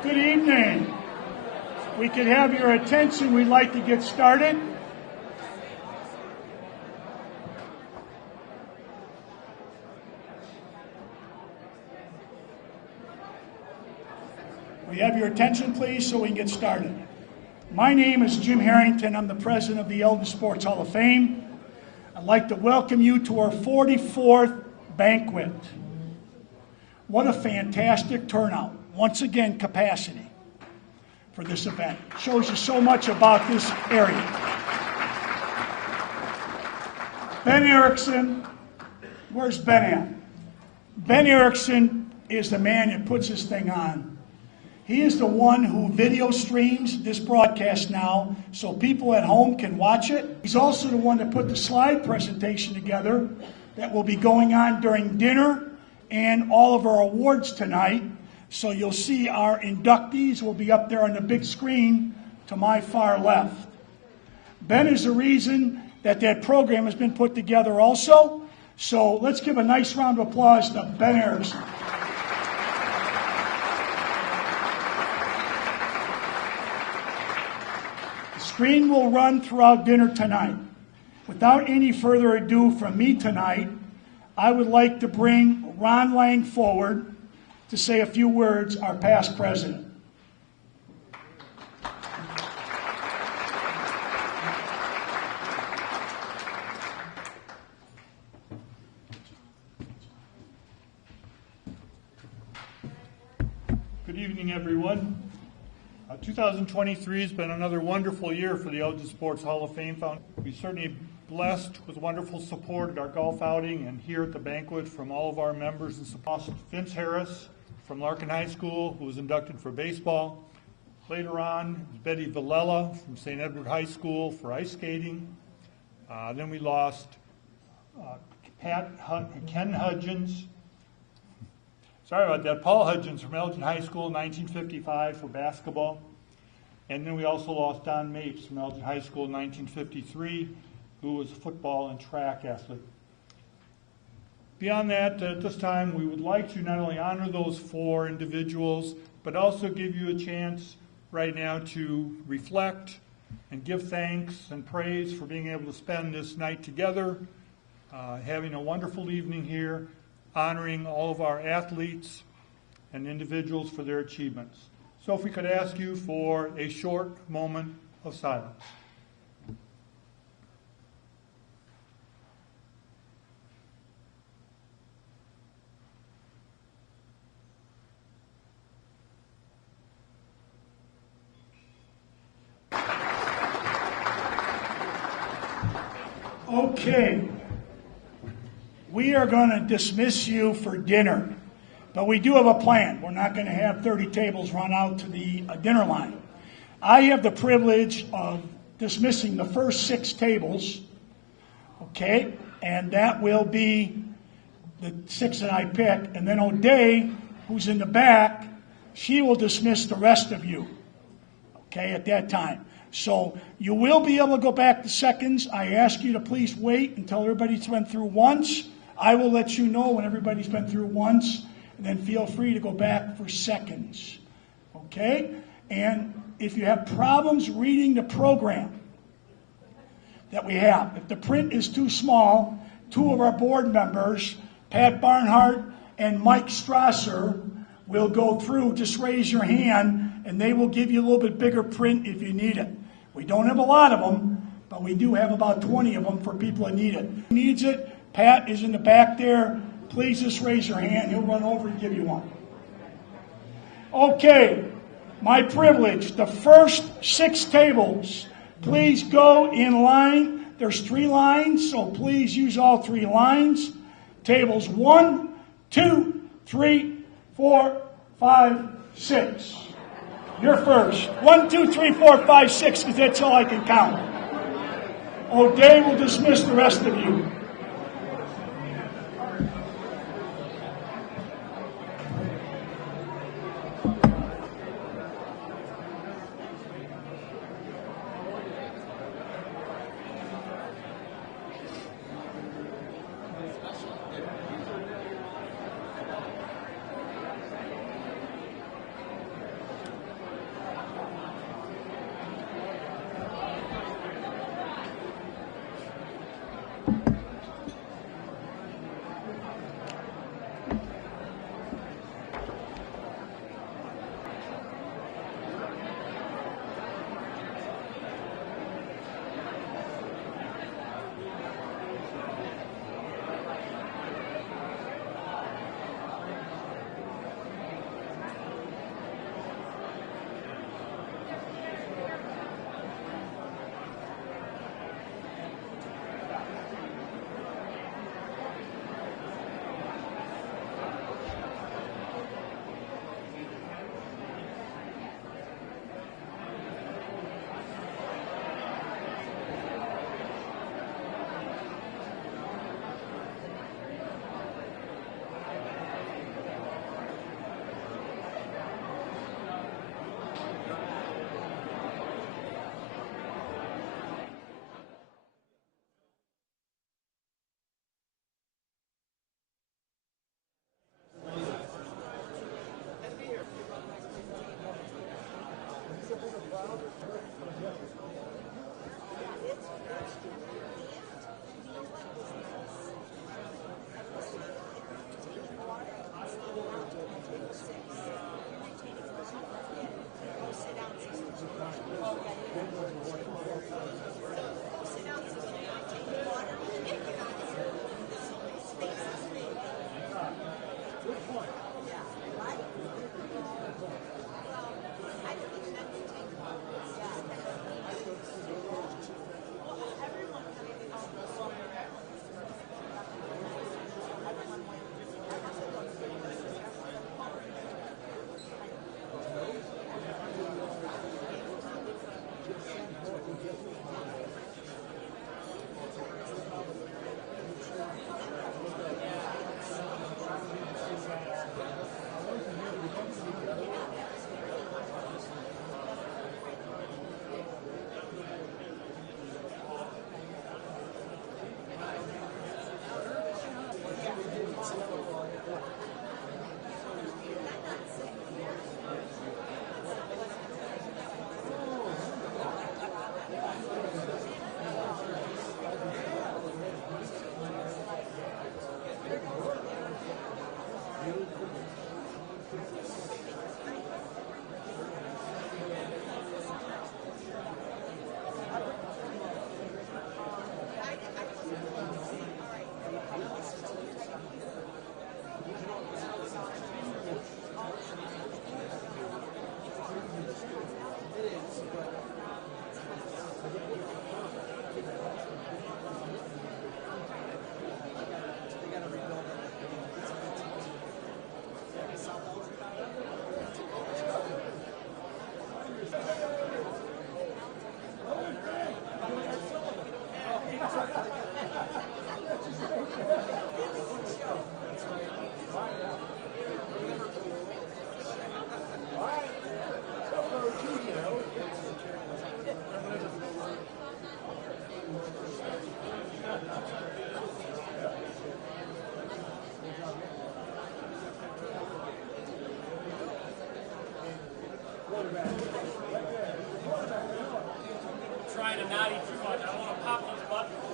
Good evening. If we could have your attention, we'd like to get started. We have your attention, please, so we can get started. My name is Jim Harrington. I'm the president of the Elgin Sports Hall of Fame. I'd like to welcome you to our 44th banquet. What a fantastic turnout. Once again, capacity for this event. It shows you so much about this area. Ben Erickson, where's Ben at? Ben Erickson is the man that puts this thing on. He is the one who video streams this broadcast now so people at home can watch it. He's also the one that put the slide presentation together that will be going on during dinner and all of our awards tonight. So you'll see our inductees will be up there on the big screen to my far left. Ben is the reason that program has been put together also. So let's give a nice round of applause to Ben Erickson. The screen will run throughout dinner tonight. Without any further ado from me tonight, I would like to bring Ron Lang forward to say a few words, our past president. Good evening, everyone. 2023 has been another wonderful year for the Elgin Sports Hall of Fame Foundation. We certainly blessed with wonderful support at our golf outing and here at the banquet from all of our members and supporters. Vince Harris from Larkin High School, who was inducted for baseball. Later on, Betty Villela from St. Edward High School for ice skating. Then we lost Ken Hudgens. Sorry about that. Paul Hudgens from Elgin High School, 1955 for basketball. And then we also lost Don Mapes from Elgin High School, 1953, who was a football and track athlete. Beyond that, at this time, we would like to not only honor those four individuals, but also give you a chance right now to reflect and give thanks and praise for being able to spend this night together, having a wonderful evening here, honoring all of our athletes and individuals for their achievements. So if we could ask you for a short moment of silence. Okay. We are going to dismiss you for dinner, but we do have a plan. We're not going to have 30 tables run out to the dinner line. I have the privilege of dismissing the first 6 tables, okay, and that will be the 6 that I pick, and then O'Day, who's in the back, she will dismiss the rest of you, okay, at that time. So you will be able to go back to seconds. I ask you to please wait until everybody's been through once. I will let you know when everybody's been through once, and then feel free to go back for seconds. Okay? And if you have problems reading the program that we have, if the print is too small, 2 of our board members, Pat Barnhart and Mike Strasser, will go through. Just raise your hand, and they will give you a little bit bigger print if you need it. We don't have a lot of them, but we do have about 20 of them for people that need it. Who needs it? Pat is in the back there. Please just raise your hand. He'll run over and give you one. Okay, my privilege. The first 6 tables, please go in line. There's 3 lines, so please use all 3 lines. Tables 1, 2, 3, 4, 5, 6. You're first. 1, 2, 3, 4, 5, 6, because that's all I can count. O'Day will dismiss the rest of you. Trying to not eat too much. I don't want to pop these buttons.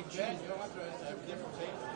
Hey, Ben, you don't have to have different tables.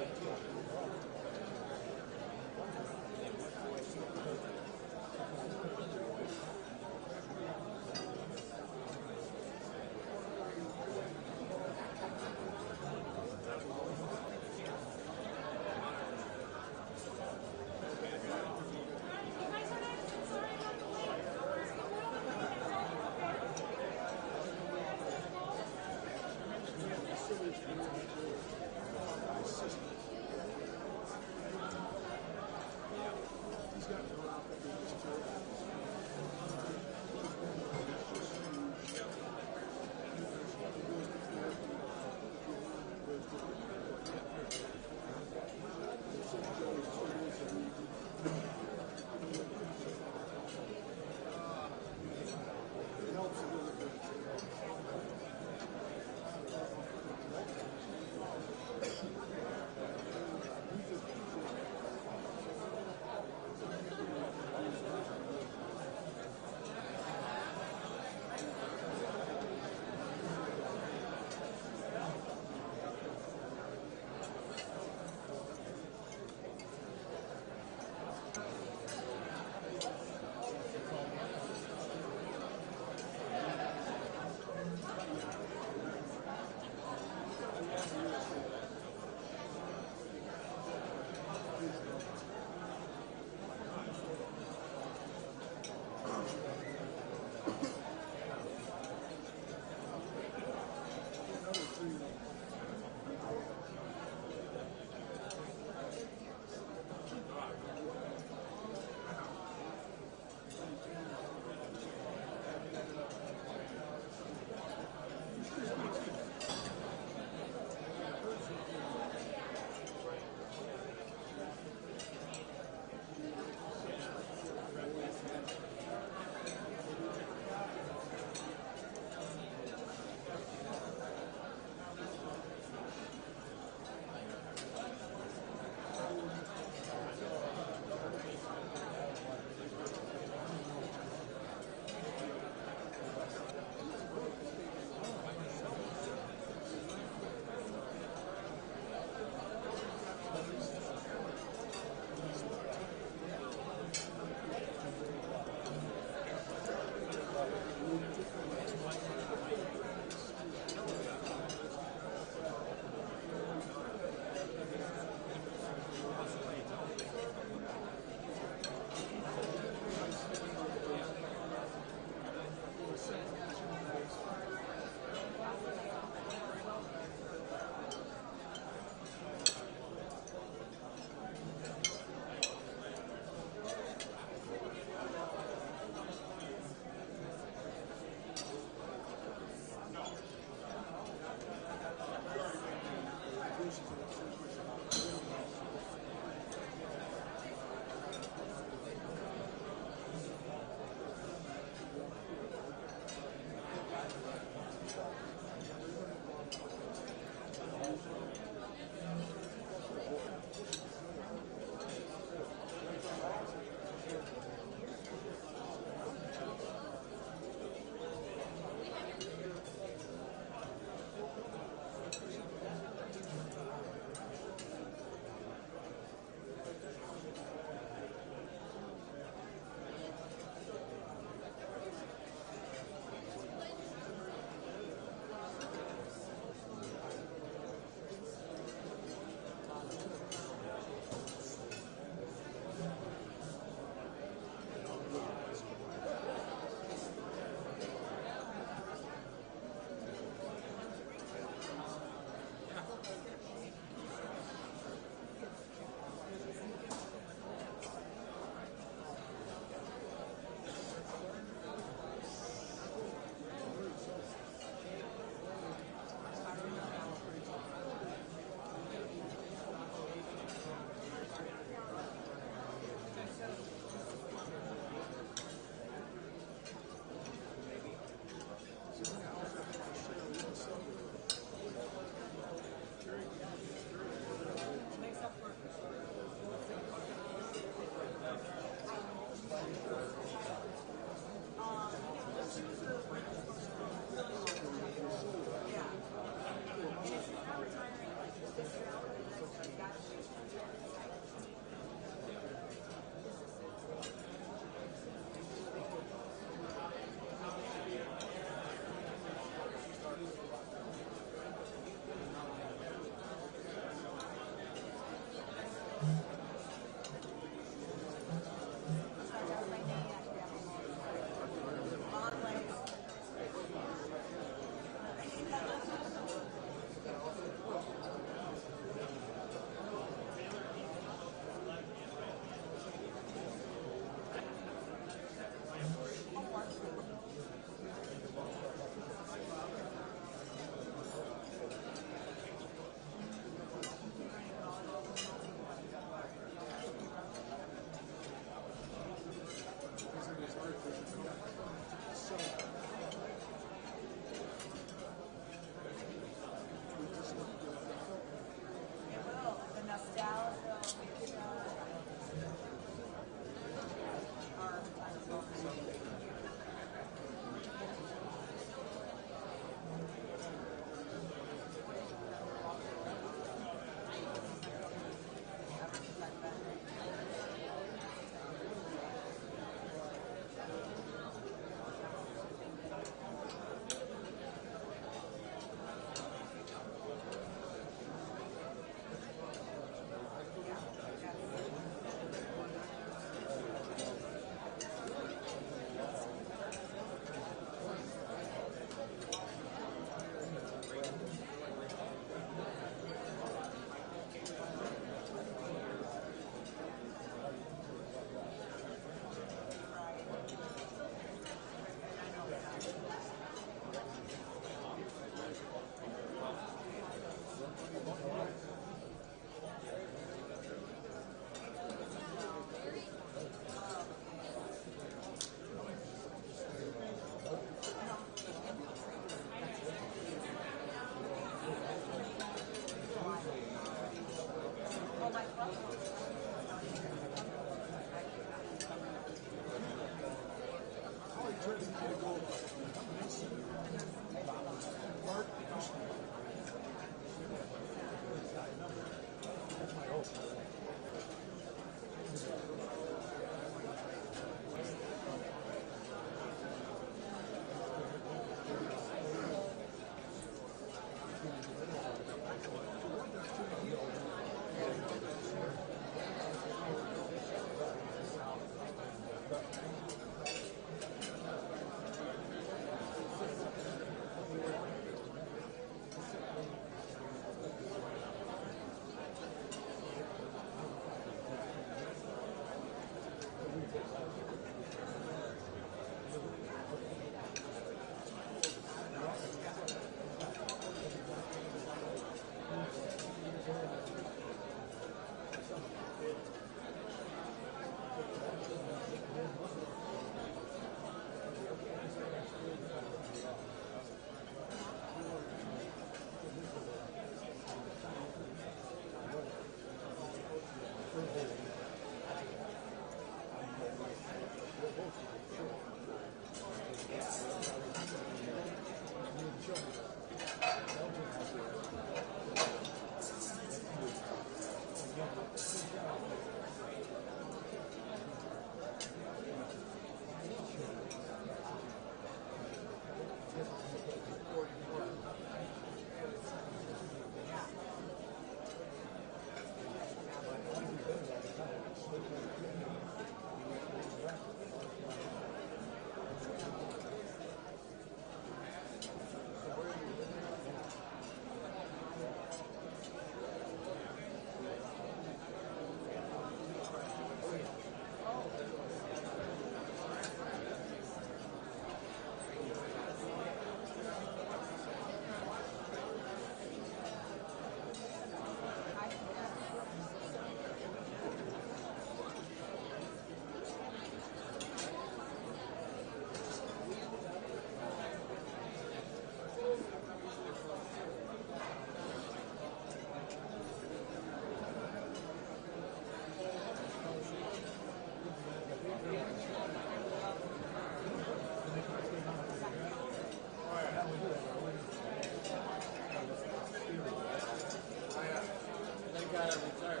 got to retire.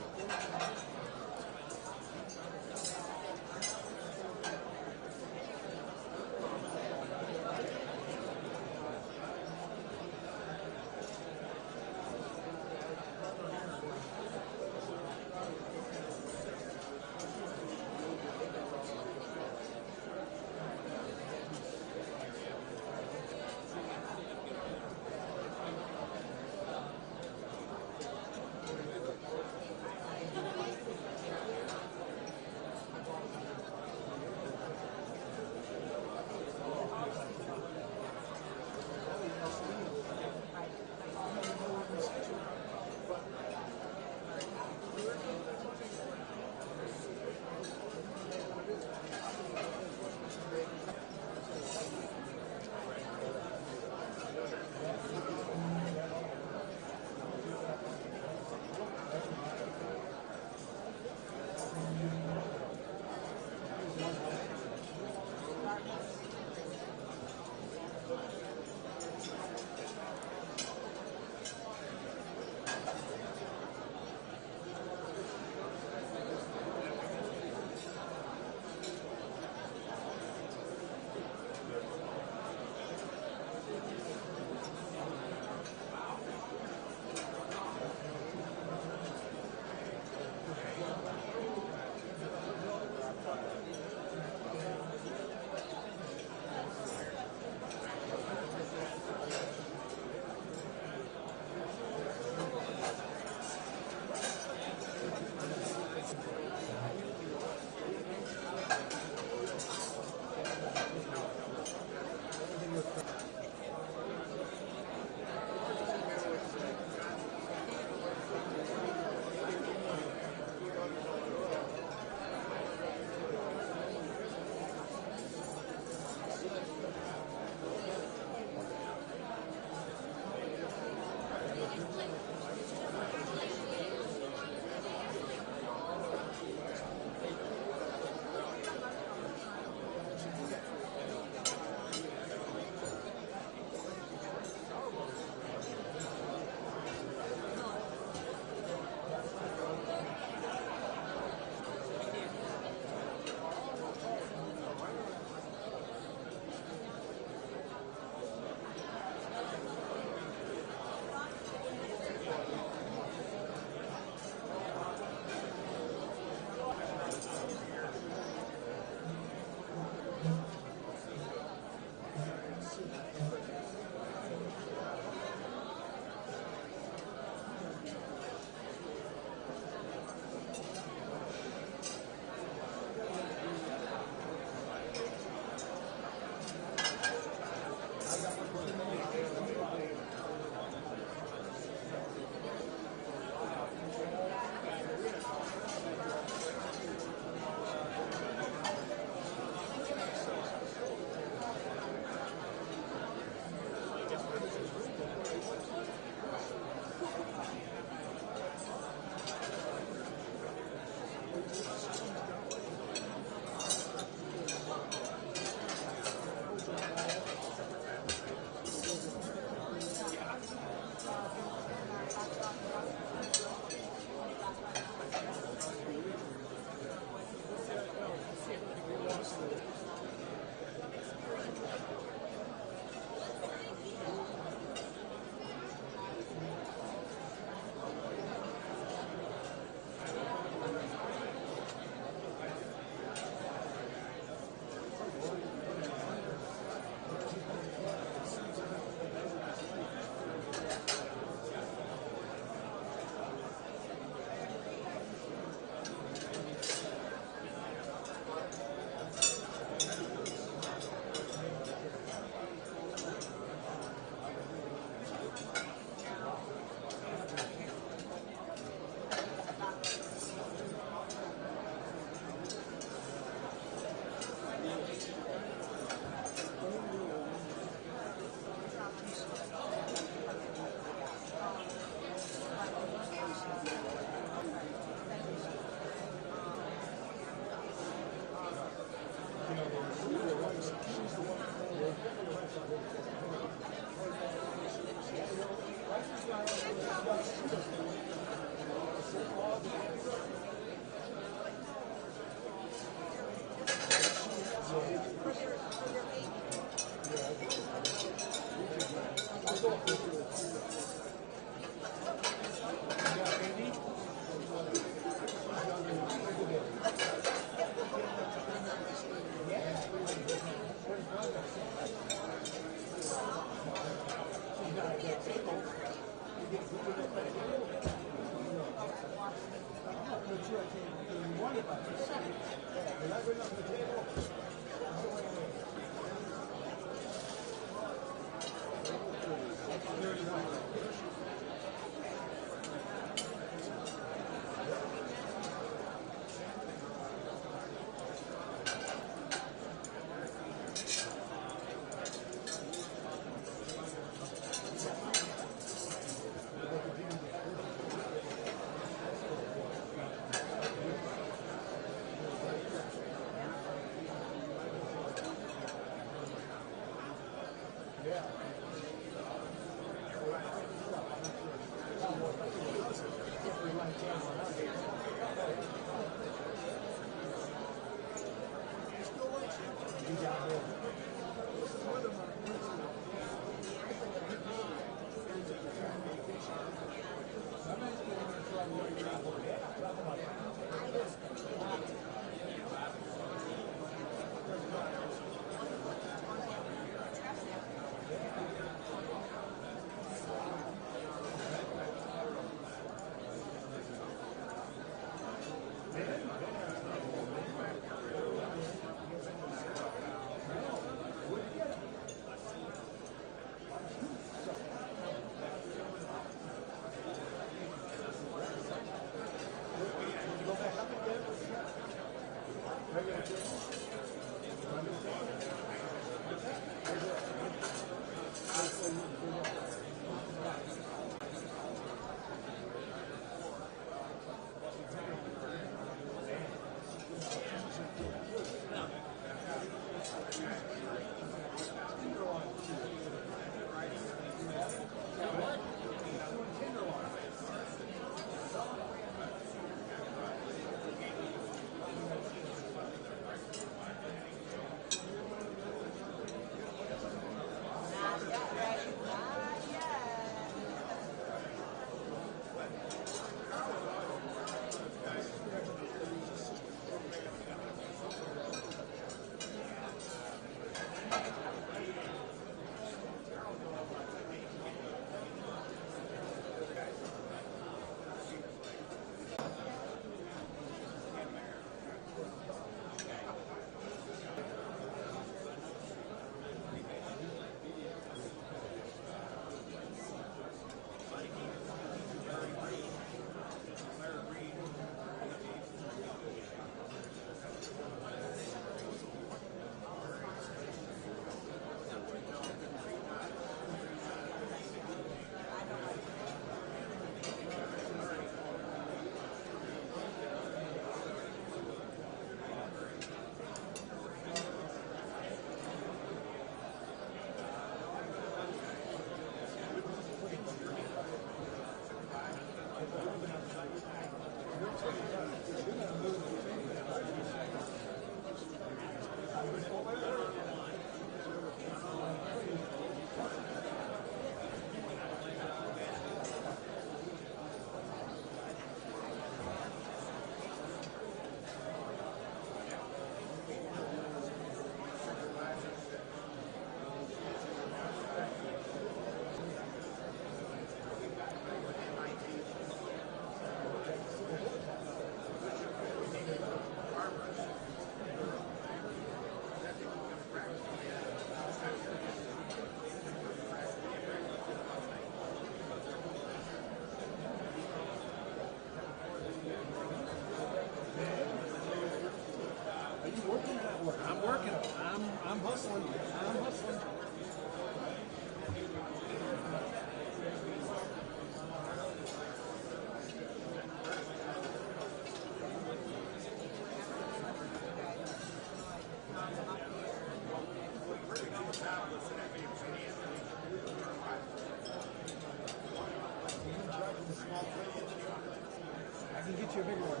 you a bigger one.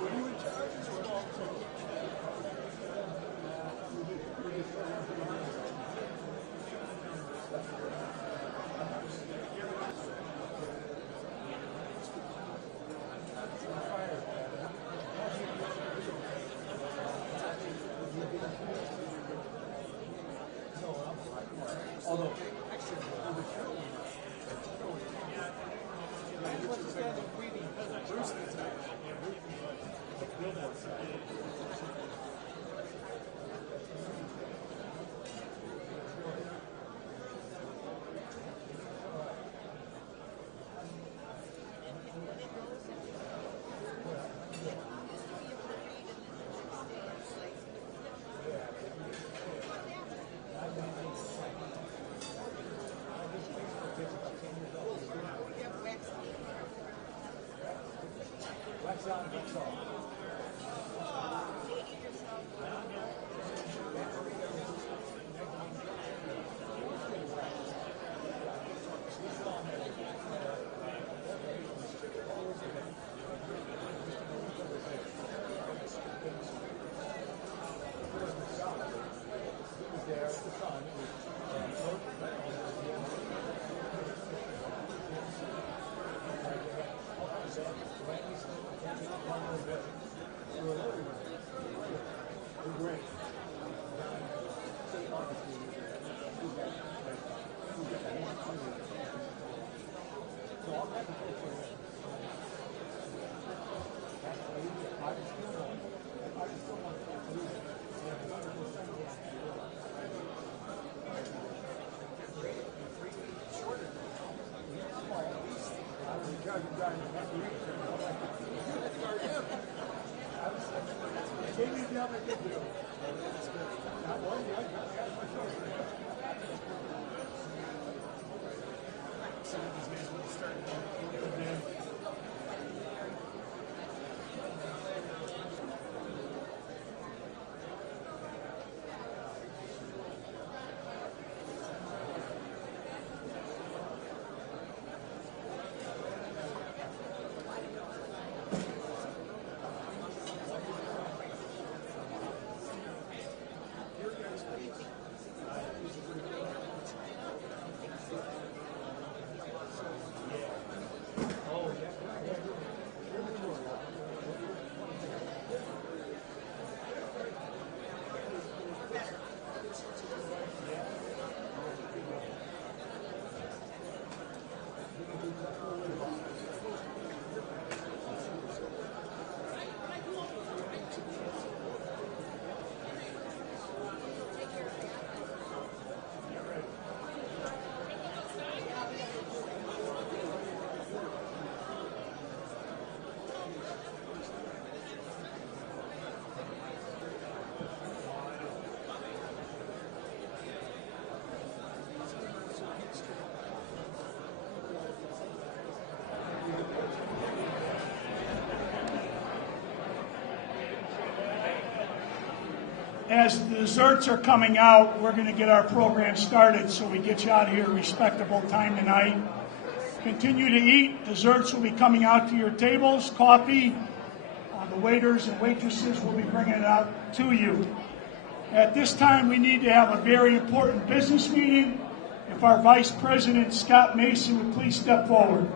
Were you in charge as well? Although, As the desserts are coming out, we're going to get our program started so we get you out of here at a respectable time tonight. Continue to eat. Desserts will be coming out to your tables. Coffee. The waiters and waitresses will be bringing it out to you. At this time, we need to have a very important business meeting. If our Vice President, Scott Mason, would please step forward.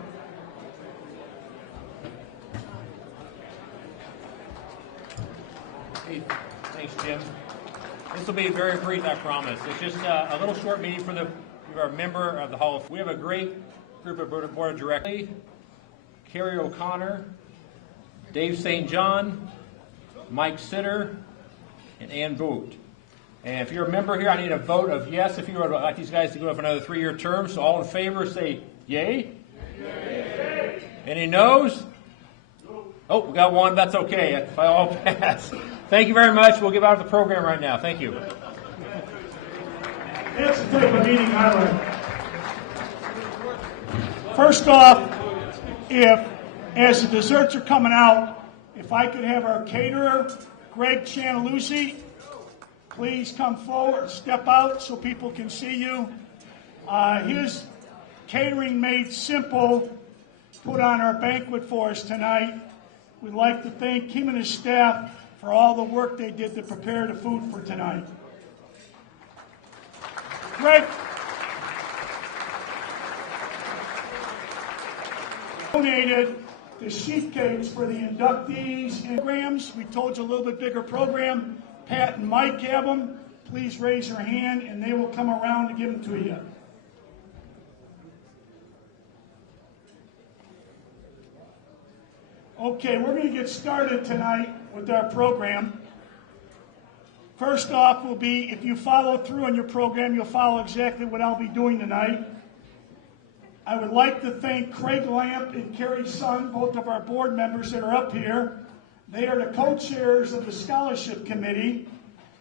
Hey, thanks, Jim. This will be very brief, I promise. It's just a little short meeting for our member of the Hall. We have a great group of board of directors. Carrie O'Connor, Dave St. John, Mike Sitter, and Ann Boot. And if you're a member here, I need a vote of yes if you would like these guys to go for another 3-year term. So all in favor say yay. Yay. Any no's? Oh, we got one. That's okay. If I all pass. Thank you very much. We'll give out the program right now. Thank you. That's the type of meeting I like. First off, as the desserts are coming out, if I could have our caterer, Greg Chantaluzzi, please come forward, step out so people can see you. His catering made simple put on our banquet for us tonight. We'd like to thank him and his staff for all the work they did to prepare the food for tonight. Greg donated the sheet cakes for the inductees and programs. We told you a little bit bigger program. Pat and Mike have them. Please raise your hand and they will come around to give them to you. Okay, we're going to get started tonight with our program. First off will be, if you follow through on your program, you'll follow exactly what I'll be doing tonight. I would like to thank Craig Lamp and Carrie Sun, both of our board members that are up here. They are the co-chairs of the Scholarship Committee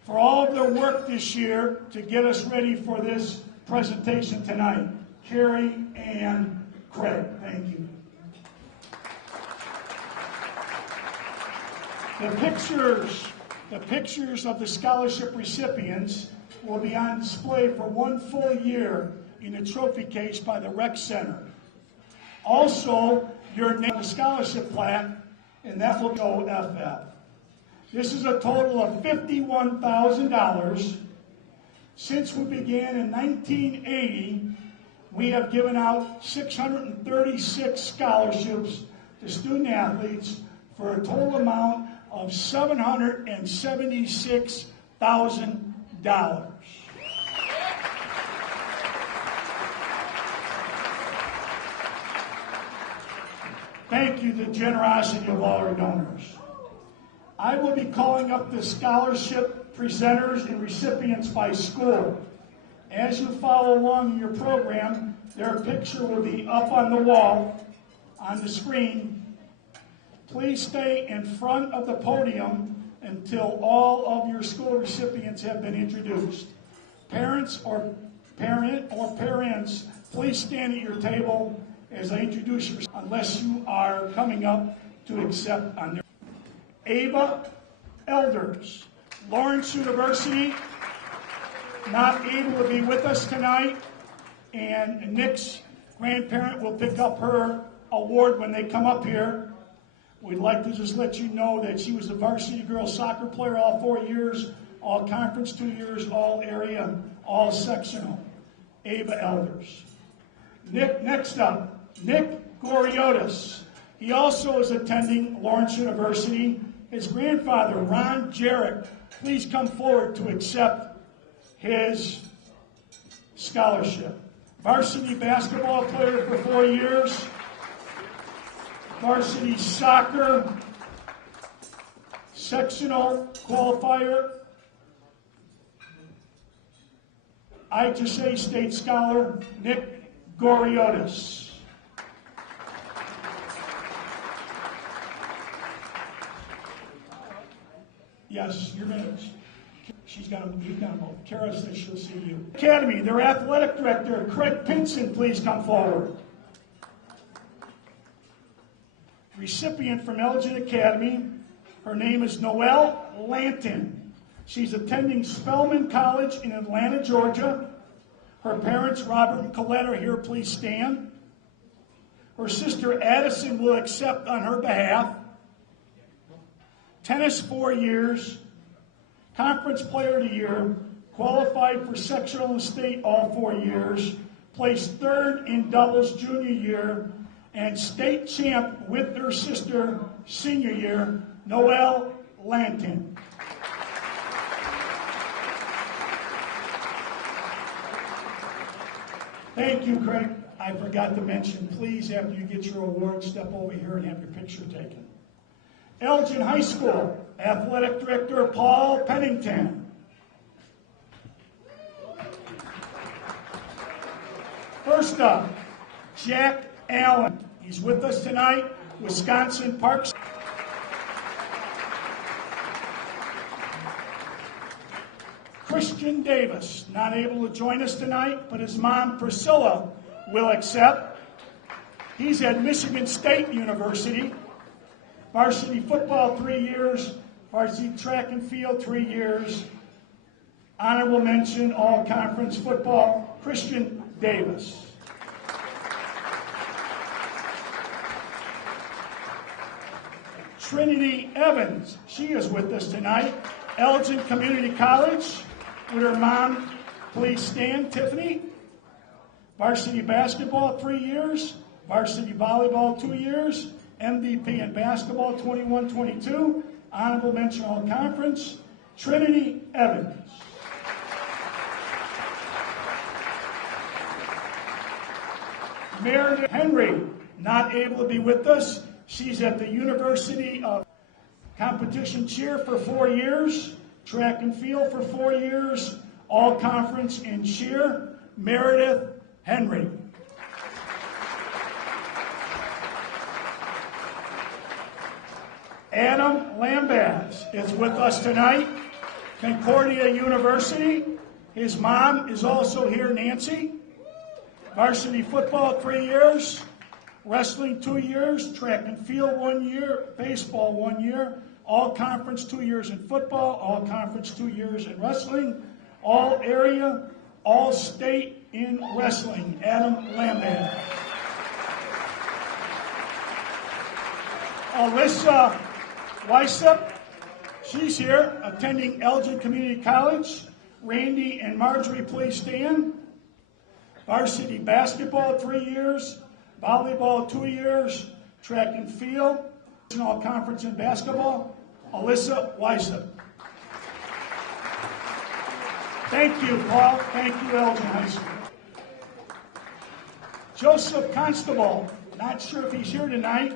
for all of their work this year to get us ready for this presentation tonight. Carrie and Craig, thank you. The pictures of the scholarship recipients will be on display for 1 full year in a trophy case by the Rec Center. Also, your name on the scholarship plaque, and that will go FF. This is a total of $51,000. Since we began in 1980, we have given out 636 scholarships to student athletes for a total amount of $776,000. Thank you to the generosity of all our donors. I will be calling up the scholarship presenters and recipients by school. As you follow along in your program, their picture will be up on the wall, on the screen. Please stay in front of the podium until all of your school recipients have been introduced. Parents, please stand at your table as I introduce you, unless you are coming up to accept on their. Ava Elders, Lawrence University, not able to be with us tonight, and Nick's grandparent will pick up her award when they come up here. We'd like to just let you know that she was a varsity girls soccer player all 4 years, all conference 2 years, all area, all sectional. Ava Elders. Next up, Nick Goriotis. He also is attending Lawrence University. His grandfather, Ron Jarrett, please come forward to accept his scholarship. Varsity basketball player for 4 years. Varsity soccer, sectional qualifier, IHSA state scholar, Nick Goriotis. Yes, you're going to, he's got to move. Kara says she'll see you. Academy, their athletic director, Craig Pinson, please come forward. Recipient from Elgin Academy, her name is Noelle Lanton. She's attending Spelman College in Atlanta, Georgia. Her parents, Robert and Colette, are here. Please stand. Her sister Addison will accept on her behalf. Tennis 4 years, conference player of the year, qualified for sectional and state all 4 years, placed 3rd in doubles junior year, and state champ with her sister senior year, Noelle Lanton. Thank you, Craig. I forgot to mention, please, after you get your award, step over here and have your picture taken. Elgin High School, Athletic Director Paul Pennington. First up, Jack Allen. He's with us tonight, Wisconsin Parks. Christian Davis, not able to join us tonight, but his mom, Priscilla, will accept. He's at Michigan State University. Varsity football 3 years, varsity track and field 3 years. Honorable mention, all conference football, Christian Davis. Trinity Evans, she is with us tonight. Elgin Community College, with her mom. Please stand, Tiffany. Varsity basketball, 3 years. Varsity volleyball, 2 years. MVP in basketball, 21-22. Honorable mention all conference, Trinity Evans. Meredith Henry, not able to be with us. She's at the University of Competition Cheer for 4 years, track and field for 4 years, all conference in cheer. Meredith Henry. Adam Lambaz is with us tonight, Concordia University. His mom is also here, Nancy. Varsity football, 3 years. Wrestling, 2 years. Track and field, 1 year. Baseball, 1 year. All conference, 2 years in football. All conference, 2 years in wrestling. All area, all state in wrestling. Adam Lambaz. Alyssa Weissep, she's here, attending Elgin Community College. Randy and Marjorie, please stand. Varsity basketball, 3 years. Volleyball, 2 years. Track and field. National conference in basketball. Alyssa Weissep. Thank you, Paul. Thank you, Elgin High School. Joseph Constable, not sure if he's here tonight.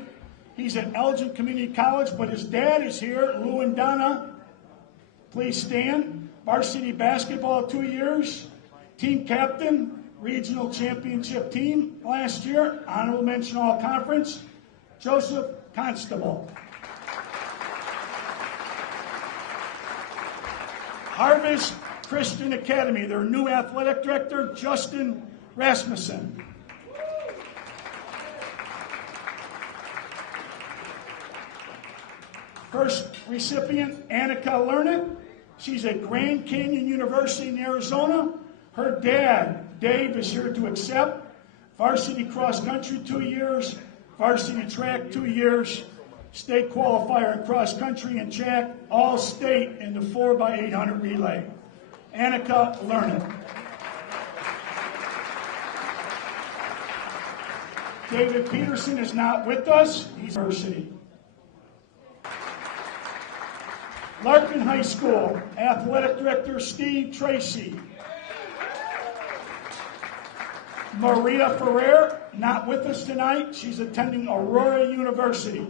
He's at Elgin Community College, but his dad is here, Lou and Donna. Please stand. Varsity basketball, 2 years. Team captain, regional championship team last year. Honorable mention all conference, Joseph Constable. Harvest Christian Academy, their new athletic director, Justin Rasmussen. First recipient, Annika Lerner. She's at Grand Canyon University in Arizona. Her dad, Dave, is here to accept. Varsity cross country, 2 years. Varsity track, 2 years. State qualifier in cross country and track, all state in the 4x800 relay. Annika Lerner. David Peterson is not with us. He's Varsity. Larkin High School, Athletic Director Steve Tracy. Maria Ferrer, not with us tonight. She's attending Aurora University.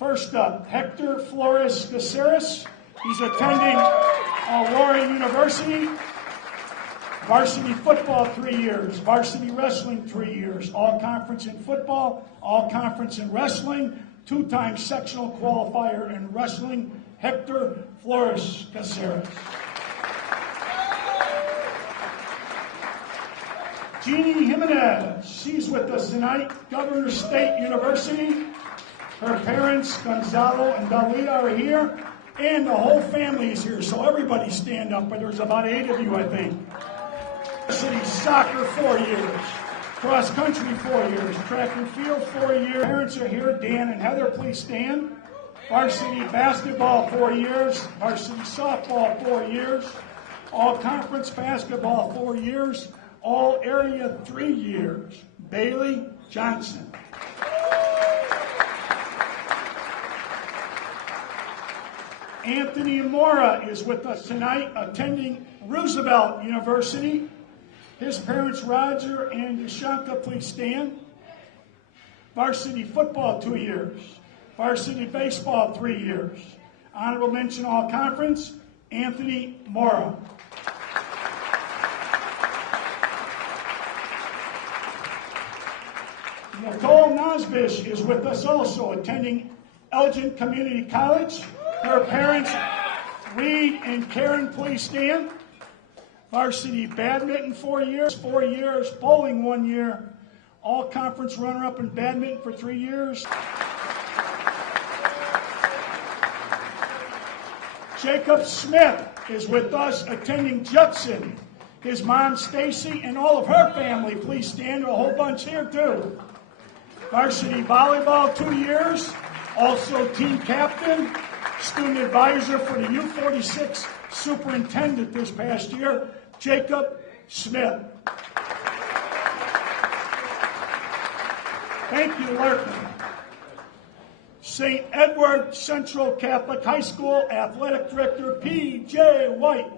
First up, Hector Flores Caceres. He's attending Aurora University. Varsity football, 3 years. Varsity wrestling, 3 years. All conference in football, all conference in wrestling. 2-time sectional qualifier in wrestling, Hector Flores Caceres. Jeannie Jimenez, she's with us tonight, Governor State University. Her parents, Gonzalo and Dalia, are here, and the whole family is here, so everybody stand up, but there's about 8 of you, I think. Varsity soccer, 4 years. Cross country, 4 years. Track and field, 4 years. Parents are here. Dan and Heather, please stand. Varsity basketball, 4 years. Varsity softball, 4 years. All conference basketball, 4 years. All area, 3 years. Bailey Johnson. Anthony Mora is with us tonight, attending Roosevelt University. His parents, Roger and Yashanka, please stand. Varsity football, 2 years. Varsity baseball, 3 years. Honorable mention all conference, Anthony Mora. Nicole Nosbish is with us also, attending Elgin Community College. Her parents, Reed and Karen, please stand. Varsity badminton, 4 years. 4 years. Bowling, 1 year. All conference runner-up in badminton for 3 years. Jacob Smith is with us, attending Judson. His mom, Stacy, and all of her family, please stand. A whole bunch here, too. Varsity volleyball, 2 years. Also, team captain, student advisor for the U46 superintendent this past year, Jacob Smith. Thank you, Larkin. St. Edward Central Catholic High School Athletic Director P.J. White.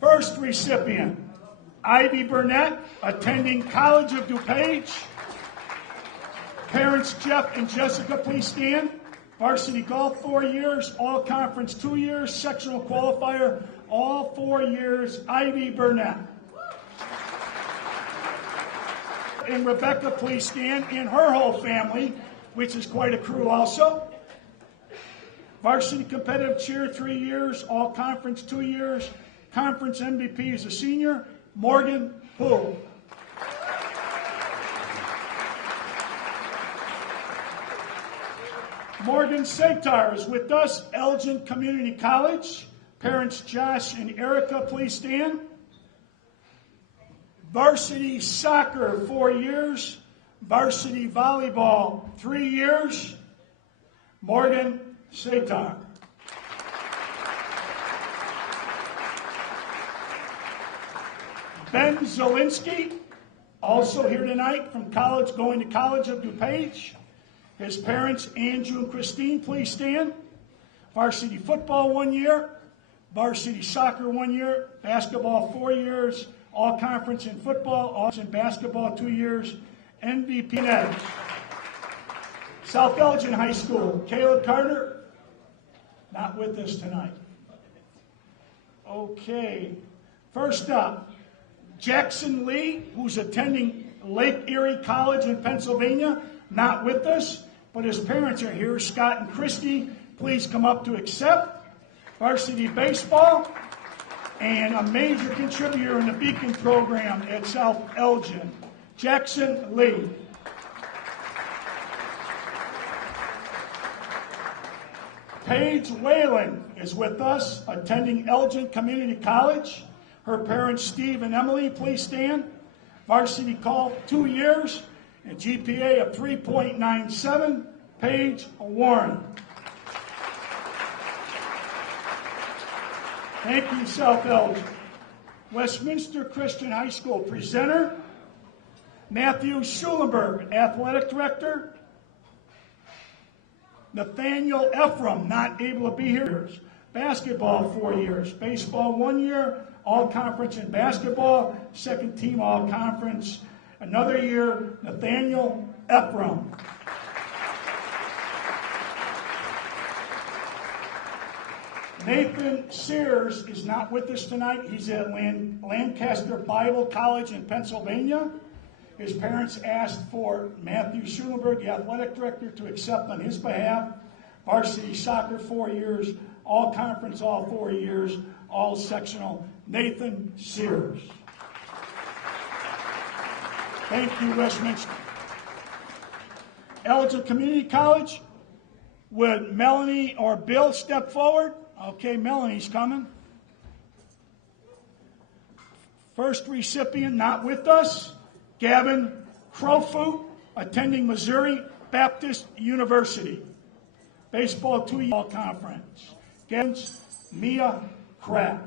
First recipient, Ivy Burnett, attending College of DuPage. Parents Jeff and Jessica, please stand. Varsity golf 4 years, all conference 2 years, sectional qualifier all 4 years, Ivy Burnett. And Rebecca, please stand, and her whole family, which is quite a crew also. Varsity competitive cheer 3 years, all conference 2 years, conference MVP is a senior, Morgan Poole. Morgan Satar is with us, Elgin Community College. Parents Josh and Erica, please stand. Varsity soccer 4 years, varsity volleyball 3 years, Morgan Satar. Ben Zielinski, also here tonight from college, going to College of DuPage. His parents, Andrew and Christine, please stand. Varsity football 1 year, varsity soccer 1 year, basketball 4 years, all conference in football, all in basketball 2 years, MVP net. South Elgin High School, Caleb Carter, not with us tonight. Okay, first up, Jackson Lee, who's attending Lake Erie College in Pennsylvania, not with us, but his parents are here. Scott and Christy, please come up to accept. Varsity baseball, and a major contributor in the Beacon program at South Elgin, Jackson Lee. Paige Whalen is with us, attending Elgin Community College. Her parents, Steve and Emily, please stand. Varsity call 2 years, a GPA of 3.97, Paige Warren. Thank you, South Elgin. Westminster Christian High School presenter, Matthew Schulenberg, athletic director. Nathaniel Ephraim, not able to be here. Basketball 4 years, baseball 1 year, all conference in basketball, second team all conference. Another year, Nathaniel Ephraim. Nathan Sears is not with us tonight. He's at Lancaster Bible College in Pennsylvania. His parents asked for Matthew Schulenberg, the athletic director, to accept on his behalf. Varsity soccer 4 years, all conference all 4 years, all sectional, Nathan Sears. Thank you, Westminster. Elgin Community College, would Melanie or Bill step forward? Okay, Melanie's coming. First recipient not with us, Gavin Crowfoot, attending Missouri Baptist University. Baseball 2 year all conference. Against Mia Kraft.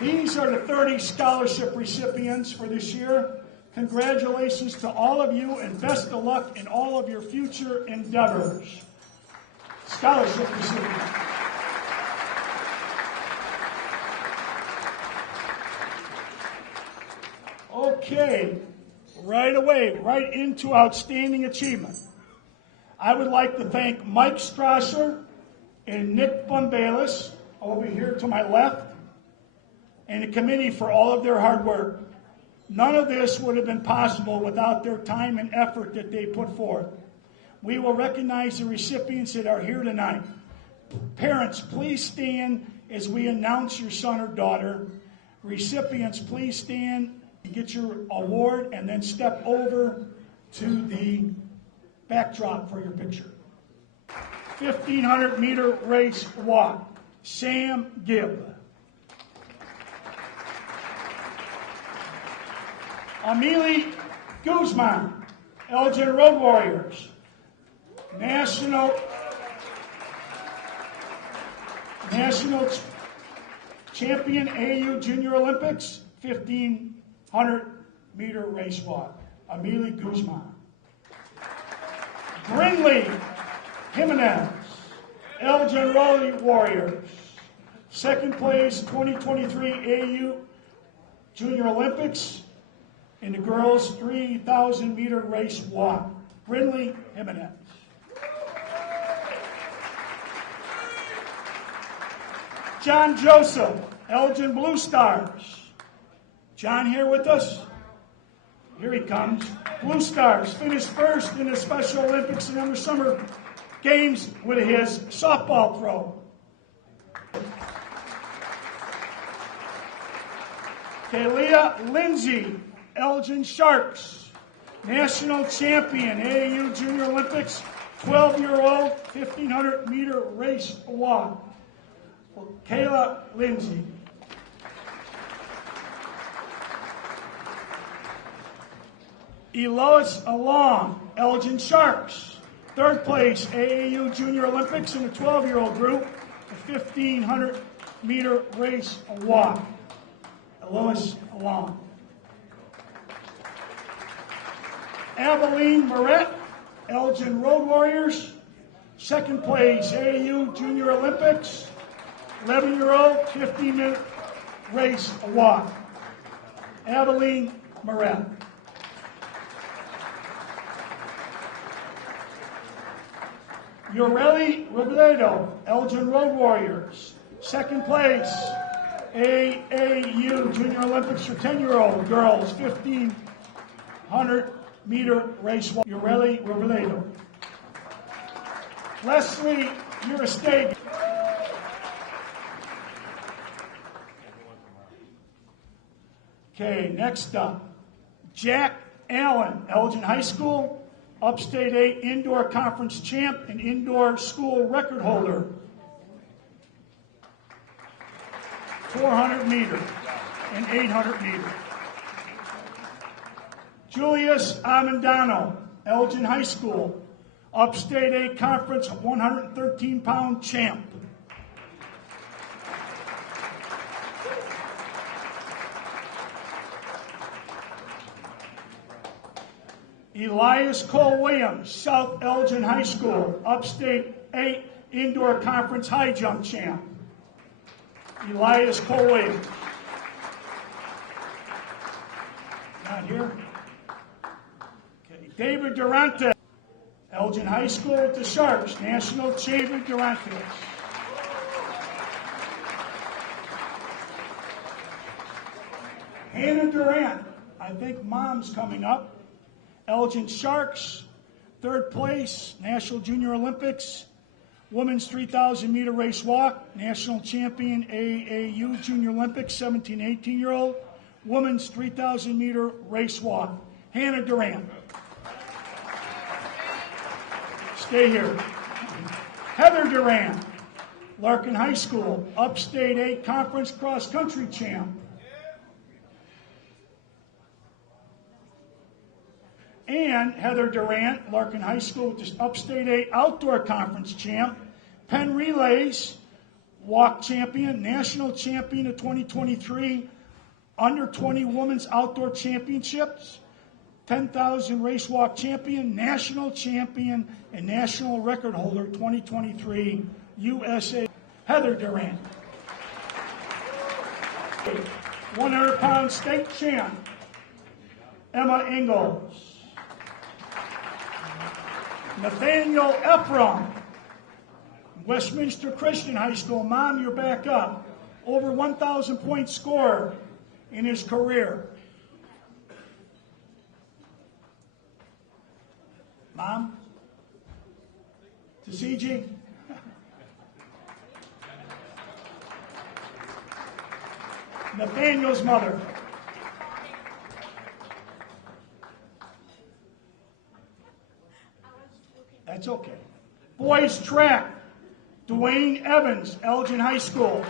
These are the 30 scholarship recipients for this year. Congratulations to all of you and best of luck in all of your future endeavors. Scholarship recipients. Okay, right away, right into outstanding achievement. I would like to thank Mike Strasser and Nick Bumbalis over here to my left, and the committee for all of their hard work. None of this would have been possible without their time and effort that they put forth. We will recognize the recipients that are here tonight. Parents, please stand as we announce your son or daughter. Recipients, please stand, get your award, and then step over to the backdrop for your picture. 1,500-meter race walk, Sam Gibb. Amelie Guzman, Elgin Road Warriors, National Champion AU Junior Olympics, 1,500-meter race walk, Amelie Guzman. Brindley Jimenez, Elgin Road Warriors, second place 2023 AU Junior Olympics in the girls' 3,000-meter race walk, Brindley Jimenez. John Joseph, Elgin Blue Stars. John here with us? Here he comes. Blue Stars finished first in the Special Olympics and the Summer Games with his softball throw. Kalia Lindsay, Elgin Sharks, national champion, AAU Junior Olympics, 12-year-old, 1,500-meter race walk. Kayla Lindsay. Elois Along, Elgin Sharks, third place, AAU Junior Olympics in the 12-year-old group, a 1,500-meter race walk. Elois Along. Abilene Moret, Elgin Road Warriors, second place, AAU Junior Olympics, 11-year-old, 15-minute race walk. Abilene Moret. Ureli Robledo, Elgin Road Warriors, second place, AAU Junior Olympics for 10-year-old girls, 1,500-meter race walk. Ureli Robledo. Leslie Urestade. Okay, next up, Jack Allen, Elgin High School, Upstate 8 Indoor Conference Champ and Indoor School Record Holder. 400 meter and 800 meter. Julius Amandano, Elgin High School, Upstate 8 Conference 113-pound champ. Elias Cole Williams, South Elgin High School, Upstate 8 Indoor Conference High Jump champ. Elias Cole Williams. Not here. Okay. David Durante, Elgin High School with the Sharks, National Champion Durante. Hannah Durant, I think mom's coming up. Elgin Sharks, third place, National Junior Olympics, Women's 3,000-meter race walk, National Champion AAU Junior Olympics, 17, 18-year-old, Women's 3,000-meter race walk. Hannah Durant. Stay here. Heather Durant, Larkin High School, Upstate 8 Conference Cross Country champ. And Heather Durant, Larkin High School, with this Upstate 8 Outdoor Conference champ, Penn Relays, walk champion, national champion of 2023, under 20 Women's Outdoor Championships, 10,000 race walk champion, national champion, and national record holder 2023 USA. Heather Durant. 100-pound state champ, Emma Ingalls. Nathaniel Ephraim, Westminster Christian High School. Mom, you're back up. Over 1,000 points scored in his career. Mom? To CG? Nathaniel's mother. That's okay. Boys track. Dwayne Evans, Elgin High School.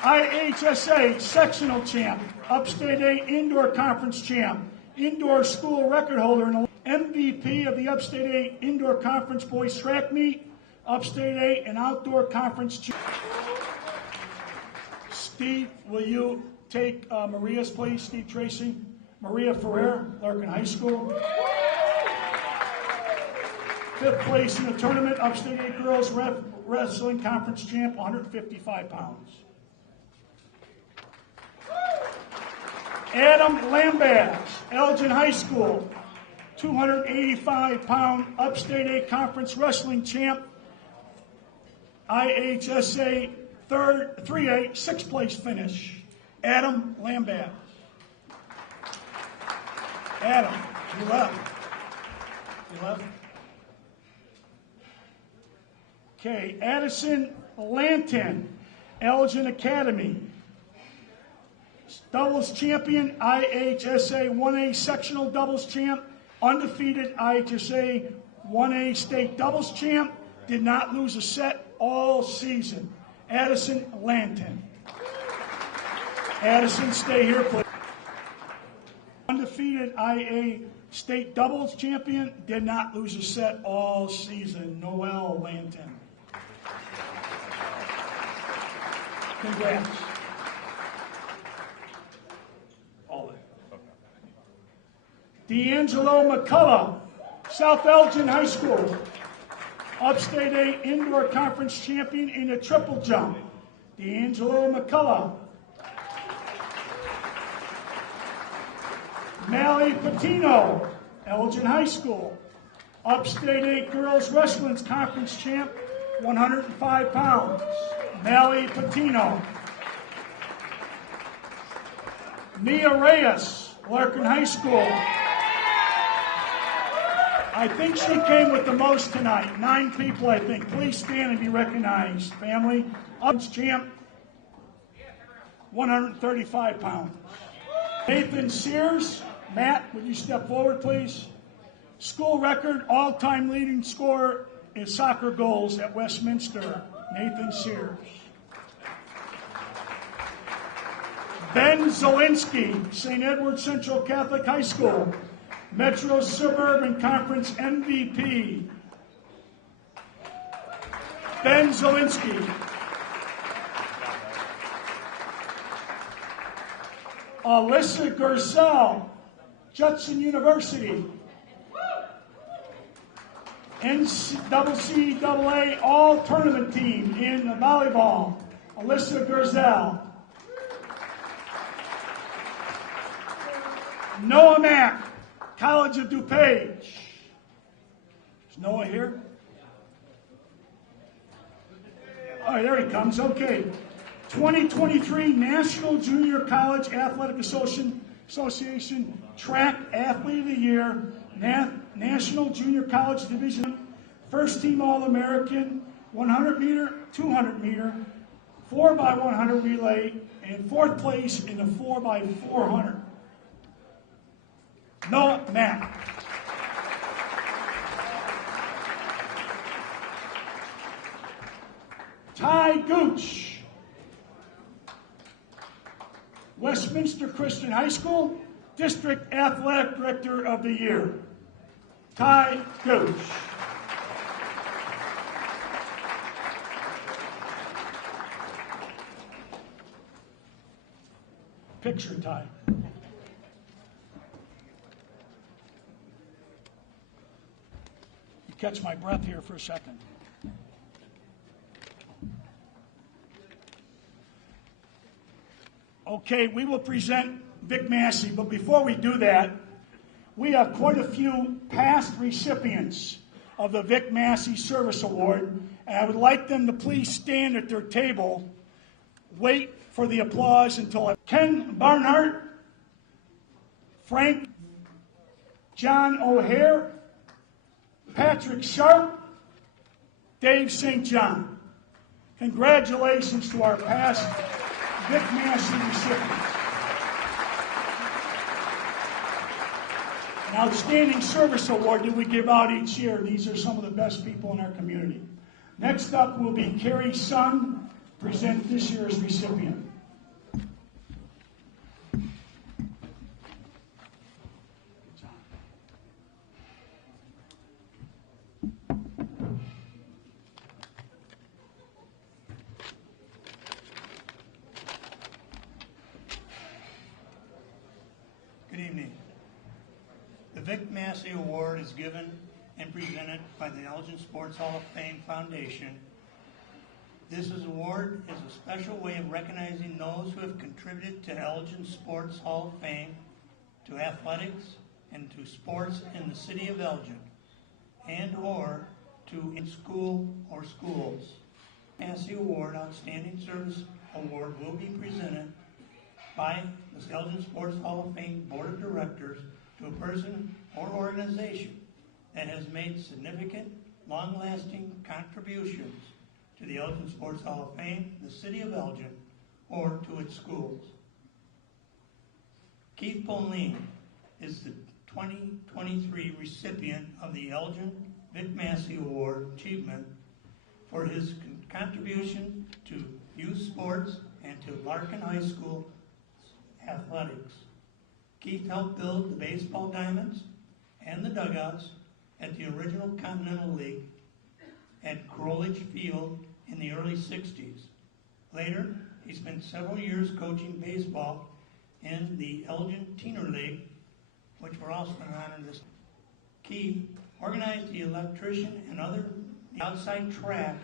IHSA sectional champ, Upstate A indoor conference champ, indoor school record holder, and MVP of the Upstate A indoor conference boys track meet, Upstate A and outdoor conference champ. Steve, will you take Maria's place? Steve Tracy, Maria Ferrer, Larkin High School. 5th place in the tournament, Upstate A girls wrestling conference champ, 155 pounds. Adam Lambaz, Elgin High School, 285-pound Upstate A Conference Wrestling Champ, IHSA 3A, 6th place finish. Adam Lambaz. Adam, you left. You left? Okay, Addison Lanton, Elgin Academy. Doubles champion, IHSA 1A sectional doubles champ, undefeated IHSA 1A state doubles champ, did not lose a set all season. Addison Lanton. Addison, stay here, please. Undefeated IA state doubles champion, did not lose a set all season. Noel Lanton. Congrats. D'Angelo McCullough, South Elgin High School, Upstate A Indoor Conference Champion in a triple jump. D'Angelo McCullough. Mally Patino, Elgin High School, Upstate A Girls Wrestling Conference Champ, 105 pounds. Mally Patino. Mia Reyes, Larkin High School. I think she came with the most tonight. 9 people, I think. Please stand and be recognized, family. Ups champ, 135 pounds. Nathan Sears. Matt, would you step forward, please? School record, all-time leading scorer in soccer goals at Westminster. Nathan Sears. Ben Zielinski, St. Edward Central Catholic High School, Metro Suburban Conference MVP. Ben Zielinski. Alyssa Gersel, Judson University. NCAA All-Tournament Team in volleyball. Alyssa Gersel. Noah Mack, College of DuPage. Is Noah here? All right, there he comes. Okay. 2023 National Junior College Athletic Association Track Athlete of the Year, National Junior College Division, First Team All-American, 100 meter, 200 meter, 4x100 relay, and 4th place in the 4x400. Noah Mack. Ty Gooch, Westminster Christian High School, District Athletic Director of the Year. Ty Gooch. Picture Ty. Catch my breath here for a second. Okay, we will present Vic Massie, but before we do that, we have quite a few past recipients of the Vic Massie Service Award, and I would like them to please stand at their table, wait for the applause until Ken Barnhart, Frank, John O'Hare, Patrick Sharp, Dave St. John. Congratulations to our past Vic Massie recipients. An outstanding service award that we give out each year. These are some of the best people in our community. Next up will be Carrie's son, present this year's recipient. Good evening. The Vic Massie Award is given and presented by the Elgin Sports Hall of Fame Foundation. This award is a special way of recognizing those who have contributed to Elgin Sports Hall of Fame, to athletics, and to sports in the city of Elgin, and or to in school or schools. Massie Award Outstanding Service Award will be presented by the Elgin Sports Hall of Fame Board of Directors to a person or organization that has made significant, long-lasting contributions to the Elgin Sports Hall of Fame, the city of Elgin, or to its schools. Keith Boline is the 2023 recipient of the Elgin Vic Massie Award Achievement for his contribution to youth sports and to Larkin High School athletics. Keith helped build the baseball diamonds and the dugouts at the original Continental League at Crowledge Field in the early 60s. Later, he spent several years coaching baseball in the Elgin Teener League, which we're also going to honor this. Keith organized the electrician and other outside track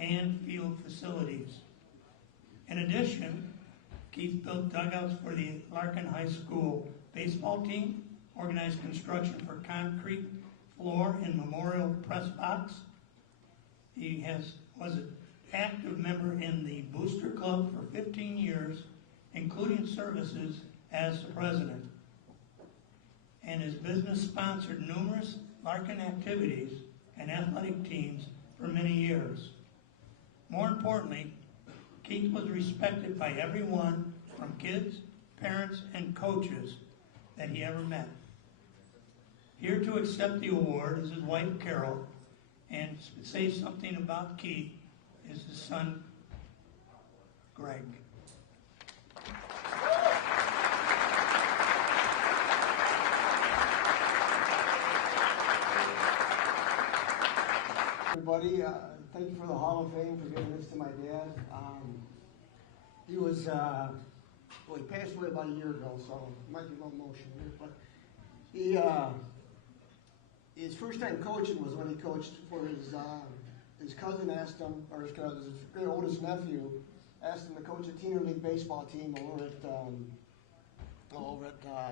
and field facilities. In addition, Keith built dugouts for the Larkin High School baseball team, organized construction for concrete floor in Memorial Press Box. He was an active member in the Booster Club for 15 years, including services as the president. And his business sponsored numerous Larkin activities and athletic teams for many years. More importantly, Keith was respected by everyone from kids, parents, and coaches that he ever met. Here to accept the award is his wife, Carol, and say something about Keith is his son, Greg. Everybody, thank you for the Hall of Fame for giving this to my dad. He was, well, he passed away about a year ago, so it might be a little emotional here, but he, his first time coaching was when he coached for his cousin asked him, or his oldest nephew asked him to coach a Teener League baseball team over at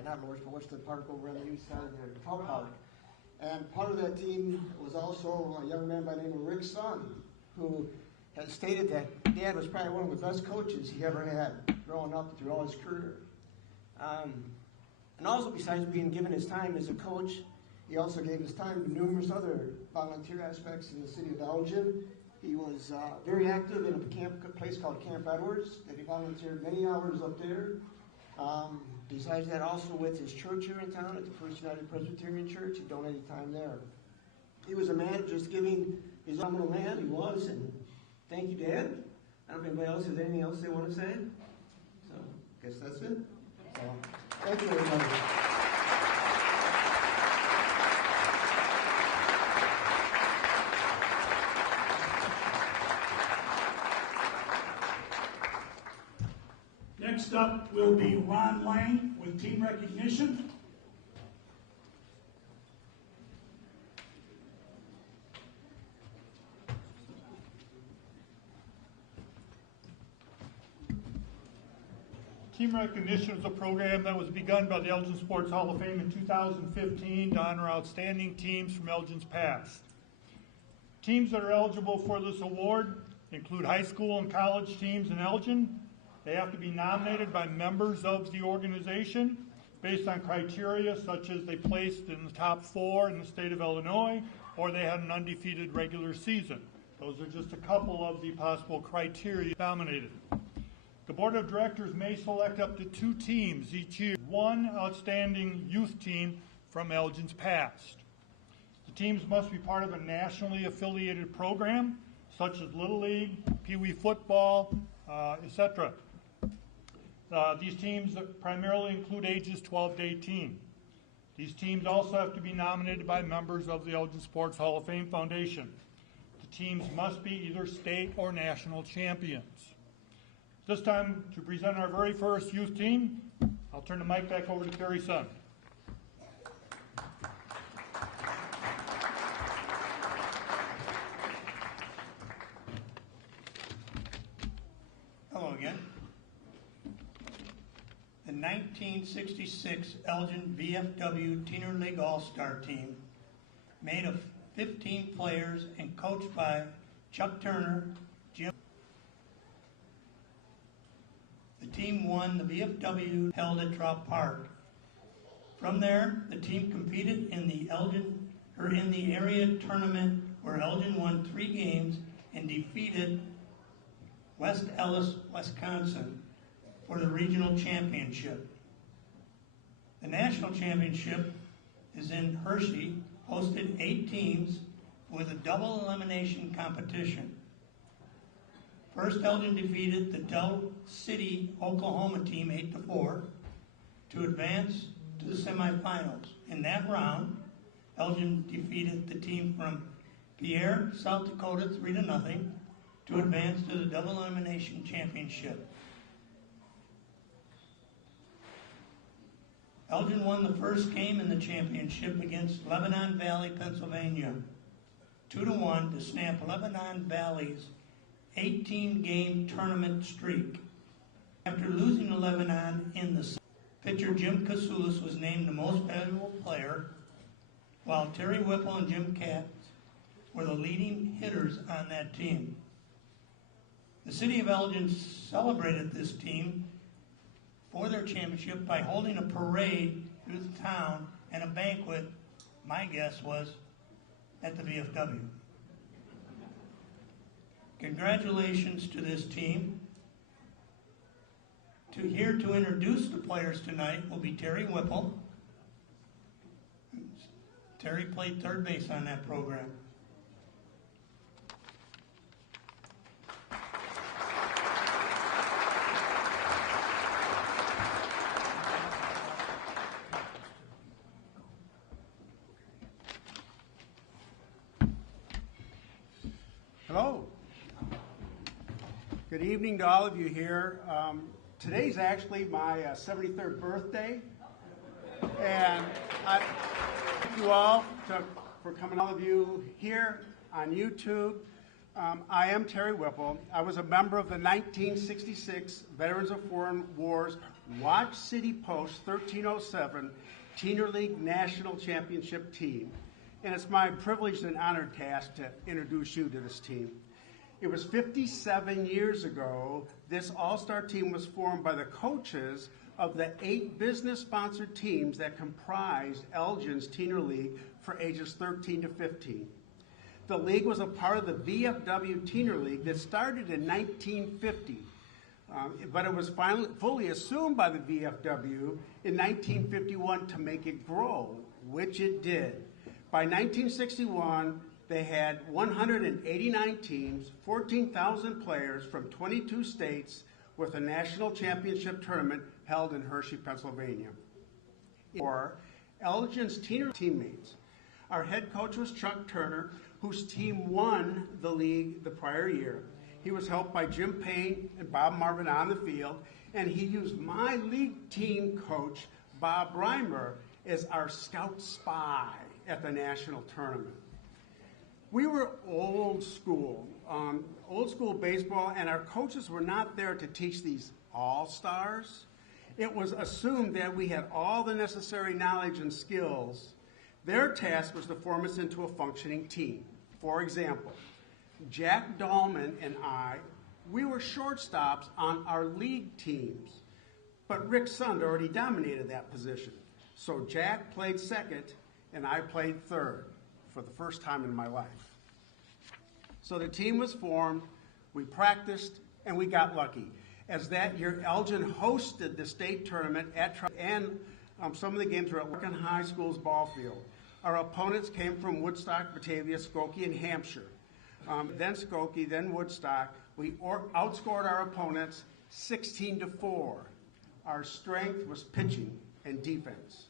not Lawrence, but what's the park over on the east side there, the Trout Park. And part of that team was also a young man by the name of Rick's son, who has stated that Dad was probably one of the best coaches he ever had growing up through all his career. And also, besides being given his time as a coach, he also gave his time to numerous other volunteer aspects in the city of Elgin. He was very active in a place called Camp Edwards, that he volunteered many hours up there. Besides that, also with his church here in town at the First United Presbyterian Church, he donated time there. He was a man just giving his phenomenal man, he was, and thank you, Dad. I don't know if anybody else has anything else they want to say. So, I guess that's it. So, thank you, everybody. Next up will be Ron Lang with team recognition. Team recognition is a program that was begun by the Elgin Sports Hall of Fame in 2015 to honor outstanding teams from Elgin's past. Teams that are eligible for this award include high school and college teams in Elgin. They have to be nominated by members of the organization based on criteria such as they placed in the top 4 in the state of Illinois, or they had an undefeated regular season. Those are just a couple of the possible criteria nominated. The Board of Directors may select up to 2 teams each year. One outstanding youth team from Elgin's past. The teams must be part of a nationally affiliated program, such as Little League, Pee Wee football, etc. These teams primarily include ages 12 to 18. These teams also have to be nominated by members of the Elgin Sports Hall of Fame Foundation. The teams must be either state or national champions. This time, to present our very first youth team, I'll turn the mic back over to Terry's son. Hello again. The 1966 Elgin VFW Teener League All-Star Team, made of 15 players and coached by Chuck Turner, Jim. The team won the VFW held at Trop Park. From there, the team competed in the area tournament where Elgin won 3 games and defeated West Ellis, Wisconsin for the regional championship. The national championship is in Hershey, hosted 8 teams with a double elimination competition. First, Elgin defeated the Del City, Oklahoma team 8-4 to advance to the semifinals. In that round, Elgin defeated the team from Pierre, South Dakota 3-0 to advance to the double elimination championship. Elgin won the first game in the championship against Lebanon Valley, Pennsylvania, 2-1 to snap Lebanon Valley's 18-game tournament streak. After losing to Lebanon in the pitcher Jim Kasulis was named the most valuable player, while Terry Whipple and Jim Katz were the leading hitters on that team. The city of Elgin celebrated this team for their championship by holding a parade through the town and a banquet, my guess was, at the VFW. Congratulations to this team. Here to introduce the players tonight will be Terry Whipple. Terry played third base on that program. Hello. Good evening to all of you here. Today's actually my 73rd birthday, and I thank you all for coming, all of you here on YouTube. I am Terry Whipple. I was a member of the 1966 Veterans of Foreign Wars Watch City Post 1307 Teener League National Championship team. And it's my privilege and honored task to introduce you to this team. It was 57 years ago, this all-star team was formed by the coaches of the 8 business-sponsored teams that comprised Elgin's Teener League for ages 13 to 15. The league was a part of the VFW Teener League that started in 1950, but it was fully assumed by the VFW in 1951 to make it grow, which it did. By 1961, they had 189 teams, 14,000 players from 22 states with a national championship tournament held in Hershey, Pennsylvania. Or Elgin's Teener teammates. Our head coach was Chuck Turner, whose team won the league the prior year. He was helped by Jim Payne and Bob Marvin on the field, and he used my league team coach, Bob Reimer, as our scout spy at the national tournament. We were old school baseball, and our coaches were not there to teach these all-stars. It was assumed that we had all the necessary knowledge and skills. Their task was to form us into a functioning team. For example, Jack Dahlman and I, we were shortstops on our league teams, but Rick Sund already dominated that position. So Jack played second, and I played third for the first time in my life. So the team was formed, we practiced, and we got lucky. As that year, Elgin hosted the state tournament and Some of the games were at Lincoln High School's ball field. Our opponents came from Woodstock, Batavia, Skokie, and Hampshire. Then Skokie, then Woodstock. We outscored our opponents 16-4. Our strength was pitching and defense.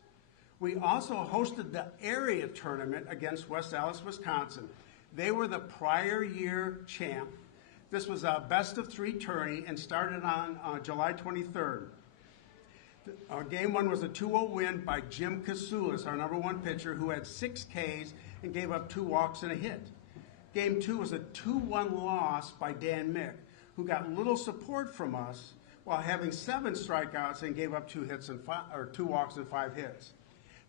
We also hosted the area tournament against West Allis, Wisconsin. They were the prior year champ. This was a best-of-3 tourney and started on July 23rd. Game 1 was a 2-0 win by Jim Kasulis, our number 1 pitcher, who had 6 Ks and gave up 2 walks and a hit. Game 2 was a 2-1 loss by Dan Mick, who got little support from us while having 7 strikeouts and gave up 2 walks and 5 hits.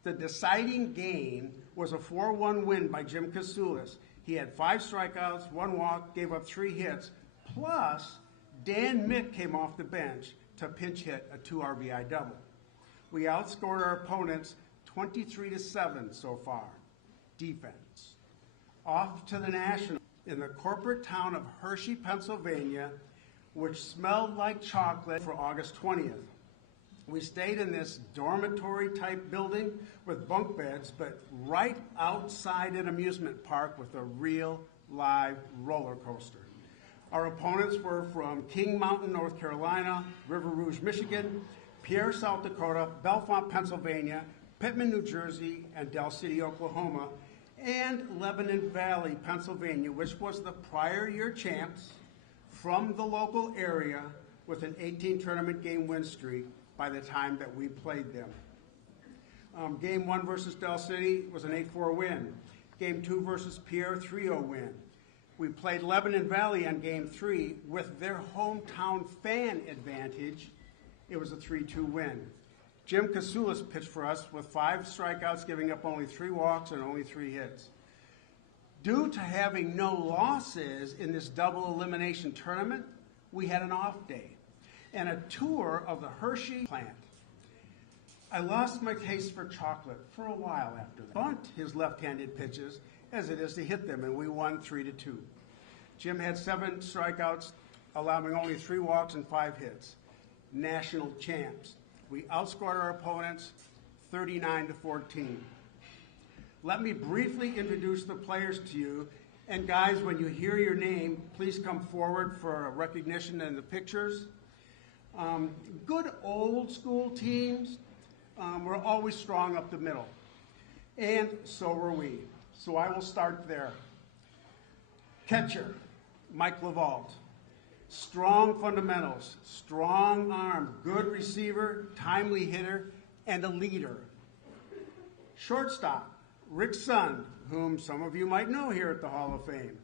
The deciding game was a 4-1 win by Jim Kasulis. He had 5 strikeouts, 1 walk, gave up 3 hits, plus Dan Mick came off the bench to pinch hit a 2 RBI double. We outscored our opponents 23-7 so far. Defense. Off to the National in the corporate town of Hershey, Pennsylvania, which smelled like chocolate for August 20th. We stayed in this dormitory-type building with bunk beds, but right outside an amusement park with a real live roller coaster. Our opponents were from King Mountain, North Carolina, River Rouge, Michigan, Pierre, South Dakota, Bellefonte, Pennsylvania, Pittman, New Jersey, and Del City, Oklahoma, and Lebanon Valley, Pennsylvania, which was the prior year champs from the local area with an 18 tournament game win streak by the time that we played them. Game 1 versus Del City was an 8-4 win. Game 2 versus Pierre, 3-0 win. We played Lebanon Valley on Game 3 with their hometown fan advantage. It was a 3-2 win. Jim Kasulis pitched for us with 5 strikeouts, giving up only 3 walks and only 3 hits. Due to having no losses in this double elimination tournament, we had an off day and a tour of the Hershey plant. I lost my taste for chocolate for a while after that. Bunt his left-handed pitches as it is to hit them, and we won 3-2. Jim had 7 strikeouts, allowing only 3 walks and 5 hits. National champs. We outscored our opponents 39-14. Let me briefly introduce the players to you. And guys, when you hear your name, please come forward for recognition and the pictures. Good old school teams were always strong up the middle. And so were we. So I will start there. Catcher, Mike LaVault. Strong fundamentals, strong arm, good receiver, timely hitter, and a leader. Shortstop, Rick Sun, whom some of you might know here at the Hall of Fame.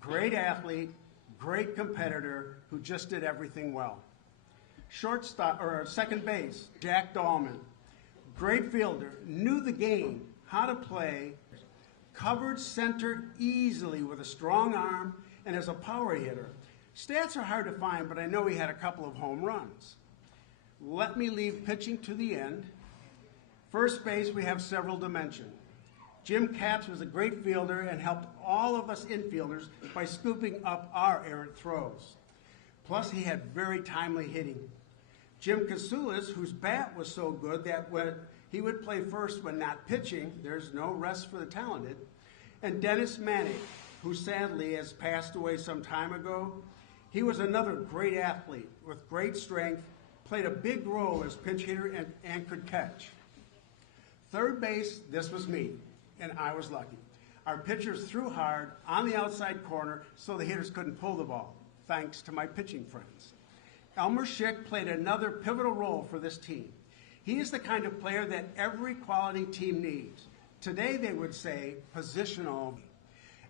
Great athlete, great competitor, who just did everything well. Shortstop, or second base, Jack Dahlman. Great fielder, knew the game, how to play, covered center easily with a strong arm, and as a power hitter. Stats are hard to find, but I know he had a couple of home runs. Let me leave pitching to the end. First base, we have several dimensions. Jim Capps was a great fielder and helped all of us infielders by scooping up our errant throws. Plus, he had very timely hitting. Jim Kasulis, whose bat was so good that when he would play first when not pitching, there's no rest for the talented. And Dennis Manning, who sadly has passed away some time ago. He was another great athlete with great strength, played a big role as pinch hitter and could catch. Third base, this was me, and I was lucky. Our pitchers threw hard on the outside corner so the hitters couldn't pull the ball, thanks to my pitching friends. Elmer Schick played another pivotal role for this team. He is the kind of player that every quality team needs. Today they would say positional.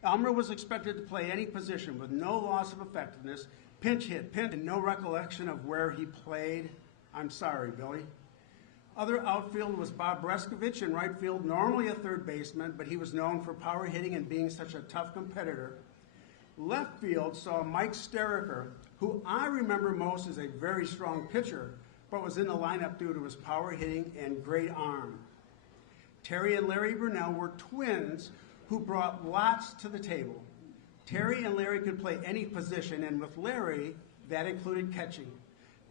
Elmer was expected to play any position with no loss of effectiveness, pinch hit, and no recollection of where he played. I'm sorry, Billy. Other outfield was Bob Breskovich in right field, normally a third baseman, but he was known for power hitting and being such a tough competitor. Left field saw Mike Steriker, who I remember most as a very strong pitcher, but was in the lineup due to his power hitting and great arm. Terry and Larry Burnell were twins who brought lots to the table. Terry and Larry could play any position, and with Larry, that included catching.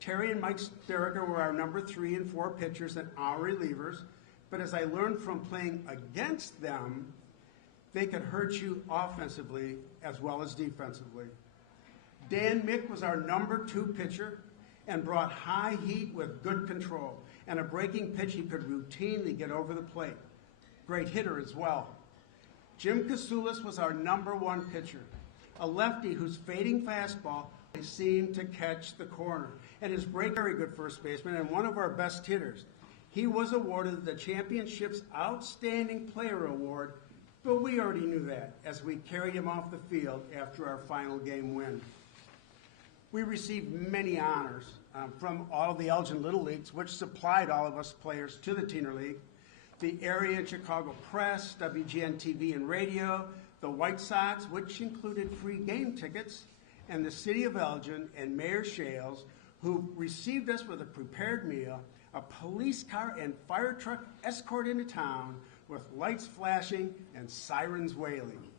Terry and Mike Steriger were our number 3 and 4 pitchers and our relievers, but as I learned from playing against them, they could hurt you offensively as well as defensively. Dan Mick was our number 2 pitcher and brought high heat with good control and a breaking pitch he could routinely get over the plate. Great hitter as well. Jim Kasulis was our number 1 pitcher, a lefty whose fading fastball seemed to catch the corner, and his very good first baseman and one of our best hitters. He was awarded the championship's Outstanding Player Award, but we already knew that as we carried him off the field after our final game win. We received many honors from all of the Elgin Little Leagues, which supplied all of us players to the Teener League, the area and Chicago Press, WGN TV and radio, the White Sox, which included free game tickets, and the City of Elgin and Mayor Shales, who received us with a prepared meal, a police car and fire truck escort into town with lights flashing and sirens wailing.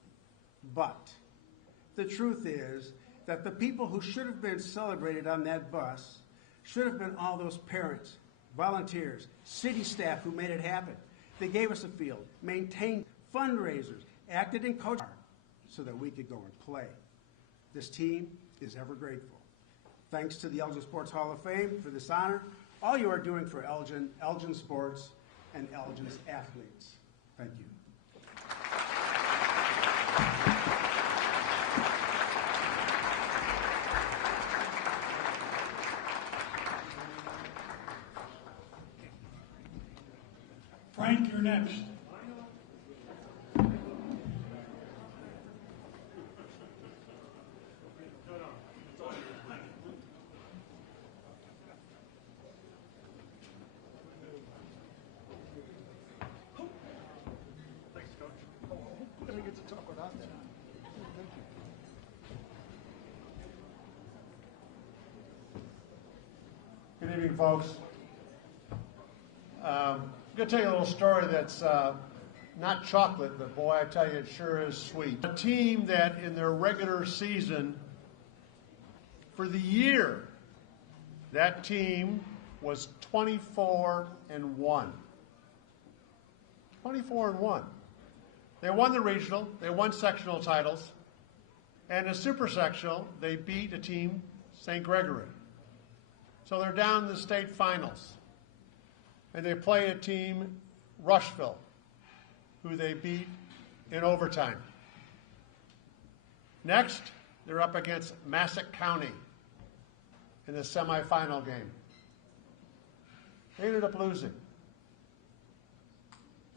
But the truth is that the people who should have been celebrated on that bus should have been all those parents, volunteers, city staff who made it happen. They gave us a field, maintained fundraisers, acted in coach so that we could go and play. This team is ever grateful. Thanks to the Elgin Sports Hall of Fame for this honor. All you are doing for Elgin, Elgin sports, and Elgin's athletes. Thank you. Frank, you're next. Good evening, folks. I'm going to tell you a little story that's not chocolate, but boy, I tell you, it sure is sweet. A team that in their regular season, for the year, that team was 24-1. 24-1. They won the regional, they won sectional titles, and the super sectional, they beat a team, St. Gregory. So they're down in the state finals. And they play a team, Rushville, who they beat in overtime. Next, they're up against Massac County in the semifinal game. They ended up losing.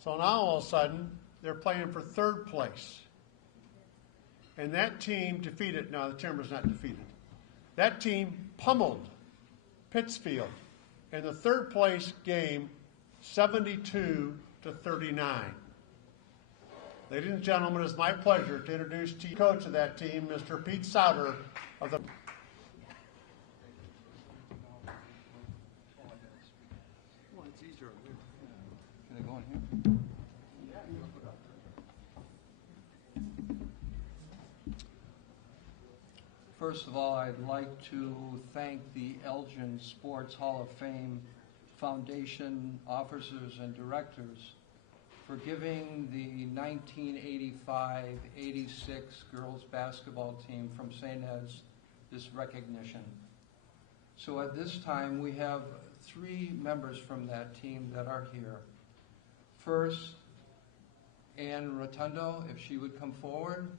So now all of a sudden, they're playing for third place. And that team defeated, no, the Timber's not defeated. That team pummeled Pittsfield in the third place game, 72-39. Ladies and gentlemen, it's my pleasure to introduce to you the coach of that team, Mr. Pete Souter of the. Can I go in here? First of all, I'd like to thank the Elgin Sports Hall of Fame Foundation officers and directors for giving the 1985-86 girls basketball team from St. Ed's this recognition. So at this time, we have 3 members from that team that are here. First, Ann Rotundo, if she would come forward.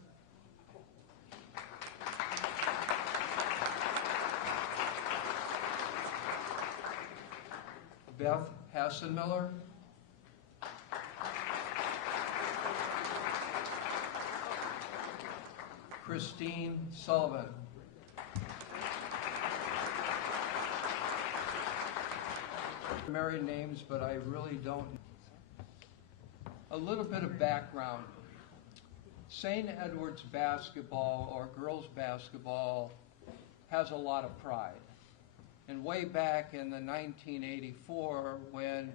Beth Hassenmiller. Christine Sullivan. Married names, but I really don't. A little bit of background. St. Edward's basketball, or girls basketball, has a lot of pride. And way back in the 1984, when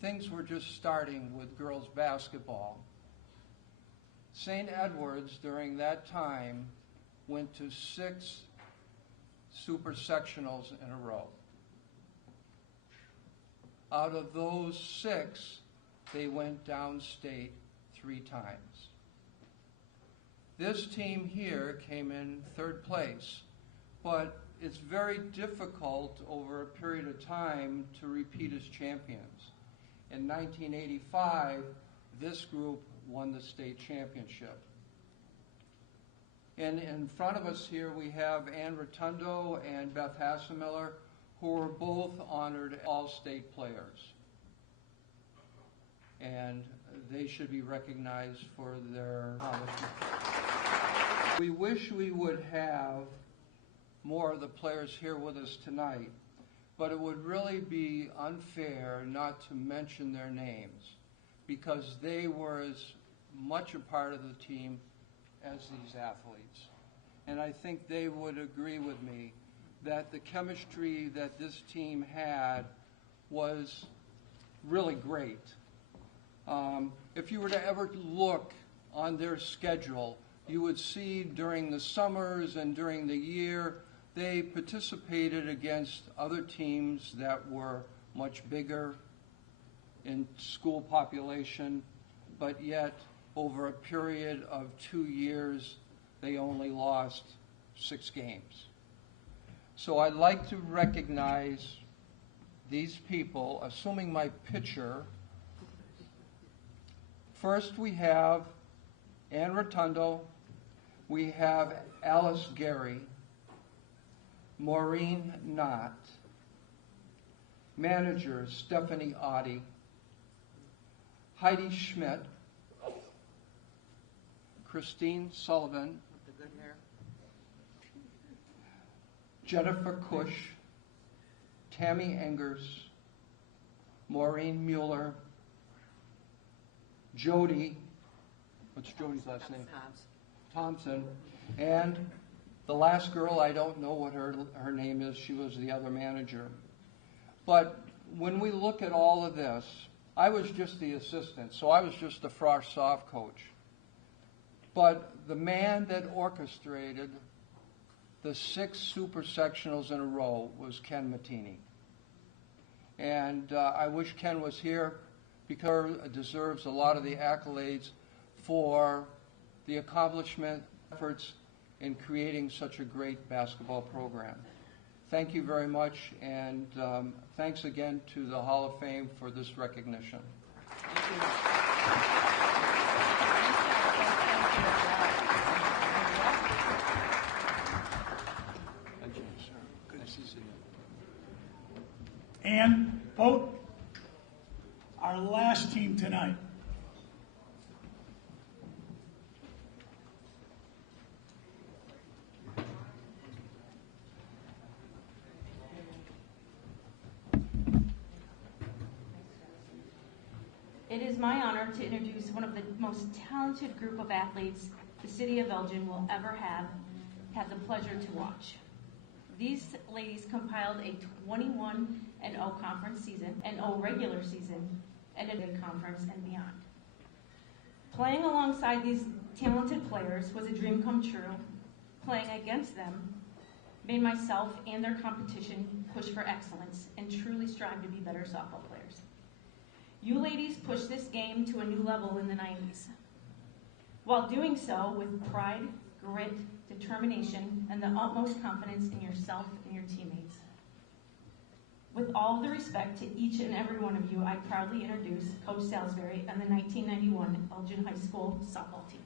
things were just starting with girls basketball, St. Edward's during that time went to 6 super sectionals in a row. Out of those 6, they went downstate 3 times. This team here came in 3rd place, but it's very difficult over a period of time to repeat as champions. In 1985, this group won the state championship. And in front of us here, we have Ann Rotundo and Beth Hassemiller, who were both honored all-state players. And they should be recognized for their accomplishments. We wish we would have more of the players here with us tonight, but it would really be unfair not to mention their names, because they were as much a part of the team as these athletes. And I think they would agree with me that the chemistry that this team had was really great. If you were to ever look on their schedule, you would see during the summers and during the year, they participated against other teams that were much bigger in school population, but yet over a period of 2 years, they only lost 6 games. So I'd like to recognize these people, assuming my picture. First, we have Ann Rotundo, we have Alice Gary, Maureen Knott, managers Stephanie Oddie, Heidi Schmidt, Christine Sullivan, with the good hair, Jennifer Cush, Tammy Engers, Maureen Mueller, Jody, what's Jody's last name? Thompson. And the last girl, I don't know what her name is. She was the other manager. But when we look at all of this, I was just the assistant, so I was just the frosh soft coach. But the man that orchestrated the 6 super sectionals in a row was Ken Mattini. And I wish Ken was here, because he deserves a lot of the accolades for the accomplishment efforts in creating such a great basketball program. Thank you very much, and thanks again to the Hall of Fame for this recognition. Thank you. And vote our last team tonight. It is my honor to introduce one of the most talented group of athletes the city of Elgin will ever have the pleasure to watch. These ladies compiled a 21-0 conference season, an 0 regular season, and a big conference and beyond. Playing alongside these talented players was a dream come true. Playing against them made myself and their competition push for excellence and truly strive to be better softball players. You ladies pushed this game to a new level in the 90s, while doing so with pride, grit, determination, and the utmost confidence in yourself and your teammates. With all the respect to each and every one of you, I proudly introduce Coach Salisbury and the 1991 Elgin High School softball team.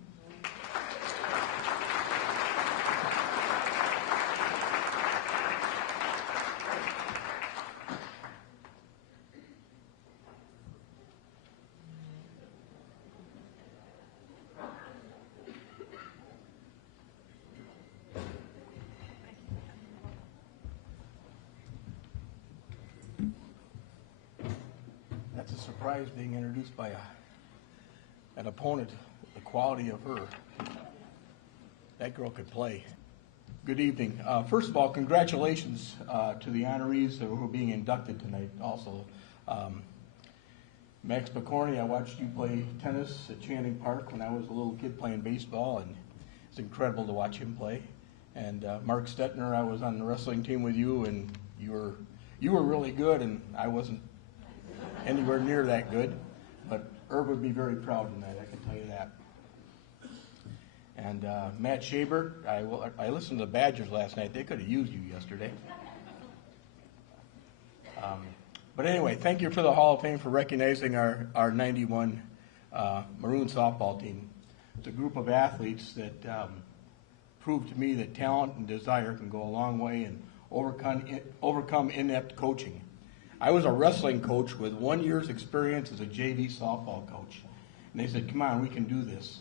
That's a surprise, being introduced by an opponent, the quality of her. That girl could play. Good evening. First of all, congratulations to the honorees who are being inducted tonight also. Max Picorni, I watched you play tennis at Channing Park when I was a little kid playing baseball, and it's incredible to watch him play. And Mark Stetner, I was on the wrestling team with you, and you were really good, and I wasn't anywhere near that good, but Herb would be very proud tonight, I can tell you that. And Matt Schaber, I listened to the Badgers last night. They could have used you yesterday. But anyway, thank you for the Hall of Fame for recognizing our 91 Maroon softball team. It's a group of athletes that proved to me that talent and desire can go a long way and overcome inept coaching. I was a wrestling coach with 1 year's experience as a JV softball coach. And they said, come on, we can do this.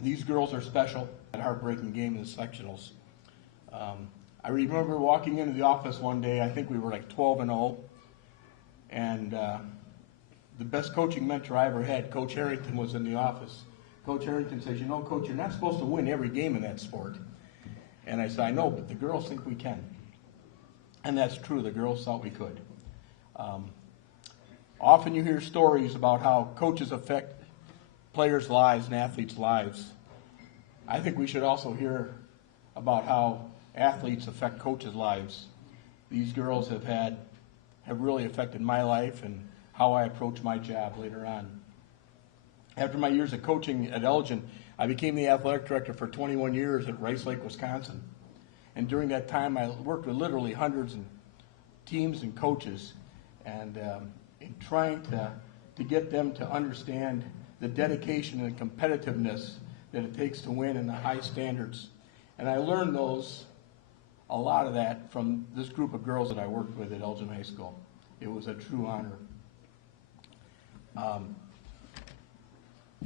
These girls are special. That heartbreaking game in the sectionals. I remember walking into the office one day, I think we were like 12-0, and the best coaching mentor I ever had, Coach Harrington, was in the office. Coach Harrington says, you know, Coach, you're not supposed to win every game in that sport. And I said, I know, but the girls think we can. And that's true, the girls thought we could. Often you hear stories about how coaches affect players' lives and athletes' lives. I think we should also hear about how athletes affect coaches' lives. These girls have really affected my life and how I approach my job later on. After my years of coaching at Elgin, I became the athletic director for 21 years at Rice Lake, Wisconsin. And during that time, I worked with literally hundreds of teams and coaches, and in trying to get them to understand the dedication and competitiveness that it takes to win and the high standards. And I learned a lot of that from this group of girls that I worked with at Elgin High School. It was a true honor.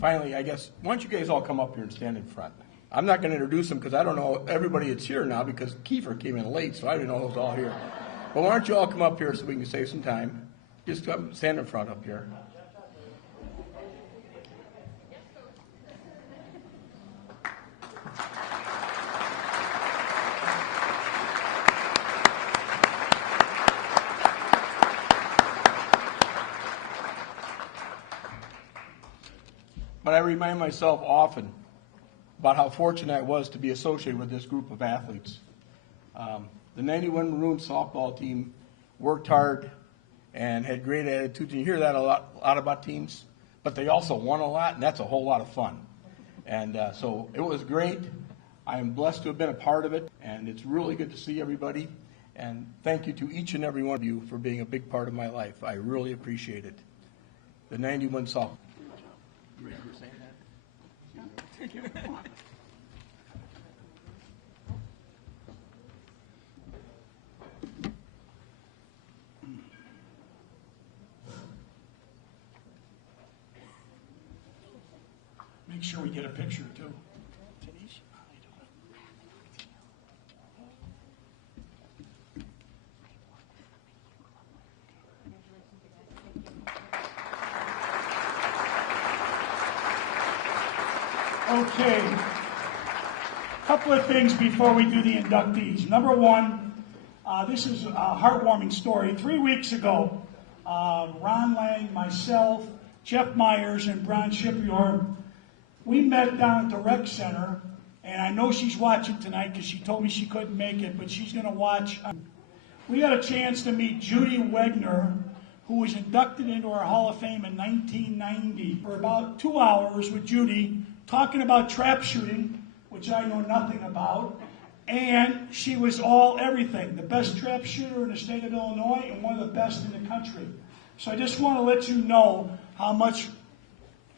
Finally, I guess, why don't you guys all come up here and stand in front? I'm not going to introduce them because I don't know everybody that's here now because Kiefer came in late, so I didn't know who was all here. But why don't you all come up here so we can save some time? Just come stand in front up here. But I remind myself often about how fortunate I was to be associated with this group of athletes. The 91 Maroon softball team worked hard and had great attitudes. You hear that a lot about teams, but they also won a lot, and that's a whole lot of fun. And so it was great. I am blessed to have been a part of it, and it's really good to see everybody. And thank you to each and every one of you for being a big part of my life. I really appreciate it. The 91 softball. You ready for saying that? Thank you. Make sure we get a picture too. Okay, a couple of things before we do the inductees. Number one, this is a heartwarming story. 3 weeks ago, Ron Lang, myself, Jeff Myers, and Bron Shipior, we met down at the rec center, and I know she's watching tonight because she told me she couldn't make it, but she's going to watch. We had a chance to meet Judy Wegner, who was inducted into our Hall of Fame in 1990, for about 2 hours with Judy, talking about trap shooting, which I know nothing about, and she was everything, the best trap shooter in the state of Illinois and one of the best in the country. So I just want to let you know how much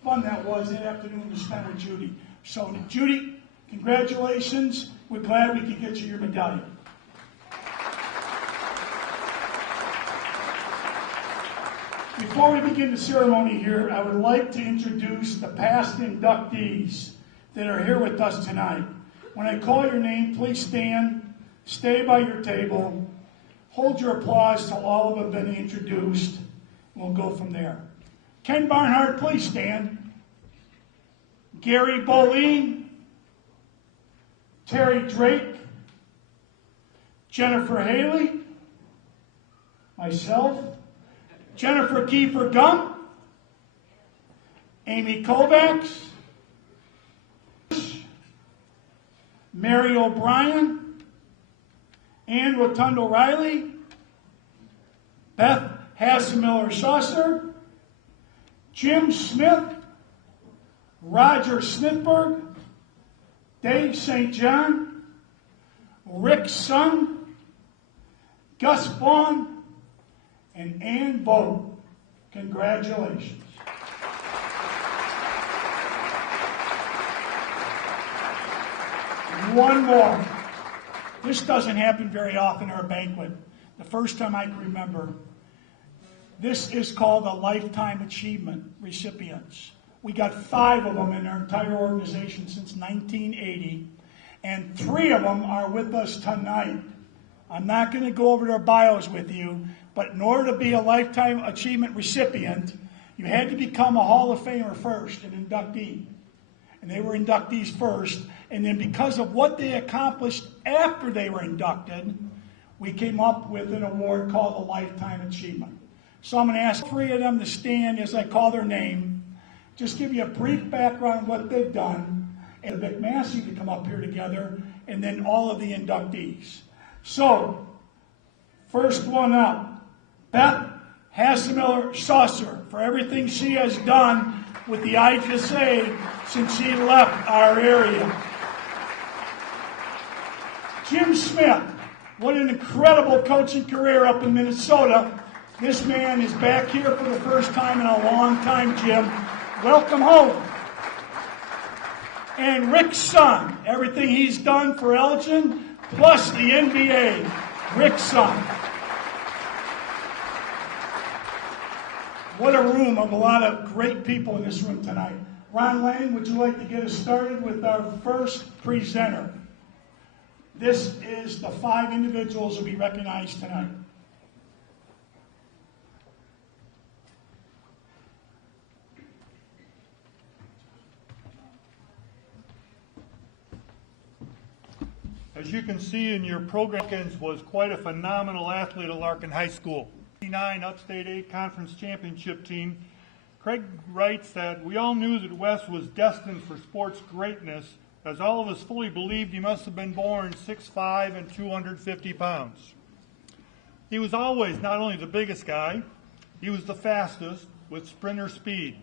fun that was that afternoon to spend with Judy. So Judy, congratulations. We're glad we could get you your medallion. Before we begin the ceremony here, I would like to introduce the past inductees that are here with us tonight. When I call your name, please stand, stay by your table, hold your applause till all of them have been introduced, and we'll go from there. Ken Barnhart, please stand. Gary Boleen, Terry Drake, Jennifer Haley, myself, Jennifer Kiefer Gump, Amy Kovacs, Mary O'Brien, Ann Rotundo Riley, Beth Hassemiller Saucer, Jim Smith, Roger Smithberg, Dave St. John, Rick Sun, Gus Vaughn, and Ann Vogt. Congratulations. One more. This doesn't happen very often at our banquet. The first time I can remember. This is called a Lifetime Achievement recipients. We got 5 of them in our entire organization since 1980, and 3 of them are with us tonight. I'm not going to go over their bios with you, but in order to be a Lifetime Achievement recipient, you had to become a Hall of Famer first, an inductee. And they were inductees first, and then because of what they accomplished after they were inducted, we came up with an award called a Lifetime Achievement. So I'm going to ask 3 of them to stand as I call their name, just give you a brief background on what they've done, and Vic Massie to come up here together, and then all of the inductees. So, first one up, Beth Hassemiller Saucer, for everything she has done with the IGSA since she left our area. Jim Smith, what an incredible coaching career up in Minnesota. This man is back here for the first time in a long time, Jim. Welcome home. And Rick Sun, everything he's done for Elgin, plus the NBA. Rick Sun. What a room of a lot of great people in this room tonight. Ron Lang, would you like to get us started with our first presenter? This is the 5 individuals who will be recognized tonight. As you can see in your program, was quite a phenomenal athlete at Larkin High School. 1989 Upstate 8 Conference Championship team. Craig writes that we all knew that Wes was destined for sports greatness, as all of us fully believed he must have been born 6'5" and 250 pounds. He was always not only the biggest guy, he was the fastest with sprinter speed.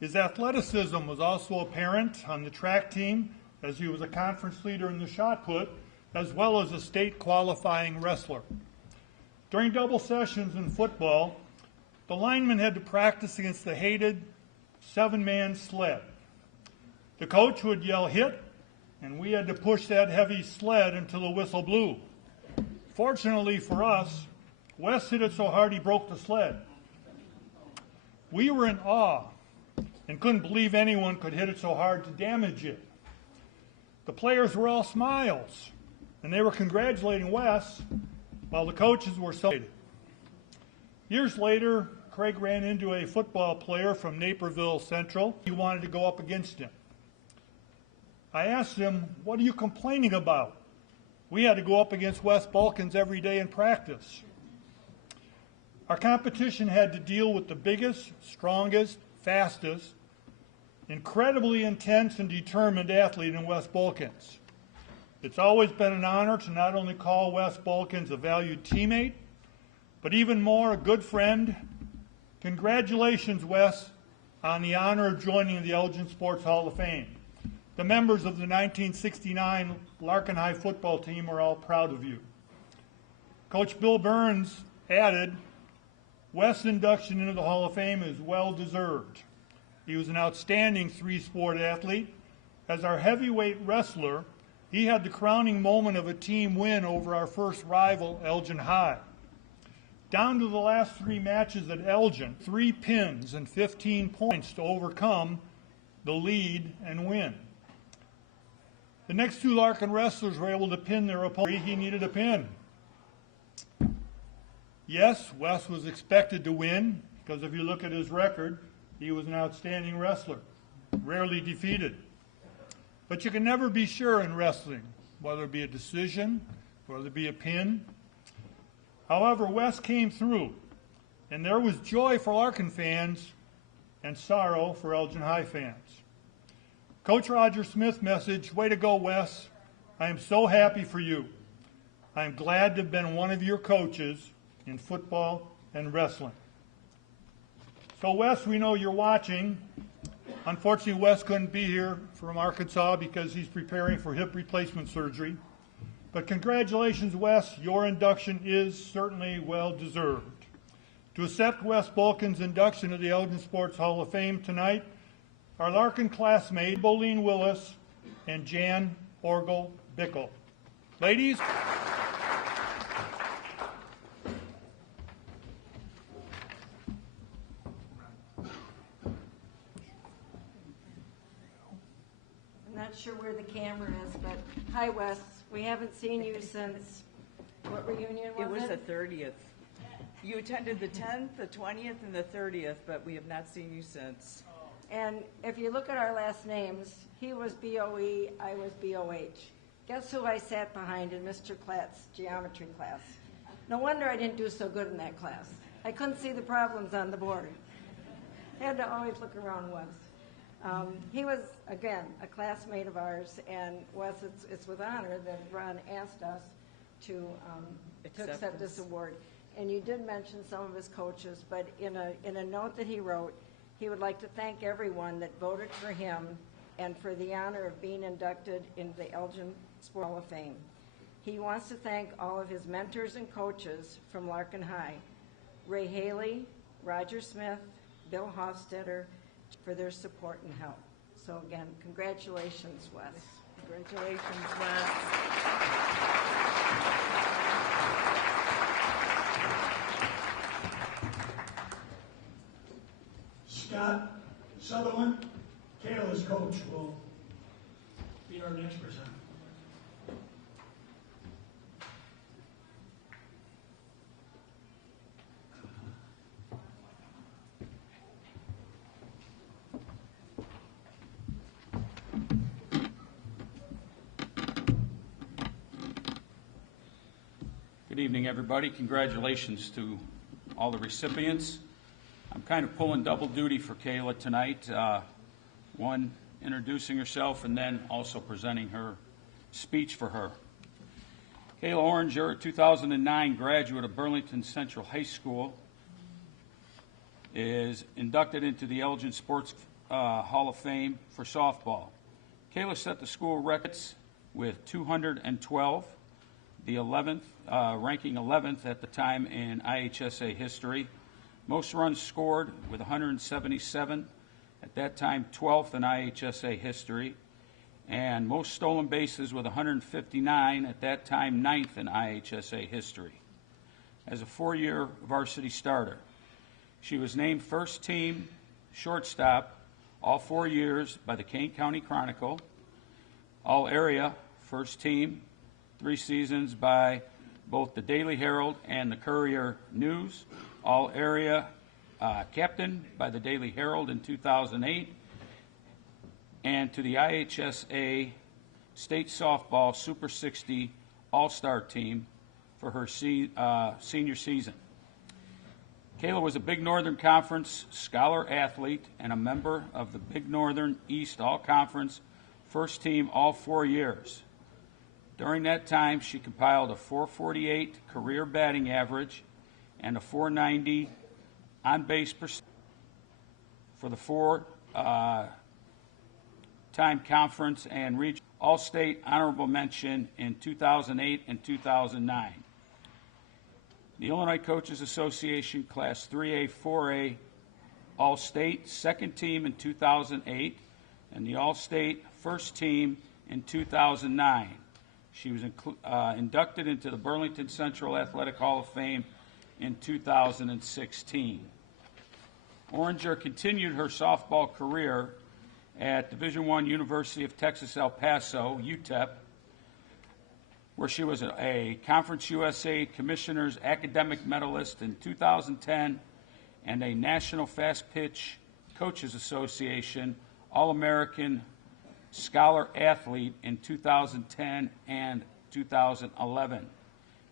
His athleticism was also apparent on the track team, as he was a conference leader in the shot put, as well as a state qualifying wrestler. During double sessions in football, the linemen had to practice against the hated 7-man sled. The coach would yell hit, and we had to push that heavy sled until the whistle blew. Fortunately for us, Wes hit it so hard he broke the sled. We were in awe and couldn't believe anyone could hit it so hard to damage it. The players were all smiles, and they were congratulating Wes while the coaches were celebrating. Years later, Craig ran into a football player from Naperville Central. He wanted to go up against him. I asked him, "What are you complaining about? We had to go up against Wes Balkins every day in practice." Our competition had to deal with the biggest, strongest, fastest, incredibly intense and determined athlete in Wes Balkins. It's always been an honor to not only call Wes Balkins a valued teammate, but even more, a good friend. Congratulations, Wes, on the honor of joining the Elgin Sports Hall of Fame. The members of the 1969 Larkin High football team are all proud of you. Coach Bill Burns added, Wes' induction into the Hall of Fame is well deserved. He was an outstanding 3-sport athlete. As our heavyweight wrestler, he had the crowning moment of a team win over our first rival, Elgin High. Down to the last 3 matches at Elgin, 3 pins and 15 points to overcome the lead and win. The next 2 Larkin wrestlers were able to pin their opponent. He needed a pin. Yes, Wes was expected to win, because if you look at his record, he was an outstanding wrestler, rarely defeated. But you can never be sure in wrestling, whether it be a decision, whether it be a pin. However, Wes came through, and there was joy for Larkin fans and sorrow for Elgin High fans. Coach Roger Smith's message, way to go, Wes. I am so happy for you. I am glad to have been one of your coaches in football and wrestling. So Wes, we know you're watching. Unfortunately, Wes couldn't be here from Arkansas because he's preparing for hip replacement surgery. But congratulations, Wes. Your induction is certainly well deserved. To accept Wes Bulkin's induction to the Elgin Sports Hall of Fame tonight are Larkin classmates Bolene Willis and Jan Orgel Bickle. Ladies. I'm not sure where the camera is, but hi, Wes. We haven't seen you since, what reunion was it? It was the 30th. You attended the 10th, the 20th, and the 30th, but we have not seen you since. And if you look at our last names, he was BOE, I was BOH. Guess who I sat behind in Mr. Klatt's geometry class? No wonder I didn't do so good in that class. I couldn't see the problems on the board. I had to always look around Wes. He was, again, a classmate of ours, and Wes, it's with honor that Ron asked us to accept this award. And you did mention some of his coaches, but in a note that he wrote, he would like to thank everyone that voted for him and for the honor of being inducted into the Elgin Sports Hall of Fame. He wants to thank all of his mentors and coaches from Larkin High, Ray Haley, Roger Smith, Bill Hofstetter, for their support and help. So again, congratulations, Wes. Congratulations, Wes. Scott Sutherland, Kayla's coach, will be our next presenter. Good evening, everybody. Congratulations to all the recipients. I'm kind of pulling double duty for Kayla tonight. One, introducing herself, and then also presenting her speech for her. Kayla Oranger, a 2009 graduate of Burlington Central High School, is inducted into the Elgin Sports Hall of Fame for softball. Kayla set the school records with 212, the 11th, ranking 11th at the time in IHSA history. Most runs scored with 177, at that time 12th in IHSA history, and most stolen bases with 159, at that time 9th in IHSA history. As a four-year varsity starter, she was named first team shortstop all 4 years by the Kane County Chronicle, all area first team 3 seasons by both the Daily Herald and the Courier News, all area captain by the Daily Herald in 2008, and to the IHSA State Softball Super 60 All-Star team for her senior season. Kayla was a Big Northern Conference scholar athlete and a member of the Big Northern East All-Conference first team all 4 years. During that time, she compiled a .448 career batting average and a .490 on-base percent for the four-time conference and regional All-State honorable mention in 2008 and 2009. The Illinois Coaches Association Class 3A, 4A All-State second team in 2008 and the All-State first team in 2009. She was inducted into the Burlington Central Athletic Hall of Fame in 2016. Oranger continued her softball career at Division I University of Texas El Paso, UTEP, where she was a Conference USA Commissioner's Academic Medalist in 2010 and a National Fast Pitch Coaches Association All-American Scholar Athlete in 2010 and 2011.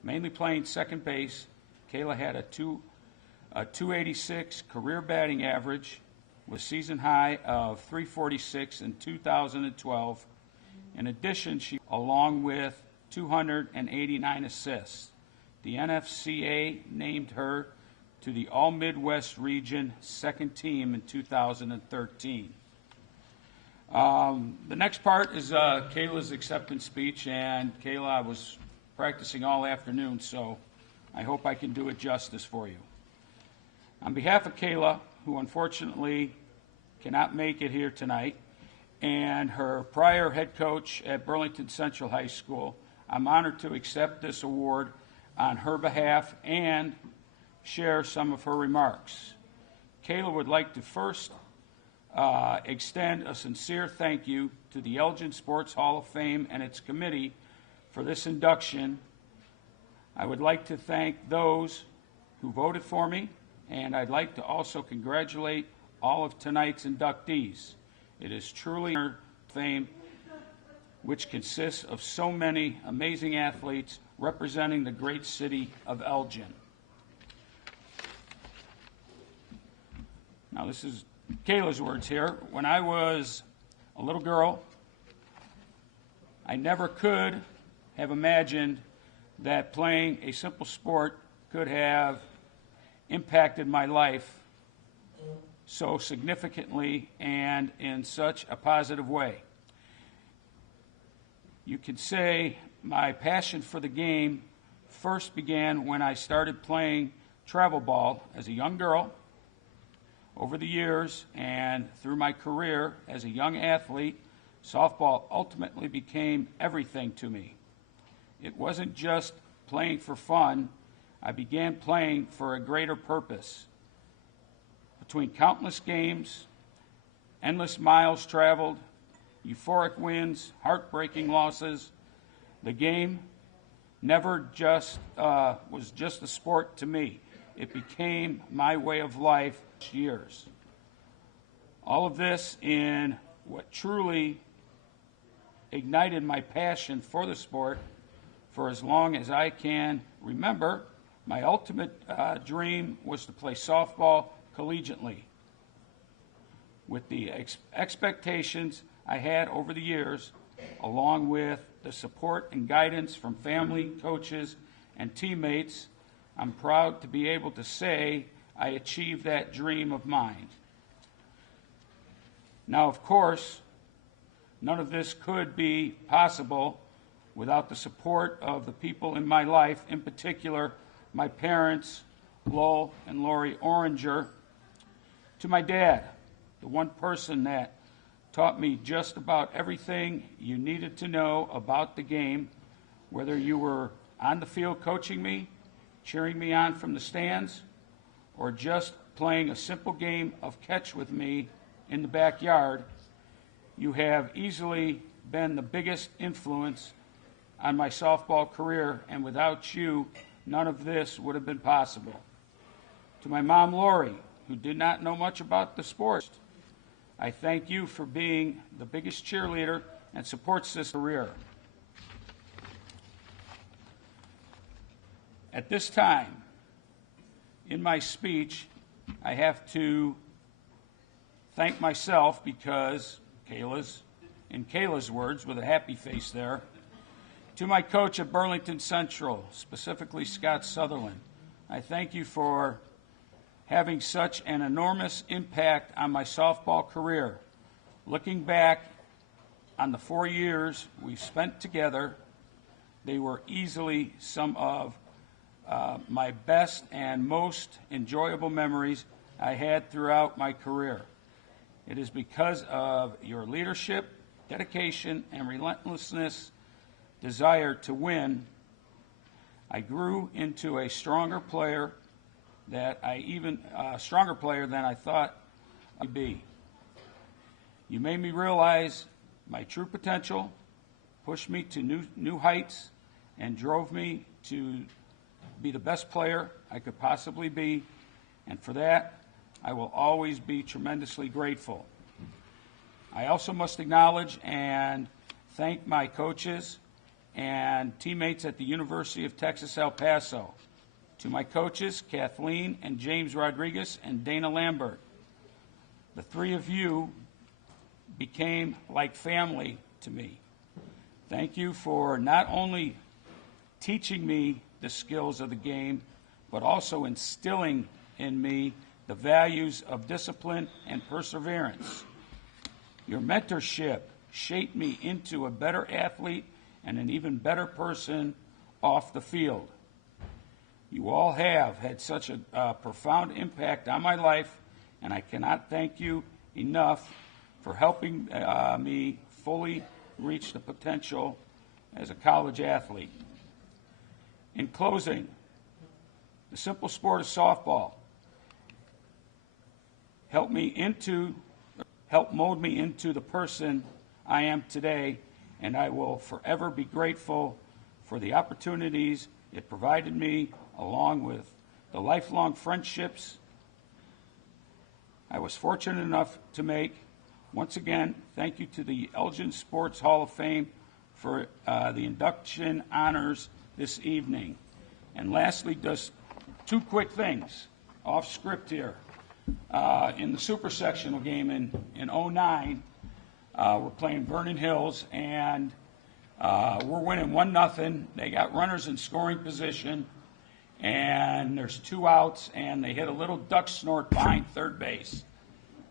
Mainly playing second base, Kayla had a 286 career batting average with season high of 346 in 2012. In addition, she, along with 289 assists. The NFCA named her to the All-Midwest Region second team in 2013. The next part is Kayla's acceptance speech, and Kayla, I was practicing all afternoon, so I hope I can do it justice for you. On behalf of Kayla, who unfortunately cannot make it here tonight, and her prior head coach at Burlington Central High School, I'm honored to accept this award on her behalf and share some of her remarks. Kayla would like to first extend a sincere thank you to the Elgin Sports Hall of Fame and its committee for this induction. I would like to thank those who voted for me, and I'd like to also congratulate all of tonight's inductees. It is truly a fame which consists of so many amazing athletes representing the great city of Elgin. Now, this is Kayla's words here. When I was a little girl, I never could have imagined that playing a simple sport could have impacted my life so significantly and in such a positive way. You could say my passion for the game first began when I started playing travel ball as a young girl. Over the years and through my career as a young athlete, softball ultimately became everything to me. It wasn't just playing for fun. I began playing for a greater purpose. Between countless games, endless miles traveled, euphoric wins, heartbreaking losses, the game never just was just a sport to me. It became my way of life for years. All of this in what truly ignited my passion for the sport for as long as I can remember. My ultimate dream was to play softball collegiately. With the expectations I had over the years, along with the support and guidance from family, coaches, and teammates, I'm proud to be able to say I achieved that dream of mine. Now, of course, none of this could be possible without the support of the people in my life, in particular, my parents, Lowell and Lori Oranger, to my dad, the one person that taught me just about everything you needed to know about the game, whether you were on the field coaching me, cheering me on from the stands, or just playing a simple game of catch with me in the backyard. You have easily been the biggest influence on my softball career, and without you, none of this would have been possible. To my mom, Lori, who did not know much about the sport, I thank you for being the biggest cheerleader and support system career. At this time, in my speech, I have to thank myself because in Kayla's words, with a happy face there, to my coach at Burlington Central, specifically Scott Sutherland, I thank you for having such an enormous impact on my softball career. Looking back on the 4 years we spent together, they were easily some of my best and most enjoyable memories I had throughout my career. It is because of your leadership, dedication, and relentlessness, desire to win, I grew into a stronger player than I thought I'd be. You made me realize my true potential, pushed me to new heights, and drove me to be the best player I could possibly be, and for that, I will always be tremendously grateful. I also must acknowledge and thank my coaches and teammates at the University of Texas, El Paso. To my coaches, Kathleen and James Rodriguez and Dana Lambert. The three of you became like family to me. Thank you for not only teaching me the skills of the game, but also instilling in me the values of discipline and perseverance. Your mentorship shaped me into a better athlete and an even better person off the field. You all have had such a profound impact on my life, and I cannot thank you enough for helping me fully reach the potential as a college athlete. In closing, the simple sport of softball helped mold me into the person I am today, and I will forever be grateful for the opportunities it provided me, along with the lifelong friendships I was fortunate enough to make. Once again, thank you to the Elgin Sports Hall of Fame for the induction honors this evening. And lastly, just two quick things off script here. In the super sectional game in 09, we're playing Vernon Hills, and we're winning 1-0. They got runners in scoring position, and there's 2 outs, and they hit a little duck snort behind third base.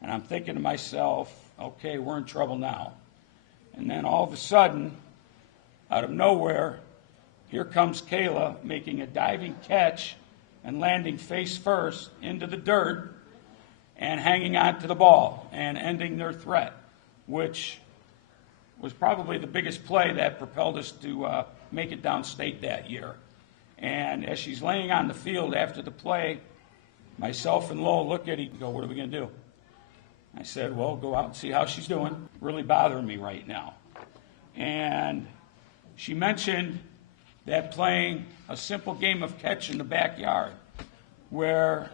And I'm thinking to myself, okay, we're in trouble now. And then all of a sudden, out of nowhere, here comes Kayla making a diving catch and landing face first into the dirt and hanging on to the ball and ending their threat, which was probably the biggest play that propelled us to make it downstate that year. And as she's laying on the field after the play, myself and Lowell look at each other and go, what are we going to do? I said, well, go out and see how she's doing. Really bothering me right now. And she mentioned that playing a simple game of catch in the backyard, where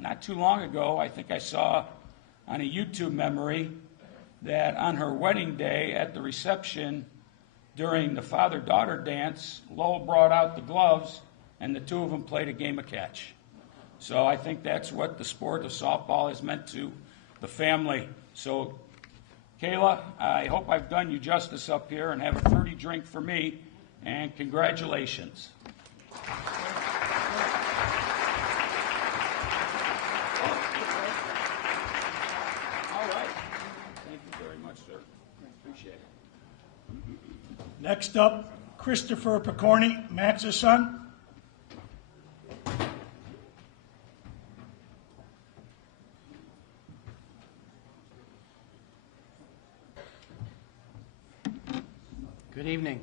not too long ago, I think I saw on a YouTube memory that on her wedding day at the reception during the father-daughter dance, Lowell brought out the gloves and the two of them played a game of catch. So I think that's what the sport of softball has meant to the family. So, Kayla, I hope I've done you justice up here, and have a fruity drink for me, and congratulations. All right. Thank you very much, sir. Appreciate it. Next up, Christopher Picorni, Max's son. Good evening.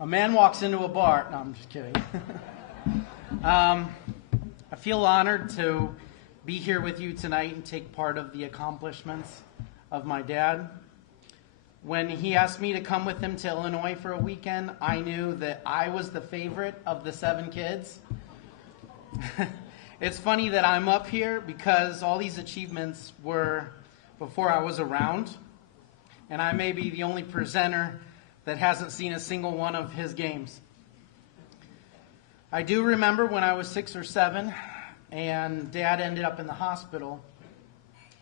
A man walks into a bar. No, I'm just kidding. I feel honored to be here with you tonight and take part of the accomplishments of my dad. When he asked me to come with him to Illinois for a weekend, I knew that I was the favorite of the 7 kids. It's funny that I'm up here because all these achievements were before I was around, and I may be the only presenter that hasn't seen a single one of his games. I do remember when I was 6 or 7 and Dad ended up in the hospital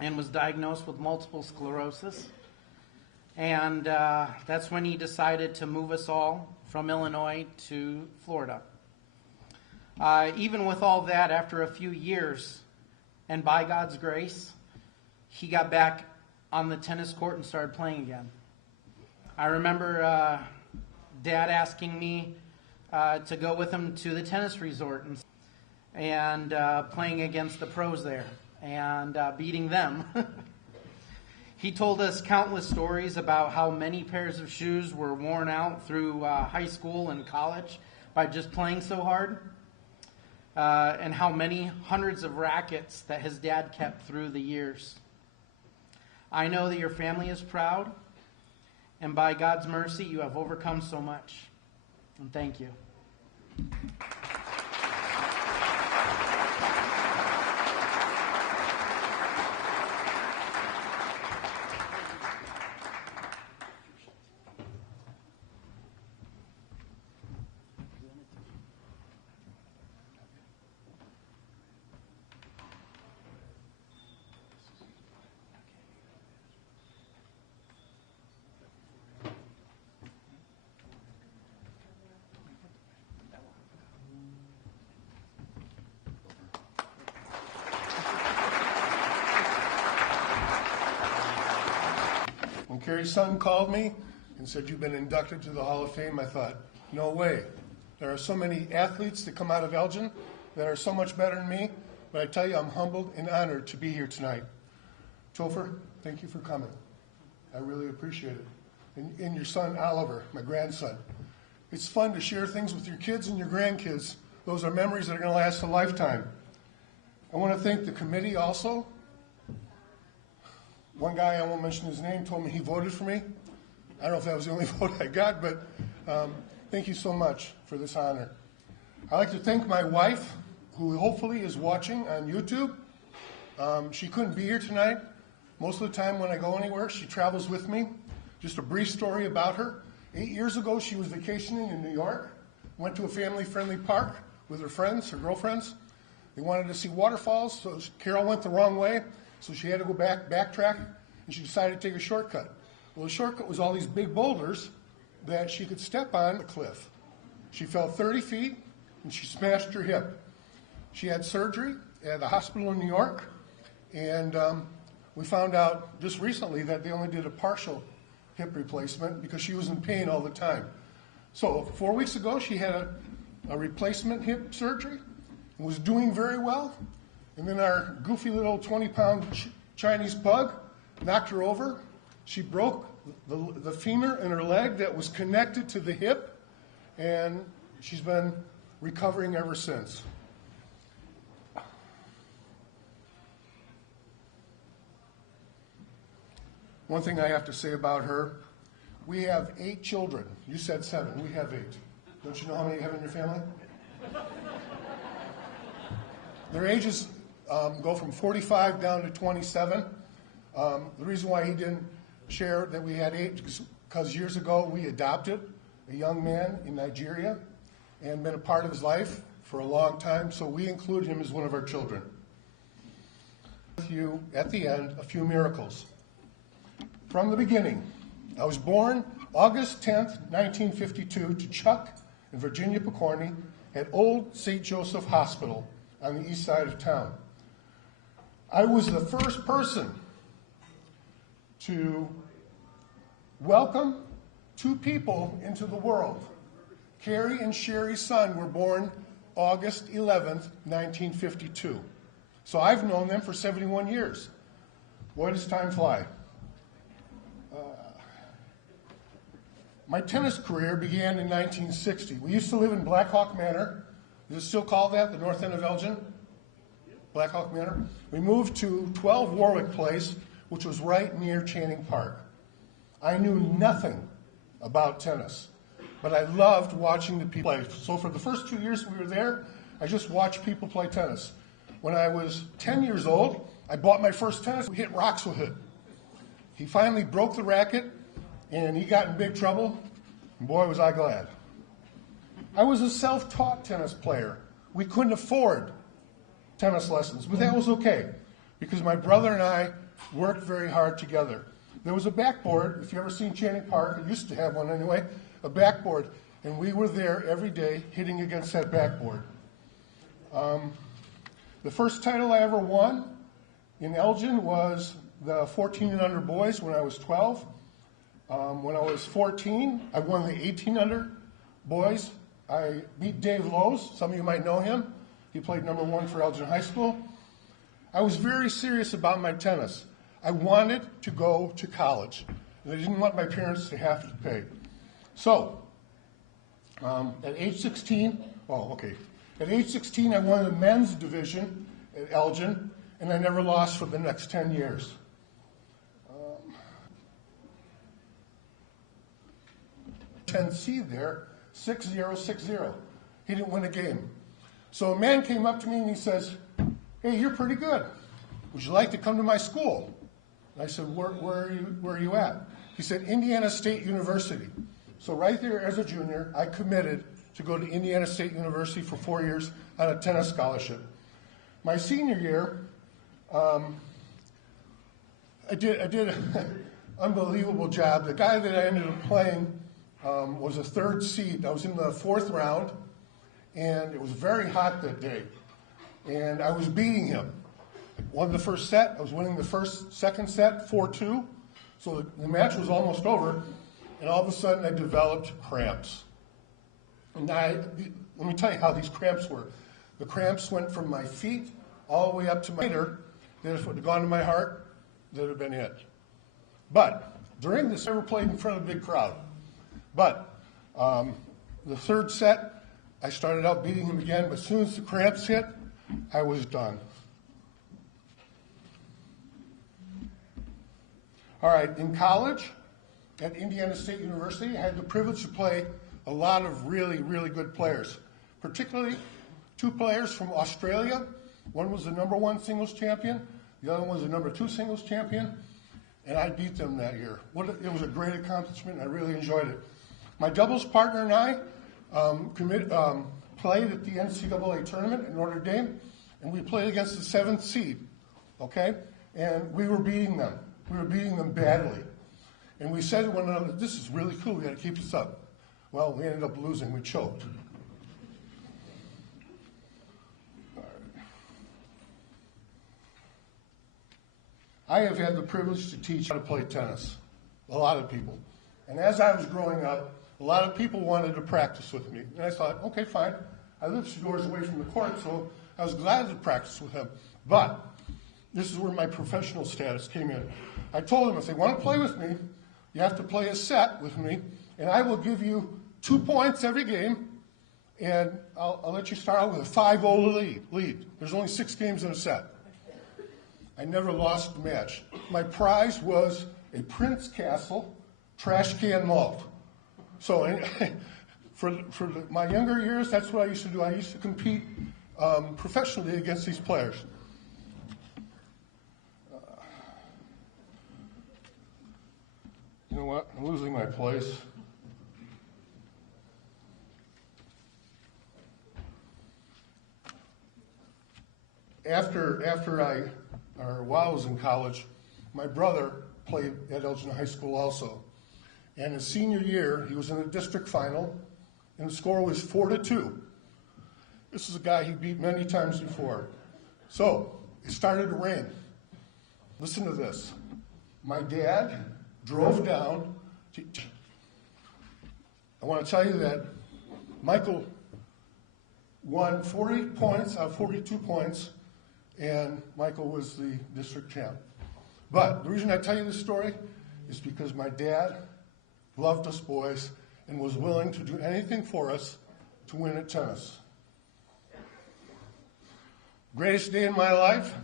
and was diagnosed with multiple sclerosis. And that's when he decided to move us all from Illinois to Florida. Even with all that, after a few years, and by God's grace, he got back on the tennis court and started playing again. I remember Dad asking me to go with him to the tennis resort and playing against the pros there and beating them. He told us countless stories about how many pairs of shoes were worn out through high school and college by just playing so hard, and how many hundreds of rackets that his dad kept through the years. I know that your family is proud, and by God's mercy, you have overcome so much. And thank you. Carrie's son called me and said, "You've been inducted to the Hall of Fame." I thought, no way. There are so many athletes that come out of Elgin that are so much better than me, but I tell you, I'm humbled and honored to be here tonight. Topher, thank you for coming. I really appreciate it. And your son, Oliver, my grandson. It's fun to share things with your kids and your grandkids. Those are memories that are going to last a lifetime. I want to thank the committee also. One guy, I won't mention his name, told me he voted for me. I don't know if that was the only vote I got, but thank you so much for this honor. I'd like to thank my wife, who hopefully is watching on YouTube. She couldn't be here tonight. Most of the time when I go anywhere, she travels with me. Just a brief story about her. 8 years ago, she was vacationing in New York, went to a family-friendly park with her friends, her girlfriends. They wanted to see waterfalls, so Carol went the wrong way, so she had to go backtrack, and she decided to take a shortcut. Well, the shortcut was all these big boulders that she could step on the cliff. She fell 30 feet, and she smashed her hip. She had surgery at a hospital in New York, and we found out just recently that they only did a partial hip replacement because she was in pain all the time. So 4 weeks ago, she had a replacement hip surgery and was doing very well. And then our goofy little 20-pound Chinese pug knocked her over. She broke the femur in her leg that was connected to the hip, and she's been recovering ever since. One thing I have to say about her, we have 8 children. You said 7. We have 8. Don't you know how many you have in your family? Their ages go from 45 down to 27. The reason why he didn't share that we had 8 is because years ago we adopted a young man in Nigeria and been a part of his life for a long time, so we include him as one of our children. With you, at the end, a few miracles. From the beginning, I was born August 10th, 1952, to Chuck and Virginia Picorni at Old St. Joseph Hospital on the east side of town. I was the first person to welcome 2 people into the world. Carrie and Sherry's son were born August 11th, 1952. So I've known them for 71 years. Boy, does time fly. My tennis career began in 1960. We used to live in Black Hawk Manor. Is it still called that, the north end of Elgin? Black Hawk Manor. We moved to 12 Warwick Place, which was right near Channing Park. I knew nothing about tennis, but I loved watching the people play. So for the first 2 years we were there, I just watched people play tennis. When I was 10 years old, I bought my first tennis. We hit rocks with it. He finally broke the racket, and he got in big trouble, and boy, was I glad. I was a self-taught tennis player. We couldn't afford tennis lessons, but that was okay, because my brother and I worked very hard together. There was a backboard, if you've ever seen Channing Park, I used to have one anyway, a backboard, and we were there every day hitting against that backboard. The first title I ever won in Elgin was the 14 and under boys when I was 12. When I was 14, I won the 18 under boys. I beat Dave Lowe's. Some of you might know him. He played number 1 for Elgin High School. I was very serious about my tennis. I wanted to go to college, and I didn't want my parents to have to pay. So, at age 16, at age 16, I won the men's division at Elgin, and I never lost for the next 10 years. 10 seed there, 6-0-6-0. He didn't win a game. So a man came up to me and he says, "Hey, you're pretty good. Would you like to come to my school?" And I said, where are you at? He said, "Indiana State University." So right there as a junior, I committed to go to Indiana State University for 4 years on a tennis scholarship. My senior year, I did an unbelievable job. The guy that I ended up playing was a 3rd seed. I was in the 4th round, and it was very hot that day. And I was beating him. Won the first set. I was winning the second set, 4-2. So the match was almost over, and all of a sudden I developed cramps. And let me tell you how these cramps were. The cramps went from my feet all the way up to my ear. Then if it had gone to my heart, that would have been it. But during this, I never played in front of a big crowd. But the third set, I started out beating him again, but as soon as the cramps hit, I was done. All right, in college at Indiana State University, I had the privilege to play a lot of really, really good players, particularly two players from Australia. One was the #1 singles champion, the other one was the #2 singles champion, and I beat them that year. It was a great accomplishment, and I really enjoyed it. My doubles partner and I played at the NCAA tournament in Notre Dame, and we played against the 7th seed, okay? And we were beating them. We were beating them badly. And we said to one another, this is really cool, we got to keep this up. Well, we ended up losing, we choked. I have had the privilege to teach how to play tennis, a lot of people. And as I was growing up, a lot of people wanted to practice with me. And I thought, okay, fine. I lived 2 doors away from the court, so I was glad to practice with him. But this is where my professional status came in. I told him, if they want to play with me, you have to play a set with me, and I will give you 2 points every game, and I'll let you start out with a 5-0 lead. There's only 6 games in a set. I never lost a match. My prize was a Prince Castle trash can malt. So for my younger years, that's what I used to do. I used to compete professionally against these players. You know what? I'm losing my place. While I was in college, my brother played at Elgin High School also. And his senior year, he was in the district final, and the score was 4-2. This is a guy he beat many times before. So it started to rain. Listen to this. My dad drove down to... I want to tell you that Michael won 40 points out of 42 points, and Michael was the district champ. But the reason I tell you this story is because my dad loved us boys and was willing to do anything for us to win at tennis. Greatest day in my life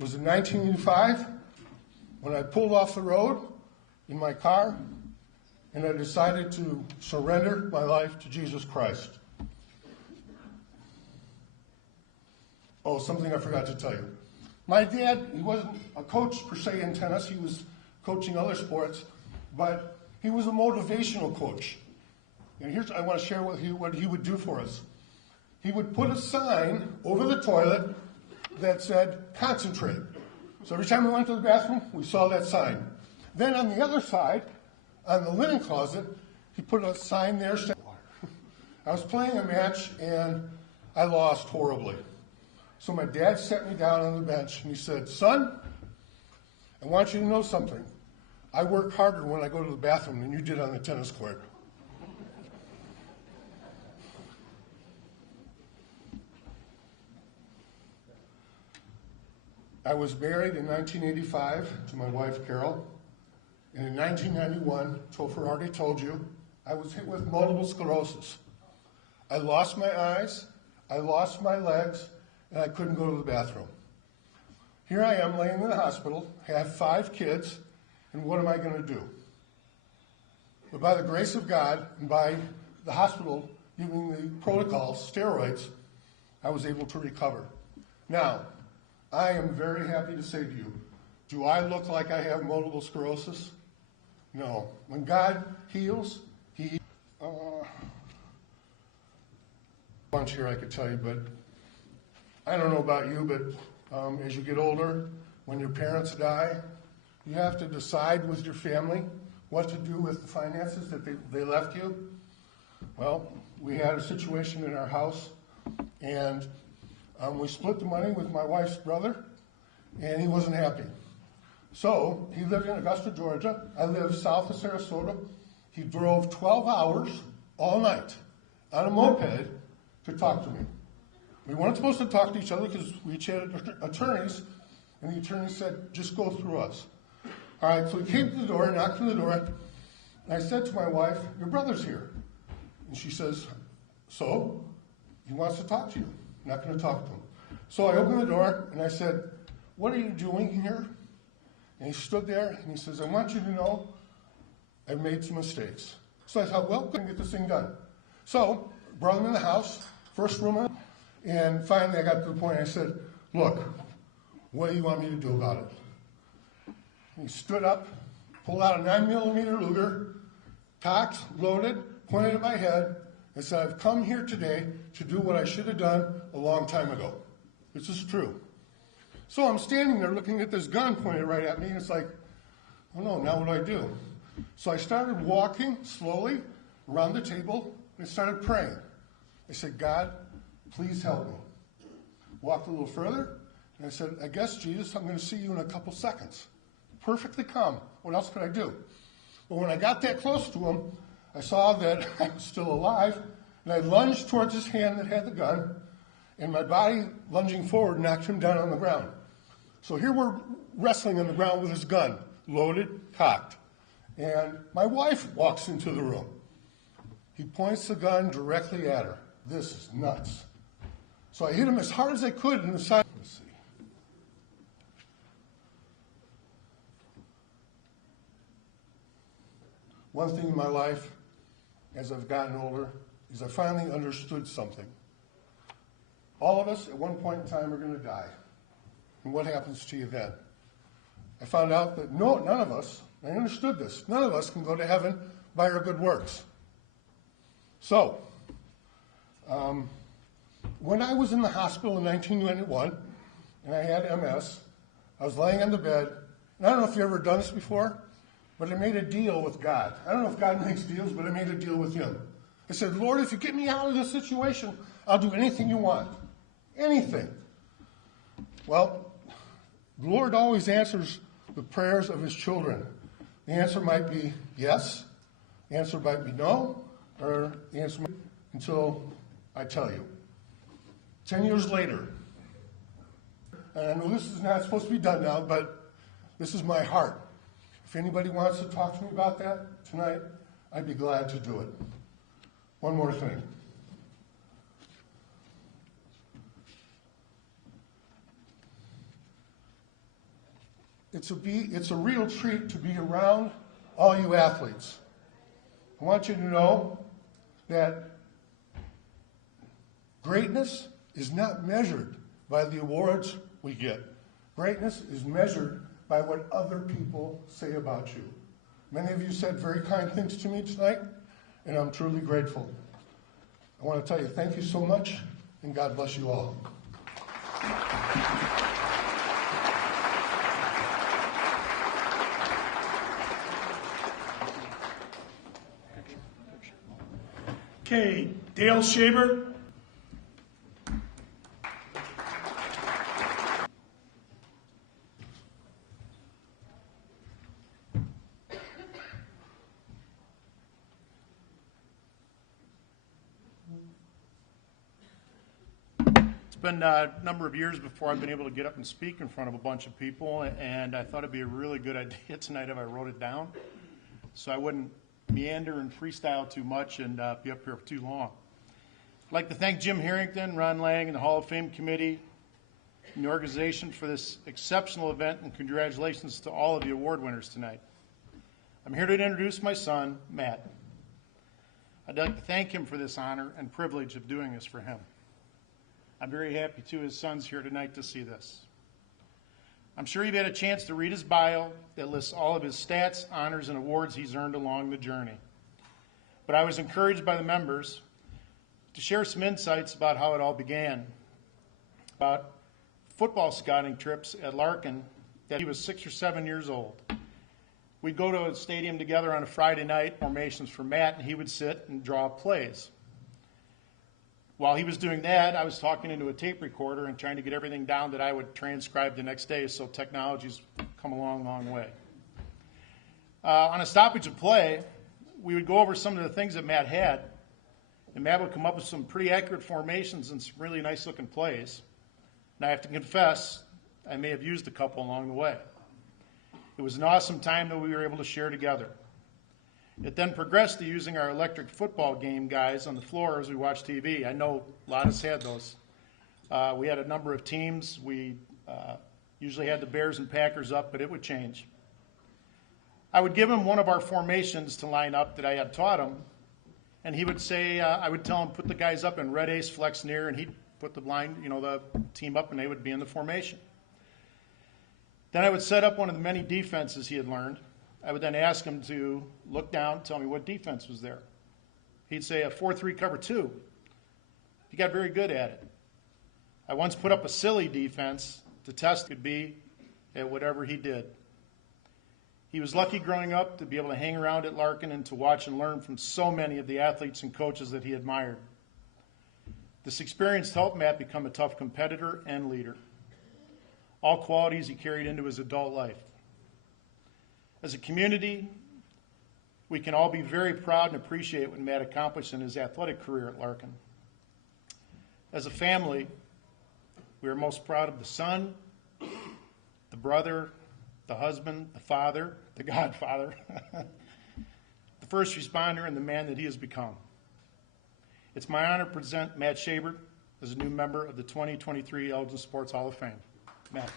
was in 1985 when I pulled off the road in my car and I decided to surrender my life to Jesus Christ. Oh, something I forgot to tell you. My dad, he wasn't a coach per se in tennis. He was coaching other sports, but he was a motivational coach. And here's, I want to share what he would do for us. He would put a sign over the toilet that said, concentrate. So every time we went to the bathroom, we saw that sign. Then on the other side, on the linen closet, he put a sign there saying, I was playing a match and I lost horribly. So my dad sat me down on the bench and he said, son, I want you to know something. I work harder when I go to the bathroom than you did on the tennis court. I was married in 1985 to my wife, Carol. And in 1991, Topher already told you, I was hit with multiple sclerosis. I lost my eyes, I lost my legs, and I couldn't go to the bathroom. Here I am laying in the hospital, have 5 kids, and what am I going to do? But by the grace of God and by the hospital giving the protocols, steroids, I was able to recover. Now, I am very happy to say to you, do I look like I have multiple sclerosis? No. When God heals, He... bunch here I could tell you, but I don't know about you, but as you get older, when your parents die, you have to decide with your family what to do with the finances that they left you. Well, we had a situation in our house, and we split the money with my wife's brother, and he wasn't happy. So he lived in Augusta, Georgia. I live south of Sarasota. He drove 12 hours all night on a moped to talk to me. We weren't supposed to talk to each other because we each had attorneys, and the attorney said, just go through us. All right, so he came to the door, knocked on the door, and I said to my wife, your brother's here. And she says, so? He wants to talk to you. I'm not going to talk to him. So I opened the door, and I said, what are you doing here? And he stood there, and he says, I want you to know I've made some mistakes. So I thought, well, couldn't get this thing done. So brought him in the house, first room, and finally I got to the point, I said, look, what do you want me to do about it? And he stood up, pulled out a 9mm Luger, cocked, loaded, pointed at my head, and said, I've come here today to do what I should have done a long time ago. This is true. So I'm standing there looking at this gun pointed right at me, and it's like, oh no, now what do I do? So I started walking slowly around the table, and I started praying. I said, God, please help me. Walked a little further, and I said, I guess, Jesus, I'm going to see you in a couple seconds. Perfectly calm. What else could I do? But when I got that close to him, I saw that I was still alive, and I lunged towards his hand that had the gun, and my body lunging forward knocked him down on the ground. So here we're wrestling on the ground with his gun, loaded, cocked. And my wife walks into the room. He points the gun directly at her. This is nuts. So I hit him as hard as I could in the side. Let's see. One thing in my life, as I've gotten older, is I finally understood something. All of us, at one point in time, are going to die. And what happens to you then? I found out that none of us, I understood this, none of us can go to heaven by our good works. So, when I was in the hospital in 1991, and I had MS, I was laying on the bed, and I don't know if you've ever done this before, but I made a deal with God. I don't know if God makes deals, but I made a deal with him. I said, Lord, if you get me out of this situation, I'll do anything you want. Anything. Well, the Lord always answers the prayers of his children. The answer might be yes, the answer might be no, or the answer might be until I tell you. 10 years later, and I know this is not supposed to be done now, but this is my heart. If anybody wants to talk to me about that tonight, I'd be glad to do it. One more thing. It's a real treat to be around all you athletes. I want you to know that greatness is not measured by the awards we get. Greatness is measured by what other people say about you. Many of you said very kind things to me tonight, and I'm truly grateful. I want to tell you thank you so much, and God bless you all. Okay, Dale Shaver. It's been a number of years before I've been able to get up and speak in front of a bunch of people, and I thought it'd be a really good idea tonight if I wrote it down, so I wouldn't meander and freestyle too much and be up here for too long. I'd like to thank Jim Harrington, Ron Lang, and the Hall of Fame Committee and the organization for this exceptional event, and congratulations to all of the award winners tonight. I'm here to introduce my son, Matt. I'd like to thank him for this honor and privilege of doing this for him. I'm very happy, too, his son's here tonight to see this. I'm sure you've had a chance to read his bio that lists all of his stats, honors, and awards he's earned along the journey. But I was encouraged by the members to share some insights about how it all began, about football scouting trips at Larkin that he was 6 or 7 years old. We'd go to a stadium together on a Friday night, formations for Matt, and he would sit and draw plays. While he was doing that, I was talking into a tape recorder and trying to get everything down that I would transcribe the next day, so technology's come a long, long way. On a stoppage of play, we would go over some of the things that Matt had, and Matt would come up with some pretty accurate formations and some really nice-looking plays. And I have to confess, I may have used a couple along the way. It was an awesome time that we were able to share together. It then progressed to using our electric football game guys on the floor as we watched TV. I know a lot of us had those. We had a number of teams. We usually had the Bears and Packers up, but it would change. I would give him one of our formations to line up that I had taught him, and he would say, I would tell him, put the guys up in red ace, flex near, and he'd put the the team up, and they would be in the formation. Then I would set up one of the many defenses he had learned. I would then ask him to look down, tell me what defense was there. He'd say a 4-3 cover 2. He got very good at it. I once put up a silly defense to test could be at whatever he did. He was lucky growing up to be able to hang around at Larkin and to watch and learn from so many of the athletes and coaches that he admired. This experience helped Matt become a tough competitor and leader, all qualities he carried into his adult life. As a community, we can all be very proud and appreciate what Matt accomplished in his athletic career at Larkin. As a family, we are most proud of the son, the brother, the husband, the father, the godfather, the first responder, and the man that he has become. It's my honor to present Matt Shabert as a new member of the 2023 Elgin Sports Hall of Fame. Matt.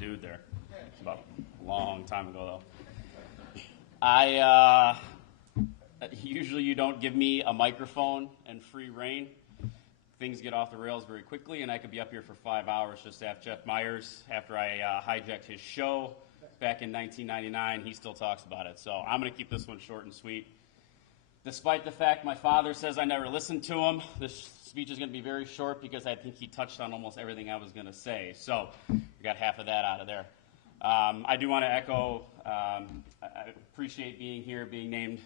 Dude there. It's about a long time ago, though. Usually you don't give me a microphone and free reign. Things get off the rails very quickly, and I could be up here for 5 hours just to have Jeff Myers. After I hijacked his show back in 1999, he still talks about it. So I'm going to keep this one short and sweet. Despite the fact my father says I never listened to him, this speech is going to be very short because I think he touched on almost everything I was going to say. So we got half of that out of there. I do want to echo, I appreciate being here, being named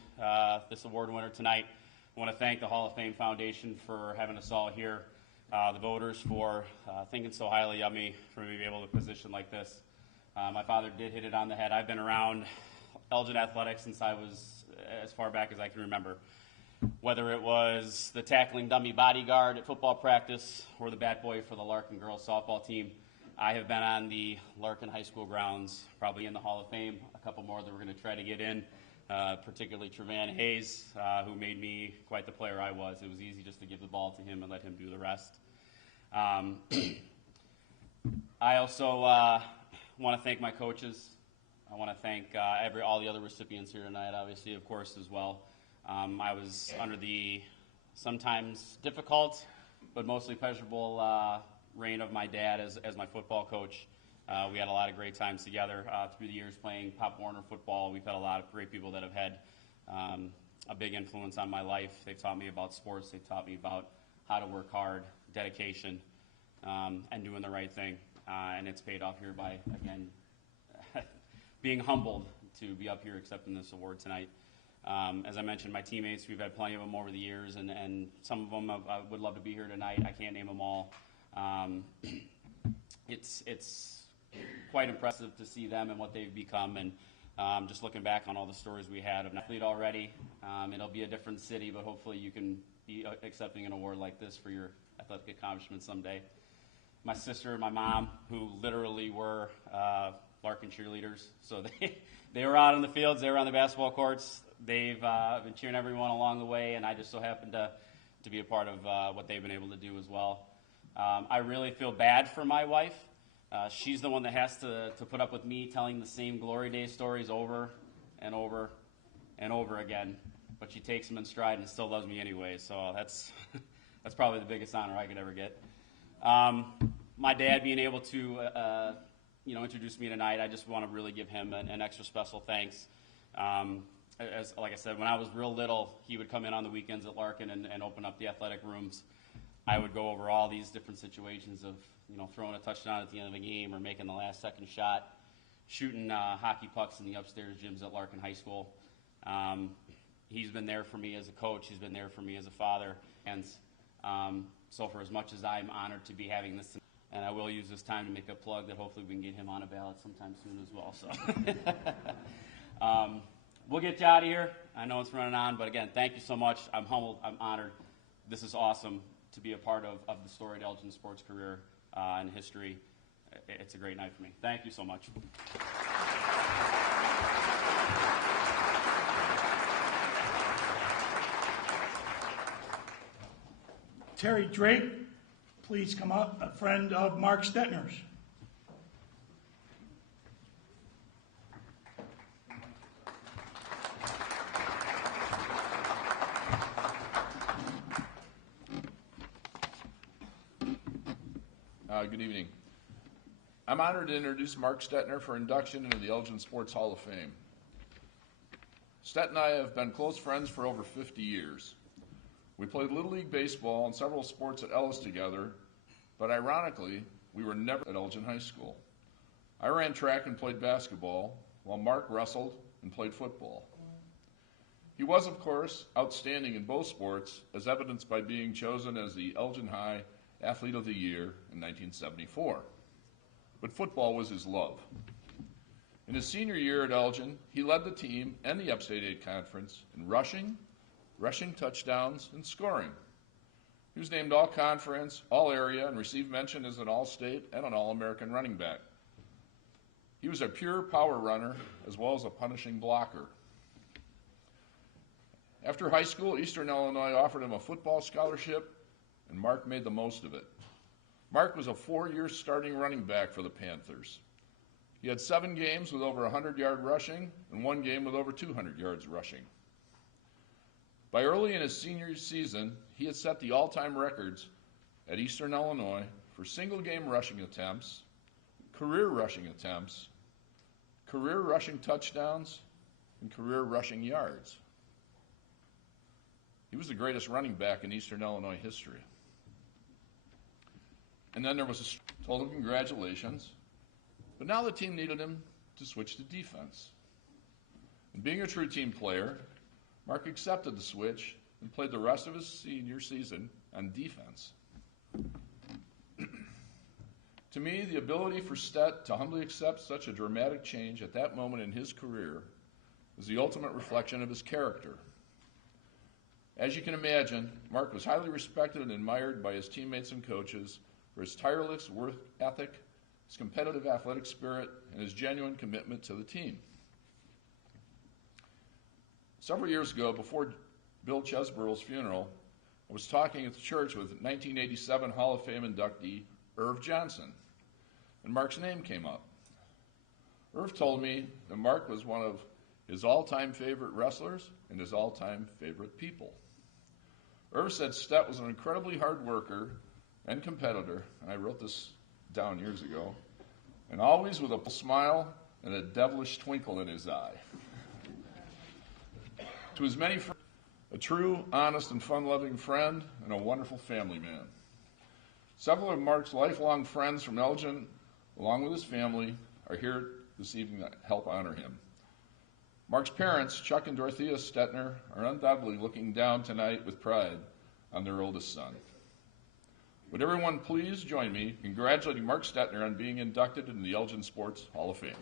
this award winner tonight. I want to thank the Hall of Fame Foundation for having us all here, the voters for thinking so highly of me for me to be able to position like this. My father did hit it on the head. I've been around Elgin athletics since I was as far back as I can remember. Whether it was the tackling dummy bodyguard at football practice or the bat boy for the Larkin girls softball team, I have been on the Larkin High School grounds, probably in the Hall of Fame, a couple more that we're going to try to get in, particularly Trevan Hayes, who made me quite the player I was. It was easy just to give the ball to him and let him do the rest. I also want to thank my coaches. I want to thank all the other recipients here tonight, obviously, of course, as well. I was under the sometimes difficult but mostly pleasurable reign of my dad as my football coach. We had a lot of great times together through the years playing Pop Warner football. We've had a lot of great people that have had a big influence on my life. They've taught me about sports. They've taught me about how to work hard, dedication, and doing the right thing. And it's paid off here by, again, being humbled to be up here accepting this award tonight. As I mentioned, my teammates, we've had plenty of them over the years, and some of them I would love to be here tonight. I can't name them all. It's quite impressive to see them and what they've become, and just looking back on all the stories we had of an athlete already. It'll be a different city, but hopefully you can be accepting an award like this for your athletic accomplishments someday. My sister and my mom, who literally were Larkin cheerleaders, so they were out on the fields, they were on the basketball courts. They've been cheering everyone along the way, and I just so happened to be a part of what they've been able to do as well. I really feel bad for my wife. She's the one that has to put up with me telling the same Glory Day stories over and over and over again, but she takes them in stride and still loves me anyway, so that's probably the biggest honor I could ever get. My dad being able to introduced me tonight. I just want to really give him an extra special thanks. Like I said, when I was real little, he would come in on the weekends at Larkin and open up the athletic rooms. I would go over all these different situations of, throwing a touchdown at the end of a game or making the last second shot, shooting hockey pucks in the upstairs gyms at Larkin High School. He's been there for me as a coach. He's been there for me as a father. And so for as much as I'm honored to be having this, and I will use this time to make a plug that hopefully we can get him on a ballot sometime soon as well. So we'll get you out of here. I know it's running on, but again, thank you so much. I'm humbled. I'm honored. This is awesome to be a part of the storied Elgin sports career and history. It's a great night for me. Thank you so much. Terry Drake, please come up, a friend of Mark Stetner's. Good evening. I'm honored to introduce Mark Stetner for induction into the Elgin Sports Hall of Fame. Stet and I have been close friends for over 50 years. We played Little League baseball and several sports at Ellis together, but ironically, we were never at Elgin High School. I ran track and played basketball, while Mark wrestled and played football. He was, of course, outstanding in both sports, as evidenced by being chosen as the Elgin High Athlete of the Year in 1974. But football was his love. In his senior year at Elgin, he led the team and the Upstate 8 Conference in rushing touchdowns, and scoring. He was named All-Conference, All-Area, and received mention as an All-State and an All-American running back. He was a pure power runner as well as a punishing blocker. After high school, Eastern Illinois offered him a football scholarship, and Mark made the most of it. Mark was a 4-year starting running back for the Panthers. He had 7 games with over 100-yard rushing and 1 game with over 200 yards rushing. By early in his senior season, he had set the all-time records at Eastern Illinois for single-game rushing attempts, career rushing attempts, career rushing touchdowns, and career rushing yards. He was the greatest running back in Eastern Illinois history. And then there was told him congratulations, but now the team needed him to switch to defense. And being a true team player, Mark accepted the switch and played the rest of his senior season on defense. To me, the ability for Stet to humbly accept such a dramatic change at that moment in his career is the ultimate reflection of his character. As you can imagine, Mark was highly respected and admired by his teammates and coaches for his tireless work ethic, his competitive athletic spirit, and his genuine commitment to the team. Several years ago, before Bill Chesborough's funeral, I was talking at the church with 1987 Hall of Fame inductee Irv Johnson, and Mark's name came up. Irv told me that Mark was one of his all-time favorite wrestlers and his all-time favorite people. Irv said Stet was an incredibly hard worker and competitor, and I wrote this down years ago, and always with a smile and a devilish twinkle in his eye. To his many friends, a true, honest, and fun-loving friend, and a wonderful family man. Several of Mark's lifelong friends from Elgin, along with his family, are here this evening to help honor him. Mark's parents, Chuck and Dorothea Stetner, are undoubtedly looking down tonight with pride on their oldest son. Would everyone please join me in congratulating Mark Stetner on being inducted into the Elgin Sports Hall of Fame.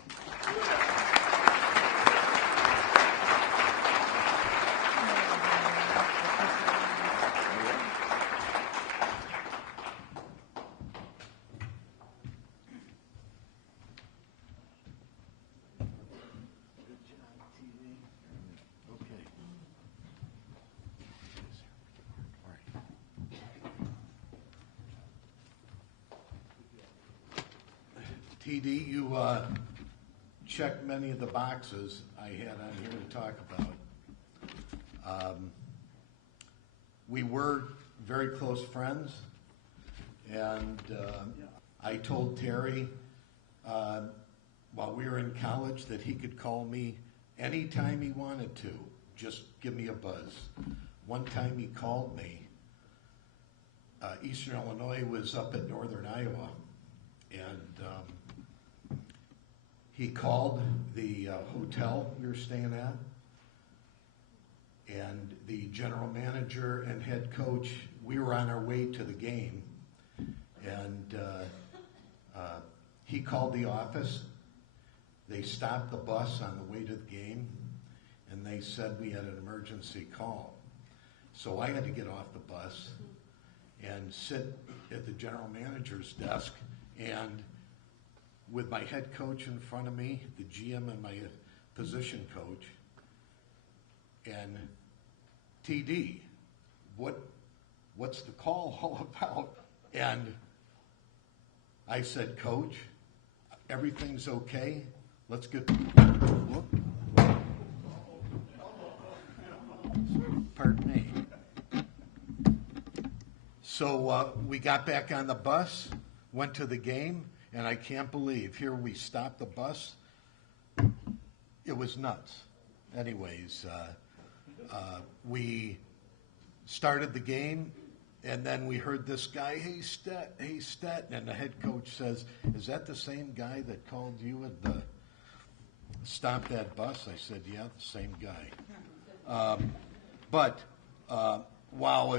TD, you checked many of the boxes I had on here to talk about. We were very close friends, and I told Terry while we were in college that he could call me anytime he wanted to. Just give me a buzz. One time he called me. Eastern Illinois was up at northern Iowa, and he called the hotel we were staying at, and the general manager and head coach, we were on our way to the game, and he called the office. They stopped the bus on the way to the game, and they said we had an emergency call. So I had to get off the bus and sit at the general manager's desk, and with my head coach in front of me, the GM and my position coach, and TD, what's the call all about? And I said, Coach, everything's okay. Let's get. Whoop. Pardon me. So we got back on the bus, went to the game, and I can't believe, here we stopped the bus. It was nuts. Anyways, we started the game, and then we heard this guy, hey, Stet, and the head coach says, is that the same guy that called you at the stop that bus? I said, yeah, the same guy. But wow,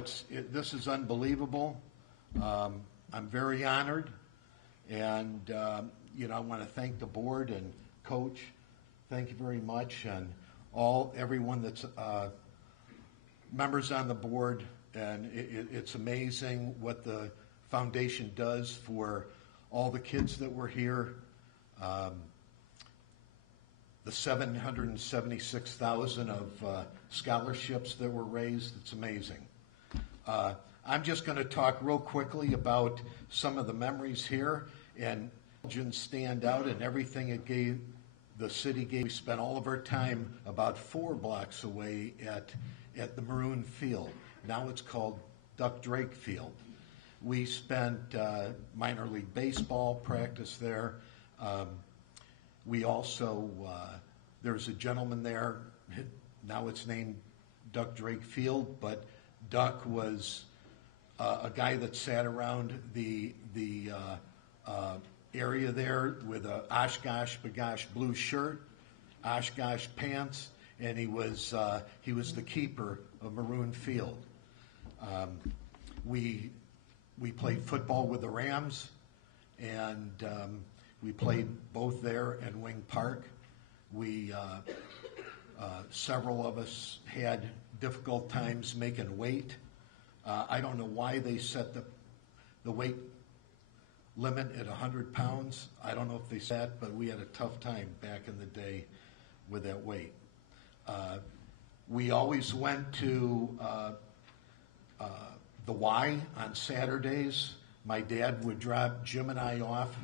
this is unbelievable. I'm very honored, and I want to thank the board and coach. Thank you very much, and everyone that's members on the board. And it's amazing what the foundation does for all the kids that were here. The 776,000 of scholarships that were raised, it's amazing. I'm just going to talk real quickly about some of the memories here, and Elgin stand out and everything it gave, the city gave. We spent all of our time about 4 blocks away at the Maroon Field. Now it's called Duck Drake Field. We spent minor league baseball practice there. We also, there's a gentleman there, now it's named Duck Drake Field, but Duck was a guy that sat around the area there with a Oshkosh Bagosh blue shirt, Oshkosh pants, and he was the keeper of Maroon Field. We played football with the Rams, and we played both there and Wing Park. Several of us had difficult times making weight. I don't know why they set the weight limit at 100 pounds. I don't know if they set, but we had a tough time back in the day with that weight. We always went to the Y on Saturdays. My dad would drop Jim and I off,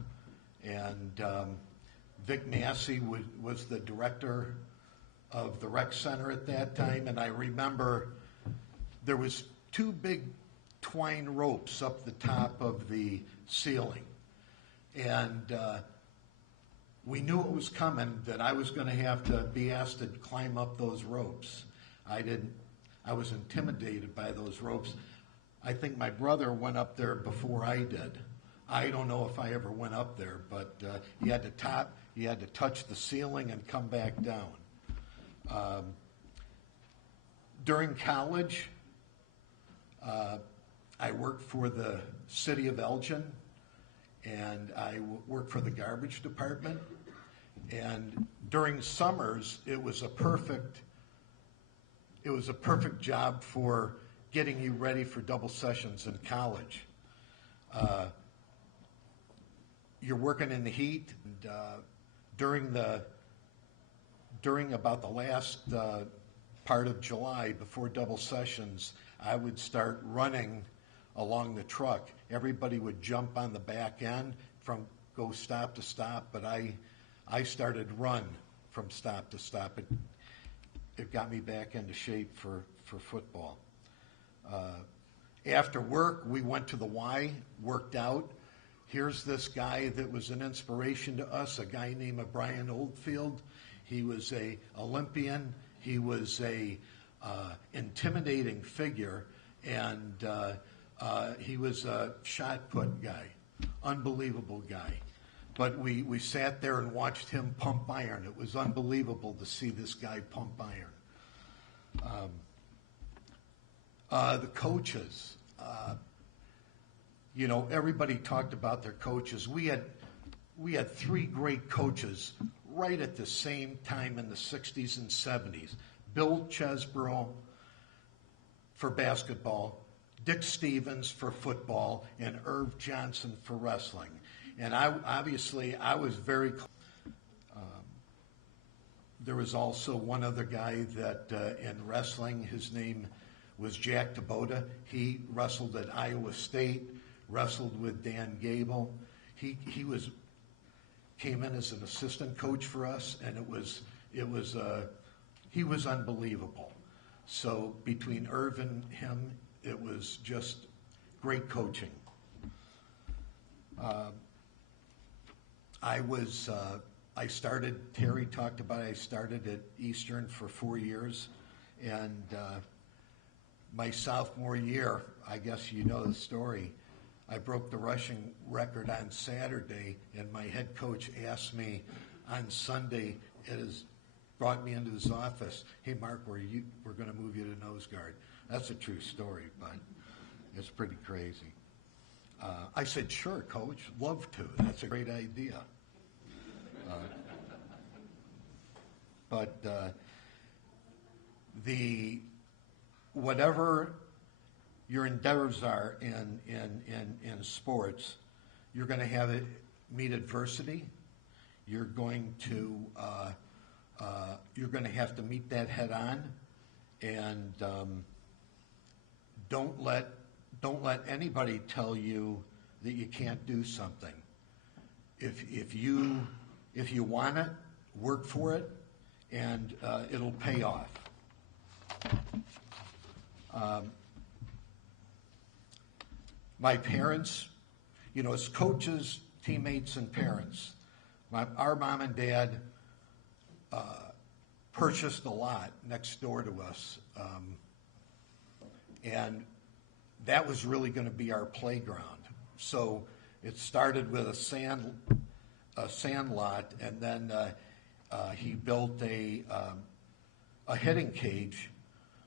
and Vic Massie was the director of the rec center at that time, and I remember there was 2 big twine ropes up the top of the ceiling, and we knew it was coming, that I was going to have to be asked to climb up those ropes. I was intimidated by those ropes. I think my brother went up there before I did. I don't know if I ever went up there, but you had to touch the ceiling and come back down. During college, I worked for the city of Elgin, and I worked for the garbage department. And during summers, it was a perfect job for getting you ready for double sessions in college. You're working in the heat, and during about the last part of July, before double sessions, I would start running along the truck. Everybody would jump on the back end go stop to stop, but I started run from stop to stop. It got me back into shape for football. After work, we went to the Y, worked out. here's this guy that was an inspiration to us, a guy named Brian Oldfield. He was a Olympian. He was a intimidating figure, and he was a shot put guy, unbelievable guy. But we sat there and watched him pump iron. It was unbelievable to see this guy pump iron. The coaches, you know, everybody talked about their coaches. We had three great coaches right at the same time in the 60s and 70s. Bill Chesborough for basketball, Dick Stevens for football, and Irv Johnson for wrestling. And I was very there was also one other guy that in wrestling, his name was Jack Taboda. He wrestled at Iowa State, wrestled with Dan Gable. He came in as an assistant coach for us, and he was unbelievable. So between Irv and him, it was just great coaching. Terry talked about I started at Eastern for 4 years, and my sophomore year, I guess you know the story, I broke the rushing record on Saturday, and my head coach asked me on Sunday, brought me into his office, hey Mark, we're going to move you to nose guard. That's a true story, but it's pretty crazy. I said, sure, coach, love to. That's a great idea. But whatever your endeavors are in sports, you're going to meet adversity. You're going to have to meet that head on, and don't let anybody tell you that you can't do something. If you want it, work for it, and it'll pay off. My parents, you know, as coaches, teammates, and parents, our mom and dad purchased a lot next door to us, and that was really going to be our playground. So it started with a sand lot, and then he built a hitting cage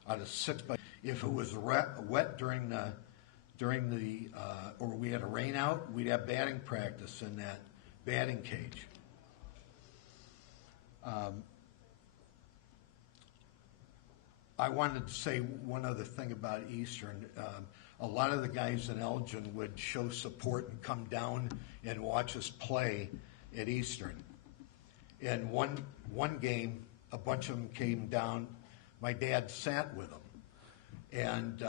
out of 6 by. If it was wet during the or we had a rain out, we'd have batting practice in that batting cage. I wanted to say one other thing about Eastern. A lot of the guys in Elgin would show support and come down and watch us play at Eastern. And one game, a bunch of them came down. My dad sat with them. And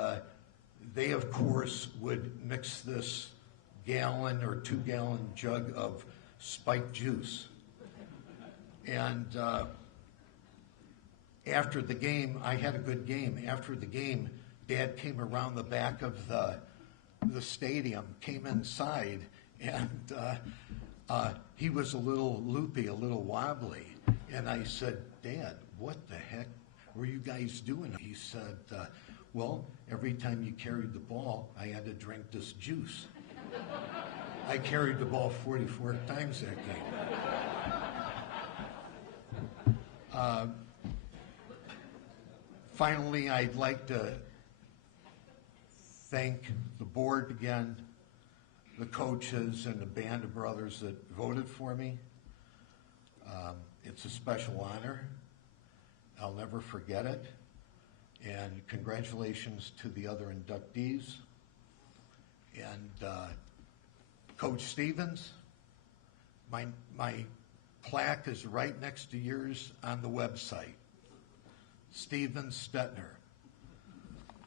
they, of course, would mix this gallon or 2-gallon jug of spiked juice. And after the game, I had a good game. After the game, Dad came around the back of the stadium, came inside, and he was a little loopy, a little wobbly. And I said, Dad, what the heck were you guys doing? He said, well, every time you carried the ball, I had to drink this juice. I carried the ball 44 times that game. Finally, I'd like to thank the board again, the coaches, and the band of brothers that voted for me. It's a special honor. I'll never forget it. And congratulations to the other inductees. And Coach Stevens, my plaque is right next to yours on the website. Steven Stetner.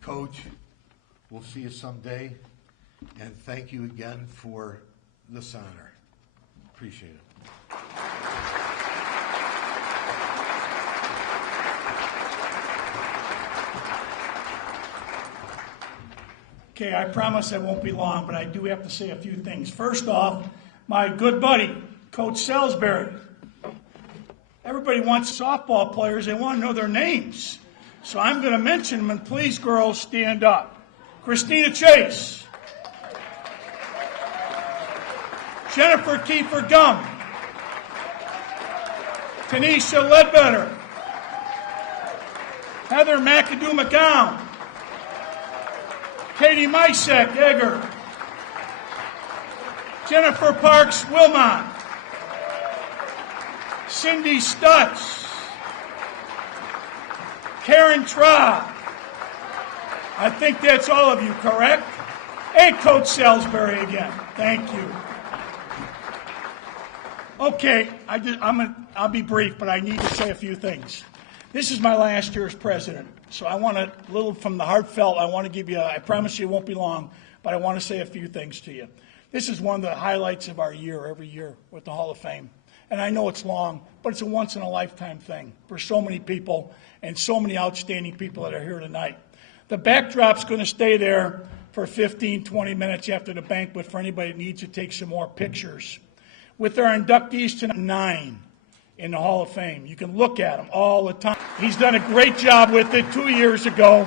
Coach, we'll see you someday, and thank you again for this honor. Appreciate it. Okay, I promise I won't be long, but I do have to say a few things. First off, my good buddy, Coach Salisbury. Everybody wants softball players. They want to know their names. So I'm going to mention them, and please, girls, stand up. Christina Chase. Jennifer Kiefer Gum. Tanisha Ledbetter. Heather McAdoo McGowan. Katie Mysek Egger. Jennifer Parks Wilmot. Cindy Stutz. Karen Traub. I think that's all of you, correct? And Coach Salisbury again. Thank you. Okay, I'll be brief, but I need to say a few things. This is my last year as president, so I want a little from the heartfelt. I want to give you, I promise you it won't be long, but I want to say a few things to you. This is one of the highlights of our year, every year, with the Hall of Fame. And I know it's long, but it's a once-in-a-lifetime thing for so many people and so many outstanding people that are here tonight. The backdrop's going to stay there for 15, 20 minutes after the banquet for anybody that needs to take some more pictures. With our inductees tonight, 9 in the Hall of Fame. You can look at them all the time. He's done a great job with it 2 years ago.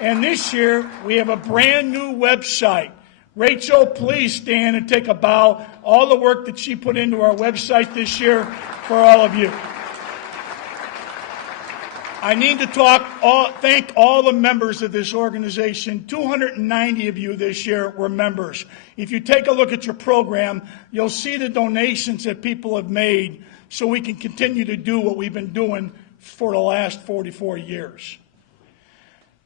And this year, we have a brand new website. Rachel, please stand and take a bow. All the work that she put into our website this year for all of you. I need to thank all the members of this organization. 290 of you this year were members. If you take a look at your program, you'll see the donations that people have made so we can continue to do what we've been doing for the last 44 years.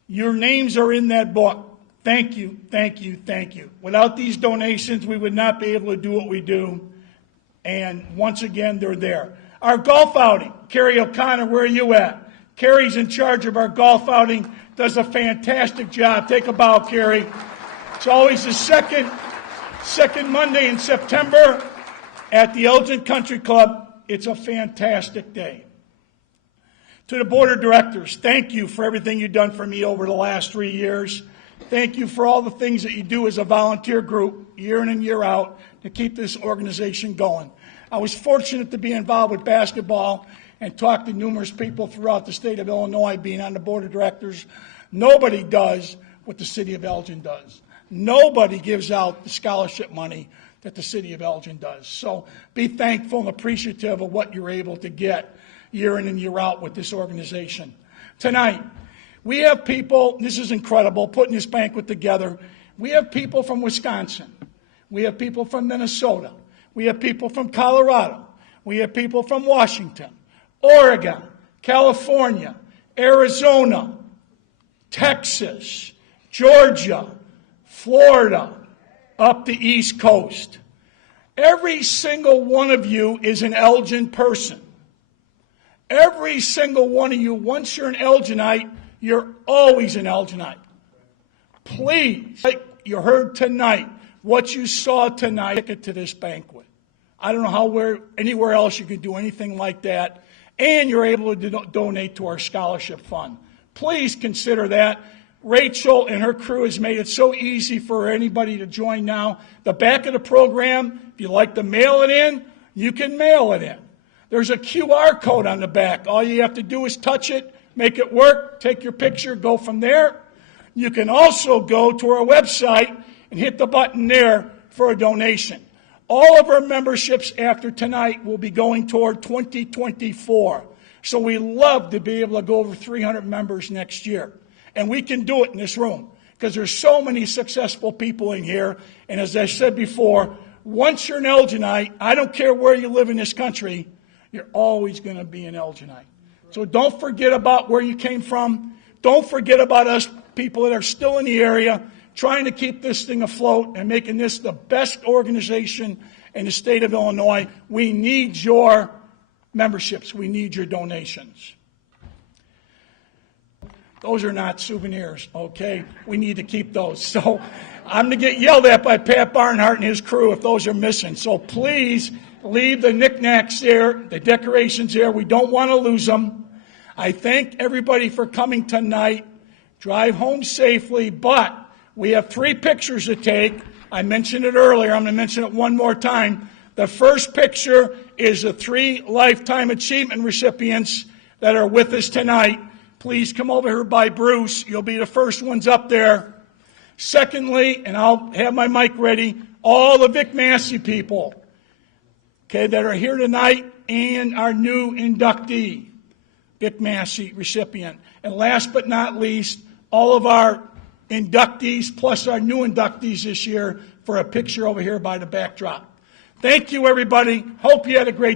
Your names are in that book. Thank you, thank you, thank you. Without these donations, we would not be able to do what we do. And once again, they're there. Our golf outing, Carrie O'Connor, where are you at? Carrie's in charge of our golf outing, does a fantastic job. Take a bow, Carrie. It's always the second Monday in September at the Elgin Country Club. It's a fantastic day. To the board of directors, thank you for everything you've done for me over the last 3 years. Thank you for all the things that you do as a volunteer group, year in and year out, to keep this organization going. I was fortunate to be involved with basketball and talk to numerous people throughout the state of Illinois, being on the board of directors. Nobody does what the city of Elgin does. Nobody gives out the scholarship money that the city of Elgin does. So be thankful and appreciative of what you're able to get year in and year out with this organization. Tonight, we have people, this is incredible, putting this banquet together. We have people from Wisconsin. We have people from Minnesota. We have people from Colorado. We have people from Washington, Oregon, California, Arizona, Texas, Georgia, Florida, up the East Coast. Every single one of you is an Elgin person. Every single one of you, once you're an Elginite, you're always an Elginite. Please, like you heard tonight, what you saw tonight, ticket to this banquet. I don't know anywhere else you can do anything like that, and you're able to donate to our scholarship fund. Please consider that. Rachel and her crew has made it so easy for anybody to join now. The back of the program, if you like to mail it in, you can mail it in. There's a QR code on the back. All you have to do is touch it, make it work, take your picture, go from there. You can also go to our website and hit the button there for a donation. All of our memberships after tonight will be going toward 2024. So we love to be able to go over 300 members next year. And we can do it in this room because there's so many successful people in here. And as I said before, once you're an Elginite, I don't care where you live in this country, you're always going to be an Elginite. So don't forget about where you came from. Don't forget about us people that are still in the area trying to keep this thing afloat and making this the best organization in the state of Illinois. We need your memberships. We need your donations. Those are not souvenirs, okay? We need to keep those. So I'm going to get yelled at by Pat Barnhart and his crew if those are missing. So please leave the knickknacks there, the decorations there. We don't want to lose them. I thank everybody for coming tonight. Drive home safely, but We have 3 pictures to take. I mentioned it earlier. I'm going to mention it one more time. The first picture is the 3 Lifetime Achievement recipients that are with us tonight. Please come over here by Bruce. You'll be the first ones up there. Secondly, and I'll have my mic ready, all the Vic Massie people, okay, that are here tonight and our new inductee, Vic Massie recipient. And last but not least, all of our inductees plus our new inductees this year for a picture over here by the backdrop. Thank you, everybody. Hope you had a great